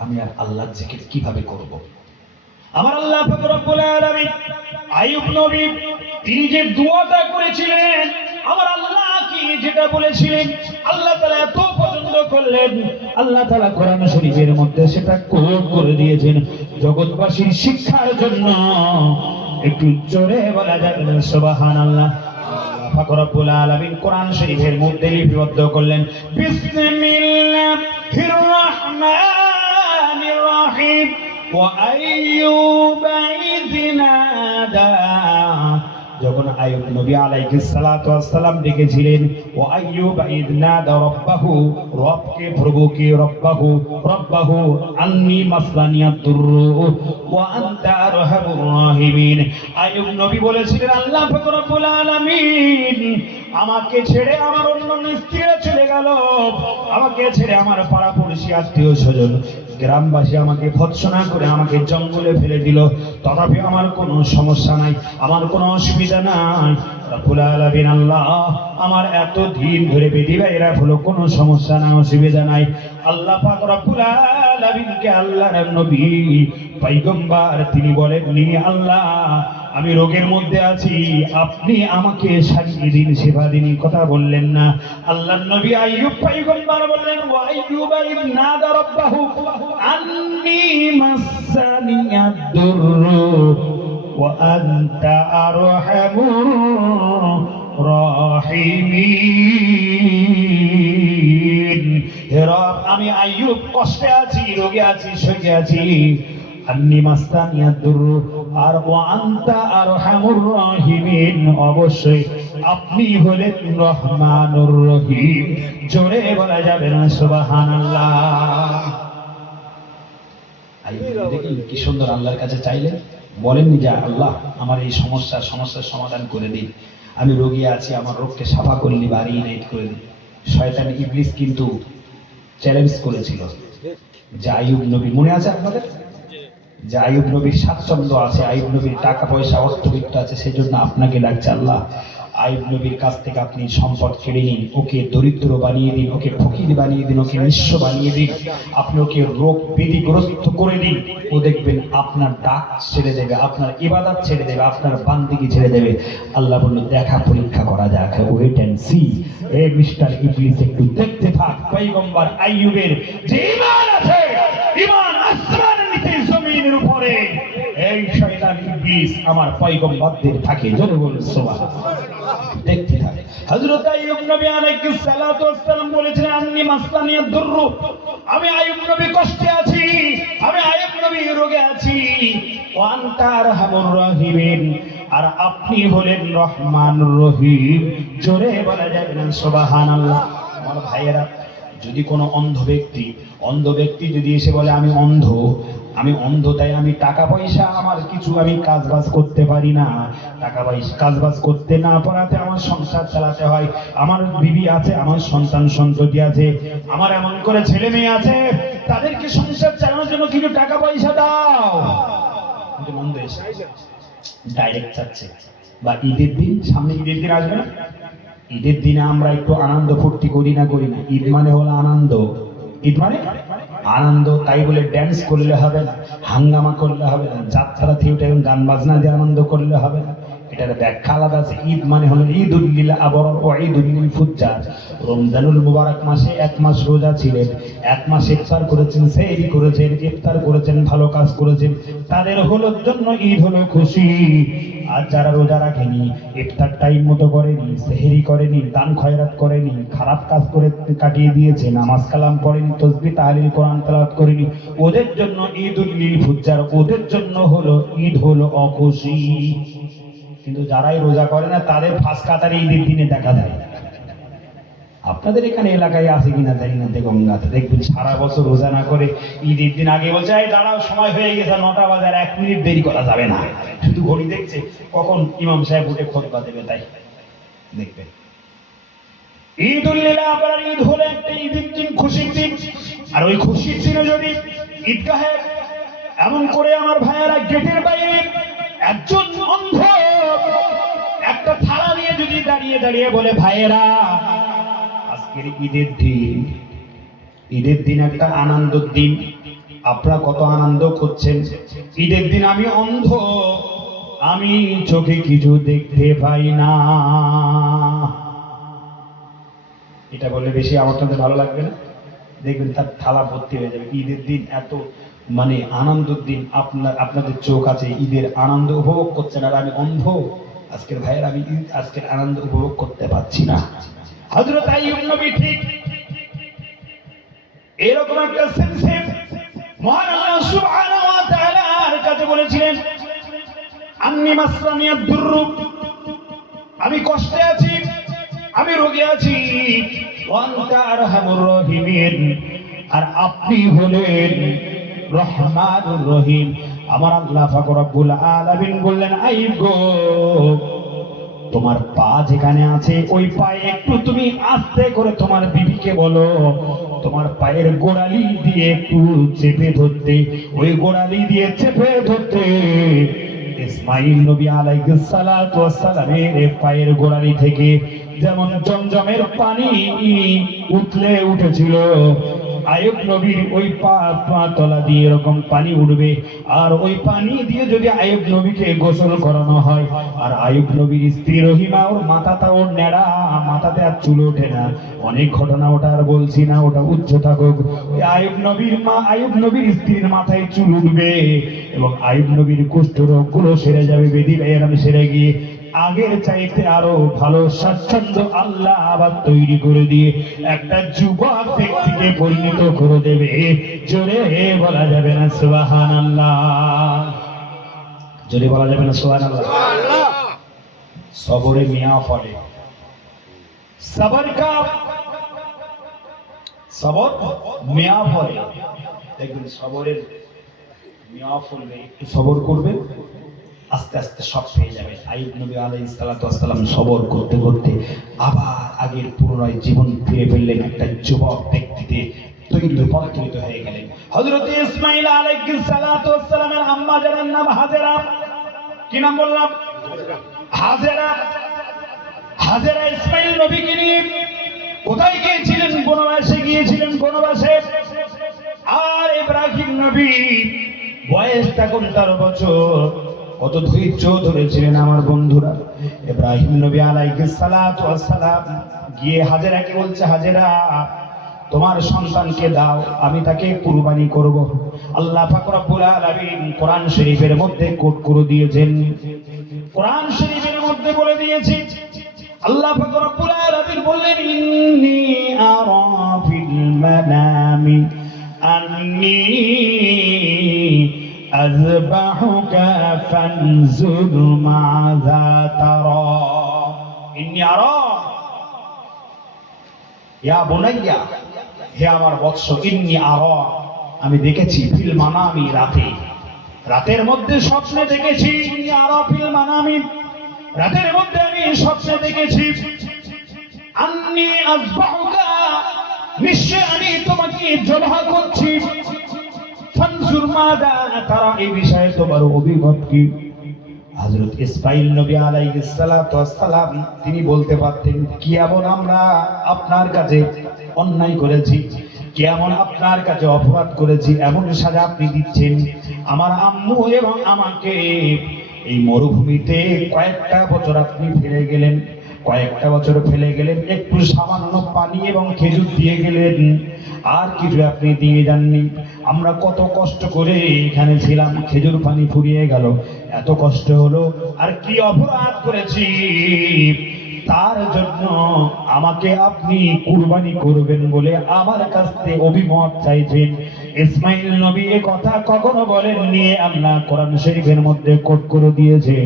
আমি আর আল্লাহর জিকির কিভাবে করব? আমার আল্লাহ পাক রব্বুল আলামিন আইয়ুব নবী তিনি যে দোয়াটা করেছিলেন, আমার আল্লাহ কি যেটা বলেছিলেন, আল্লাহ তাআলা এত পছন্দ করলেন, আল্লাহ তাআলা কোরআন শরীফের মধ্যে সেটা কোট করে দিয়েছেন জগৎবাসীর শিক্ষার জন্য। একটু জোরে বলা যাবে না সুবহানাল্লাহ। আল্লাহ পাক রব্বুল আলামিন কোরআন শরীফের মধ্যে লিপিবদ্ধ করলেন, বিসমিল্লাহির রাহমানির রাহিম ওয়া আইয়ুবা ইয নাদা। যখন আইয়ুব নবী আলাইহিস সালাতু ওয়াস সালাম ডেকেছিলেন, ও আইয়ুব ইয নাদা রাব্বাহু, রবকে, প্রভুকে, রব্বাহু আন্নী মাসলানিয়াদ দুররু ওয়া আনতা আরহামুর রাহিমিন। আইয়ুব নবী বলেছিলেন, আল্লাহ পাক রব্বুল আলামিন আমাকে ছেড়ে আমার অন্য স্ত্রীরা চলে গেল, আমাকে ছেড়ে আমার পাড়া পড়শি আত্মীয় স্বজন গ্রামবাসী আমাকে ভৎসনা করে আমাকে জঙ্গলে ফেলে দিল, তথাপি আমার কোনো সমস্যা নাই, আমার কোনো অসুবিধা নাই। রব্বুল আলামিন আল্লাহ আমার এত দিন ধরে বেদিবা এরা হলো কোনো সমস্যা নাই, অসুবিধা নাই। আল্লাহ পাক রব্বুল আলামিনকে আল্লাহর নবী পয়গম্বর তিনি বলেননি, আল্লাহ আমি রোগের মধ্যে আছি, আপনি আমাকে সারিয়ে দিন, সেবা দিন, কথা বললেন না। আল্লাহর নবী আইয়ুব পয়গম্বর বললেন, ওয়া আইয়ুবা ইয নাদা রাব্বাহু আন্নী মাসসানিয়াদ দুররু ওয়া আনতা আরহামুর রাহিমিন। হে রব, আমি আইয়ুব কষ্টে আছি, রোগে আছি, শোকে আছি। আন্নী মাসসানিয়াদ দুররু, আর ওয়া আনতা আরহামুর রাহিমিন, অবশ্যই আপনি হলেন রহমানুর রহিম। জোরে বলা যাবে না সুবহানাল্লাহ। আইয়ুব দেখলেন কি সুন্দর আল্লাহর কাছে চাইলেন, বলেননি যে আল্লাহ আমার এই সমস্যার সমাধান করে দিন, আমি রোগী আছি, আমার রোগকে সাফা করলি, বাড়ি নাইট করে দিন। শয়তান ইবলিস কিন্তু চ্যালেঞ্জ করেছিল যে আইয়ুব নবী, মনে আছে আপনাদের, যে আইয়ুব নবীর স্বাচ্ছন্দ্য আছে, আইয়ুব নবীর টাকা পয়সা অর্থবিত্ত আছে, সেজন্য আপনাকে ডাকছে। আল্লাহ, আইয়ুব নবীর কাছ থেকে আপনি সম্পদ কেড়ে নিন, ওকে দরিদ্র বানিয়ে দিন, ওকে ফকির বানিয়ে দিন, ওকে নিঃস্ব বানিয়ে দিন, আপনি ওকে রোগ ব্যাধিগ্রস্ত করে দিন। ও দেখবেন আপনার ডাক ছেড়ে দেবে, আপনার ইবাদত ছেড়ে দেবে, আপনার বান্দিগি ছেড়ে দেবে। আল্লাহ বলল, দেখা পরীক্ষা করা যাক, ওয়েট এন্ড সি। এ মিস্টার ইবলিস, একটু দেখতে থাক পয়গম্বর আইয়ুবের যে ঈমান আছে, ঈমান আসমানের নিচে জমিনের উপরে। এই শয়তান ইবলিস আমার পয়গম্বরদের থাকে, জোরে বলুন সুবহানাল্লাহ। দেখতে থাকে। হযরত আইয়ুব নবী আলাইহিস সালাতু ওয়াস সালাম বলেছিলেন, আন্নী মাসলানিয়াদ দুররু, আমি আইয়ুব নবী কষ্টে আছি, আমি আইয়ুব নবী রোগে আছি। ওয়া আনতা আরহামুর রাহিমিন, আর আপনি হলেন রহমানুর রহিম। জোরে বলা যাবে না সুবহানাল্লাহ। আমার ভাইয়েরা, যদি কোনো অন্ধ ব্যক্তি যদি এসে বলে আমি অন্ধ তাই আমি টাকা পয়সা আমার কিছু আমি কাজবাজ করতে পারি না, টাকা পয়সা কাজবাজ করতে না পারাতে আমার সংসার চালাতে হয়, আমার বিবি আছে, আমার সন্তান সন্ততি আছে, আমার এমন করে ছেলে মেয়ে আছে, তাদেরকে সংসার চালানোর জন্য কিছু টাকা পয়সা দাও। কিন্তু অন্ধ এসে ডাইরেক্ট চাচ্ছে। বা ঈদের দিন, সামনে ঈদের দিন আসবে না, ঈদের দিনে আমরা একটু আনন্দ ফুর্তি করি না? ঈদ মানে হলো আনন্দ, ঈদ মানে আনন্দ। তাই বলে ড্যান্স করলে হবে না, হাঙ্গামা করলে হবে না, যাত্রা থিয়েটার গান বাজনা দিয়ে আনন্দ করলে হবে না। এটার ব্যাখ্যা আলাদা আছে। ঈদ মানে হলো ঈদুল লিল আবরার ওয়া ঈদুল লিল ফুজ্জার। রমজানুল মুবারক মাসে এক মাস রোজা ছিলেন, এক মাস ইফতার করেছেন, সেহরি করেছেন, ইফতার করেছেন, ভালো কাজ করেছেন, তাদের হলো জন্য ঈদ হলো খুশি। আর যারা রোজা রাখেনি, ইফতার টাইম মতো করেনি, সেহরি করেনি, দান খয়রাত করেনি, খারাপ কাজ করে কাটিয়ে দিয়েছে, নামাজ কালাম পড়েনি, তাসবিহ তাহলিল কোরআন তেলাওয়াত করেনি, ওদের জন্য ঈদুল লিল ফুজ্জার, ওদের জন্য হলো ঈদ হলো অখুশি। কিন্তু যারাই রোজা করে না, তাদের ফাঁস কাতারে ঈদের দিনে দেখা যায়। আপনাদের এখানে এলাকায় আছে কিনা জানি না, গঙ্গাতে দেখবেন সারা বছর রোজা না করে ঈদের দিন আগে বলছে, এই দাঁড়াও সময় হয়ে গেছে 9টা বাজে, আর 1 মিনিট দেরি করা যাবে না। শুধু ঘড়ি দেখছে কখন ইমাম সাহেব উঠে খুতবা দেবে, তাই দেখবেন। ঈদুল লিল আবরার, ঈদ হলো একটা ঈদের দিন, খুশির দিন। আর ওই খুশির দিনে যদি ঈদগাহে এমন করে আমার ভাইয়েরা গেটের বাইরে একজন অন্ধ একটা থালা নিয়ে যদি দাঁড়িয়ে দাঁড়িয়ে বলে, ভাইয়েরা আজকের ঈদের দিন একটা আনন্দের দিন, আপনারা কত আনন্দ করছেন। ঈদের দিন আমি অন্ধ, আমি চোখে কিছু দেখতে পাই না। এটা বললে বেশি আপনাদের ভালো লাগবে না? দেখবেন তার থালা ভর্তি হয়ে যাবে। ঈদের দিন এত মানে আনন্দের দিন, আপনাদের চোখ আছে, ঈদের আনন্দ উপভোগ করছেন, আর আমি অন্ধ। আজকের ভাইয়ের আমি আজকের আনন্দ উপভোগ করতে পারছি না। হযরত আইয়ুব নবী ঠিক এরকম একটা সেন্সে মহান আল্লাহ সুবহানাহু ওয়া তাআলার কাছে বলেছিলেন, আন্নী মাসলানিয়াদ দুররু, আমি কষ্টে আছি, আমি রোগে আছি, ওয়া আনতা আরহামুর রাহিমিন, আর আপনি হলেন রহমানুর রহিম। আমার আল্লাহ পাক রব্বুল আলামিন বললেন, আইয়ুব গো, তোমার পা যেখানে আছে ওই পায়ে একটু তুমি আস্তে করে তোমার বিবিকে বলো তোমার পায়ের গোড়ালি দিয়ে একটু চেপে ধরতে, ওই গোড়ালি দিয়ে চেপে ধরতে। ইসমাঈল নবী আলাইহিস সালাতু ওয়াস সালামের পায়ের গোড়ালি থেকে যেমন জমজমের পানি উঠলে উঠেছিল, আইয়ুব নবীর ওই পা তলা দিয়ে এরকম পানি উঠবে। আর ওই পানি দিয়ে যদি আইয়ুব নবীকে গোসল করানো হয়, আর আইয়ুব নবীর স্ত্রী রহিমা, ওর মাথাটা ওর নেড়া, মাথাতে আর চুল ওঠে না, অনেক ঘটনা, ওটা আর বলছি না, ওটা উচ্চ থাকুক। ওই আইয়ুব নবীর মা, আইয়ুব নবীর স্ত্রীর মাথায় চুল উঠবে এবং আইয়ুব নবীর কুষ্ঠ রোগ গুলো সেরে যাবে, বেদি বেয়ারাম সেরে গিয়ে আগের চাইতে আরো ভালো স্বাচ্ছন্দ্য আল্লাহ আবার তৈরি করে দিয়ে একটা যুবক ব্যক্তিকে পরিণত করে দেবে। জোরে বলা যাবে না সুবহানাল্লাহ? জোরে বলা যাবে না সুবহানাল্লাহ? সবরে মিয়া ফলে, সবর কা সবর মিয়া ফলে। দেখবেন সবরের মিয়া ফলবে, একটু সবর করবে, আস্তে আস্তে সব পেয়ে যাবে। আইয়ুব নবী আলাইহিস সালাতু ওয়াস সালাম সবর করতে করতে আবার আগের পুনরায় জীবন ফিরে পেলেন, একটা যুবক ব্যক্তিতে তৈরি রূপান্তরিত হয়ে গেলেন। হযরত ইসমাঈল আলাইহিস সালাতু ওয়াস সালামের আম্মা জানের নাম হাজেরা। কি নাম বললাম? হাজেরা। হাজেরা ইসমাঈল নবীকে নিয়ে কোথায় গিয়েছিলেন? বনবাসে গিয়েছিলেন, বনবাসে। আর ইব্রাহিম নবী বয়স তখন 13 বছর। কত ধৈর্য ধরেছিলেন আমার বন্ধুরা। ইব্রাহিম নবী আলাইহিস সালাতু ওয়াস সালাম গিয়ে হাজেরাকে বলছে, হাজেরা তোমার সন্তানকে দাও, আমি তাকে কুরবানি করব। আল্লাহ পাক রব্বুল আলামিন কোরআন শরীফের মধ্যে কোট করে দিয়েছেন। কোরআন শরীফের মধ্যে বলে দিয়েছে, আল্লাহ পাক রব্বুল আলামিন বললেন, ইন্নী আরা ফিল মানামি আন্নী আযবাহুকা ফানজুর মাযা তারা। ইন্নী আরা, ইয়া বুনাইয়া, হে আমার বৎস, ইন্নী আরা, আমি দেখেছি, ফিল মানামি, রাতে, রাতের মধ্যে স্বপ্নে দেখেছি। ইন্নী আরা ফিল মানামি, রাতের মধ্যে আমি স্বপ্নে দেখেছি। আন্নী আযবাহুকা, নিশ্চয় আমি তোমাকে জবাহ করছি। ফানজুর মাযা তারা, এই বিষয়ে তোমার অভিমত কি? হযরত ইসমাঈল নবী আলাইহিস সালাতু ওয়াস সালাম তিনি বলতে পারতেন, কি এমন আমরা আপনার কাছে অন্যায় করেছি, কি এমন আপনার কাছে অপরাধ করেছি, এমন সাজা আপনি দিচ্ছেন আমার আম্মু এবং আমাকে? এই মরুভূমিতে কয়েকটা বছর আপনি ফেলে গেলেন, কয়েকটা বছর ফেলে গেলেন, একটু সামান্য পানি এবং খেজুর দিয়ে গেলেন, আর কিছু আপনি দিয়ে যাননি। আমরা কত কষ্ট করে এখানে ছিলাম, খেজুর পানি ফুরিয়ে গেল, এত কষ্ট হলো, আর কি অপরাধ করেছি তার জন্য আমাকে আপনি কুরবানি করবেন বলে আমার কাছ থেকে অভিমত চাইছেন। ইসমাঈল নবী এ কথা কখনো বলেননি, আল্লাহ কোরআন শরীফের মধ্যে কোট করে দিয়েছে।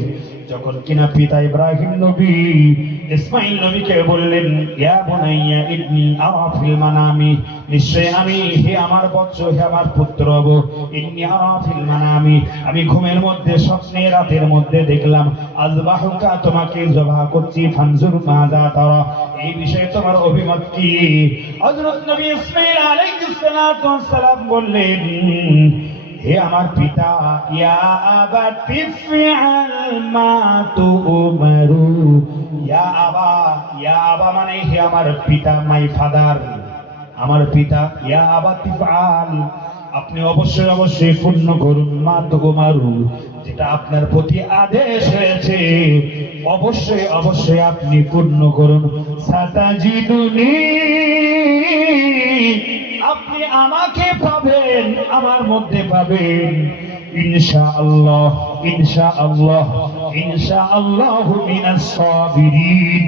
যখন কিনা পিতা ইব্রাহিম নবী ইসমাঈল নবীকে বললেন, ইয়া বুনাইয়া ইন্নী আরা ফিল মানামি, নিশ্চয় আমি, হে আমার বৎস, হে আমার পুত্র, ইন্নী আরা ফিল মানামি, আমি ঘুমের মধ্যে, স্বপ্নে, রাতের মধ্যে দেখলাম, আযবাহুকা, তোমাকে জবাহ করছি, ফানজুর মাযা তারা, এই বিষয়ে তোমার অভিমত কি? হযরত নবী ইসমাঈল আলাইহিস সালাতু ওয়াস সালাম বললেন, হে আমার পিতা, ইয়া আবাতি ফিআল মা তুমারু, ইয়া আবা, ইয়া আবা মানে হে আমার পিতা, মাই ফাদার, আমার পিতা, ইয়া আবাতি ফিআল, আপনি অবশ্যই অবশ্যই পূর্ণ করুন, মা তুমারু, যেটা আপনার প্রতি আদেশ হয়েছে, অবশ্যই অবশ্যই আপনি পূর্ণ করুন। সাতাজিদুনি, আপনি আমাকে পাবেন, আমার মধ্যে পাবেন, ইনশাআল্লাহ, ইনশাআল্লাহ, ইনশাআল্লাহু মিনাস সাবিরিন,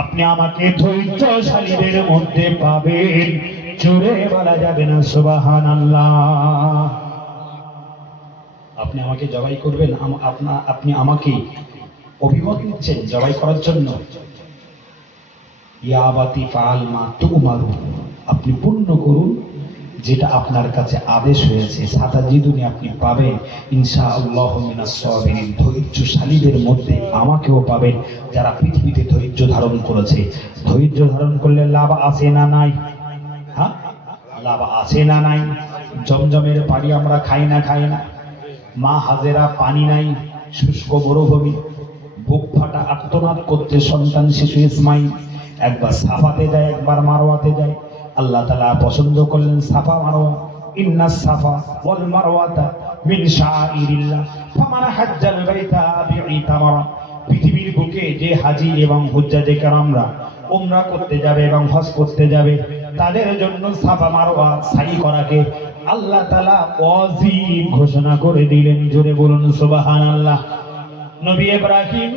আপনি আমাকে ধৈর্যশালীদের মধ্যে পাবেন। জোরে বলা যাবে না সুবহানাল্লাহ? আপনি আমাকে জবাই করবেন, আপনি আমাকে অভিমত নিচ্ছেন জবাই করার জন্য। ইয়া আবাতি ফাআল মা তুমারু, আপনি পূর্ণ করুন যেটা আপনার কাছে আদেশ হয়েছে। সাতাজিদুনি, আপনি পাবেন, ইনশাআল্লাহু মিনাস সাবিরিন, ধৈর্যশালীদের মধ্যে আমাকেও পাবেন, যারা পৃথিবীতে ধৈর্য ধারণ করেছে। ধৈর্য ধারণ করলে লাভ আছে না নাই? হ্যাঁ, লাভ আছে না নাই? জমজমের পানি আমরা খাই না, খাই না? মা হাজেরা, পানি নাই, শুষ্ক মরুভূমি, বুক ফাটা আর্তনাদ করতে সন্তান শিশু ইসমাঈল একবার সাফাতে যায়, একবার মারওয়াতে যায়। আল্লাহ তাআলা পছন্দ করলেন সাফা মারওয়া, ইন্নাস সাফা ওয়াল মারওয়াতা মিন শাআইরিল্লাহ ফামান হাজ্জাল বাইতা বিইতামারা, পৃথিবীর বুকে যে হাজী এবং হুজ্জাজে কেরামরা উমরা করতে যাবে এবং হজ করতে যাবে, তাদের জন্য সাফা মারওয়া সাই করাকে আল্লাহ তাআলা ওয়াজিব ঘোষণা করে দিলেন। জোরে বলুন সুবহানাল্লাহ। নবী ইব্রাহিম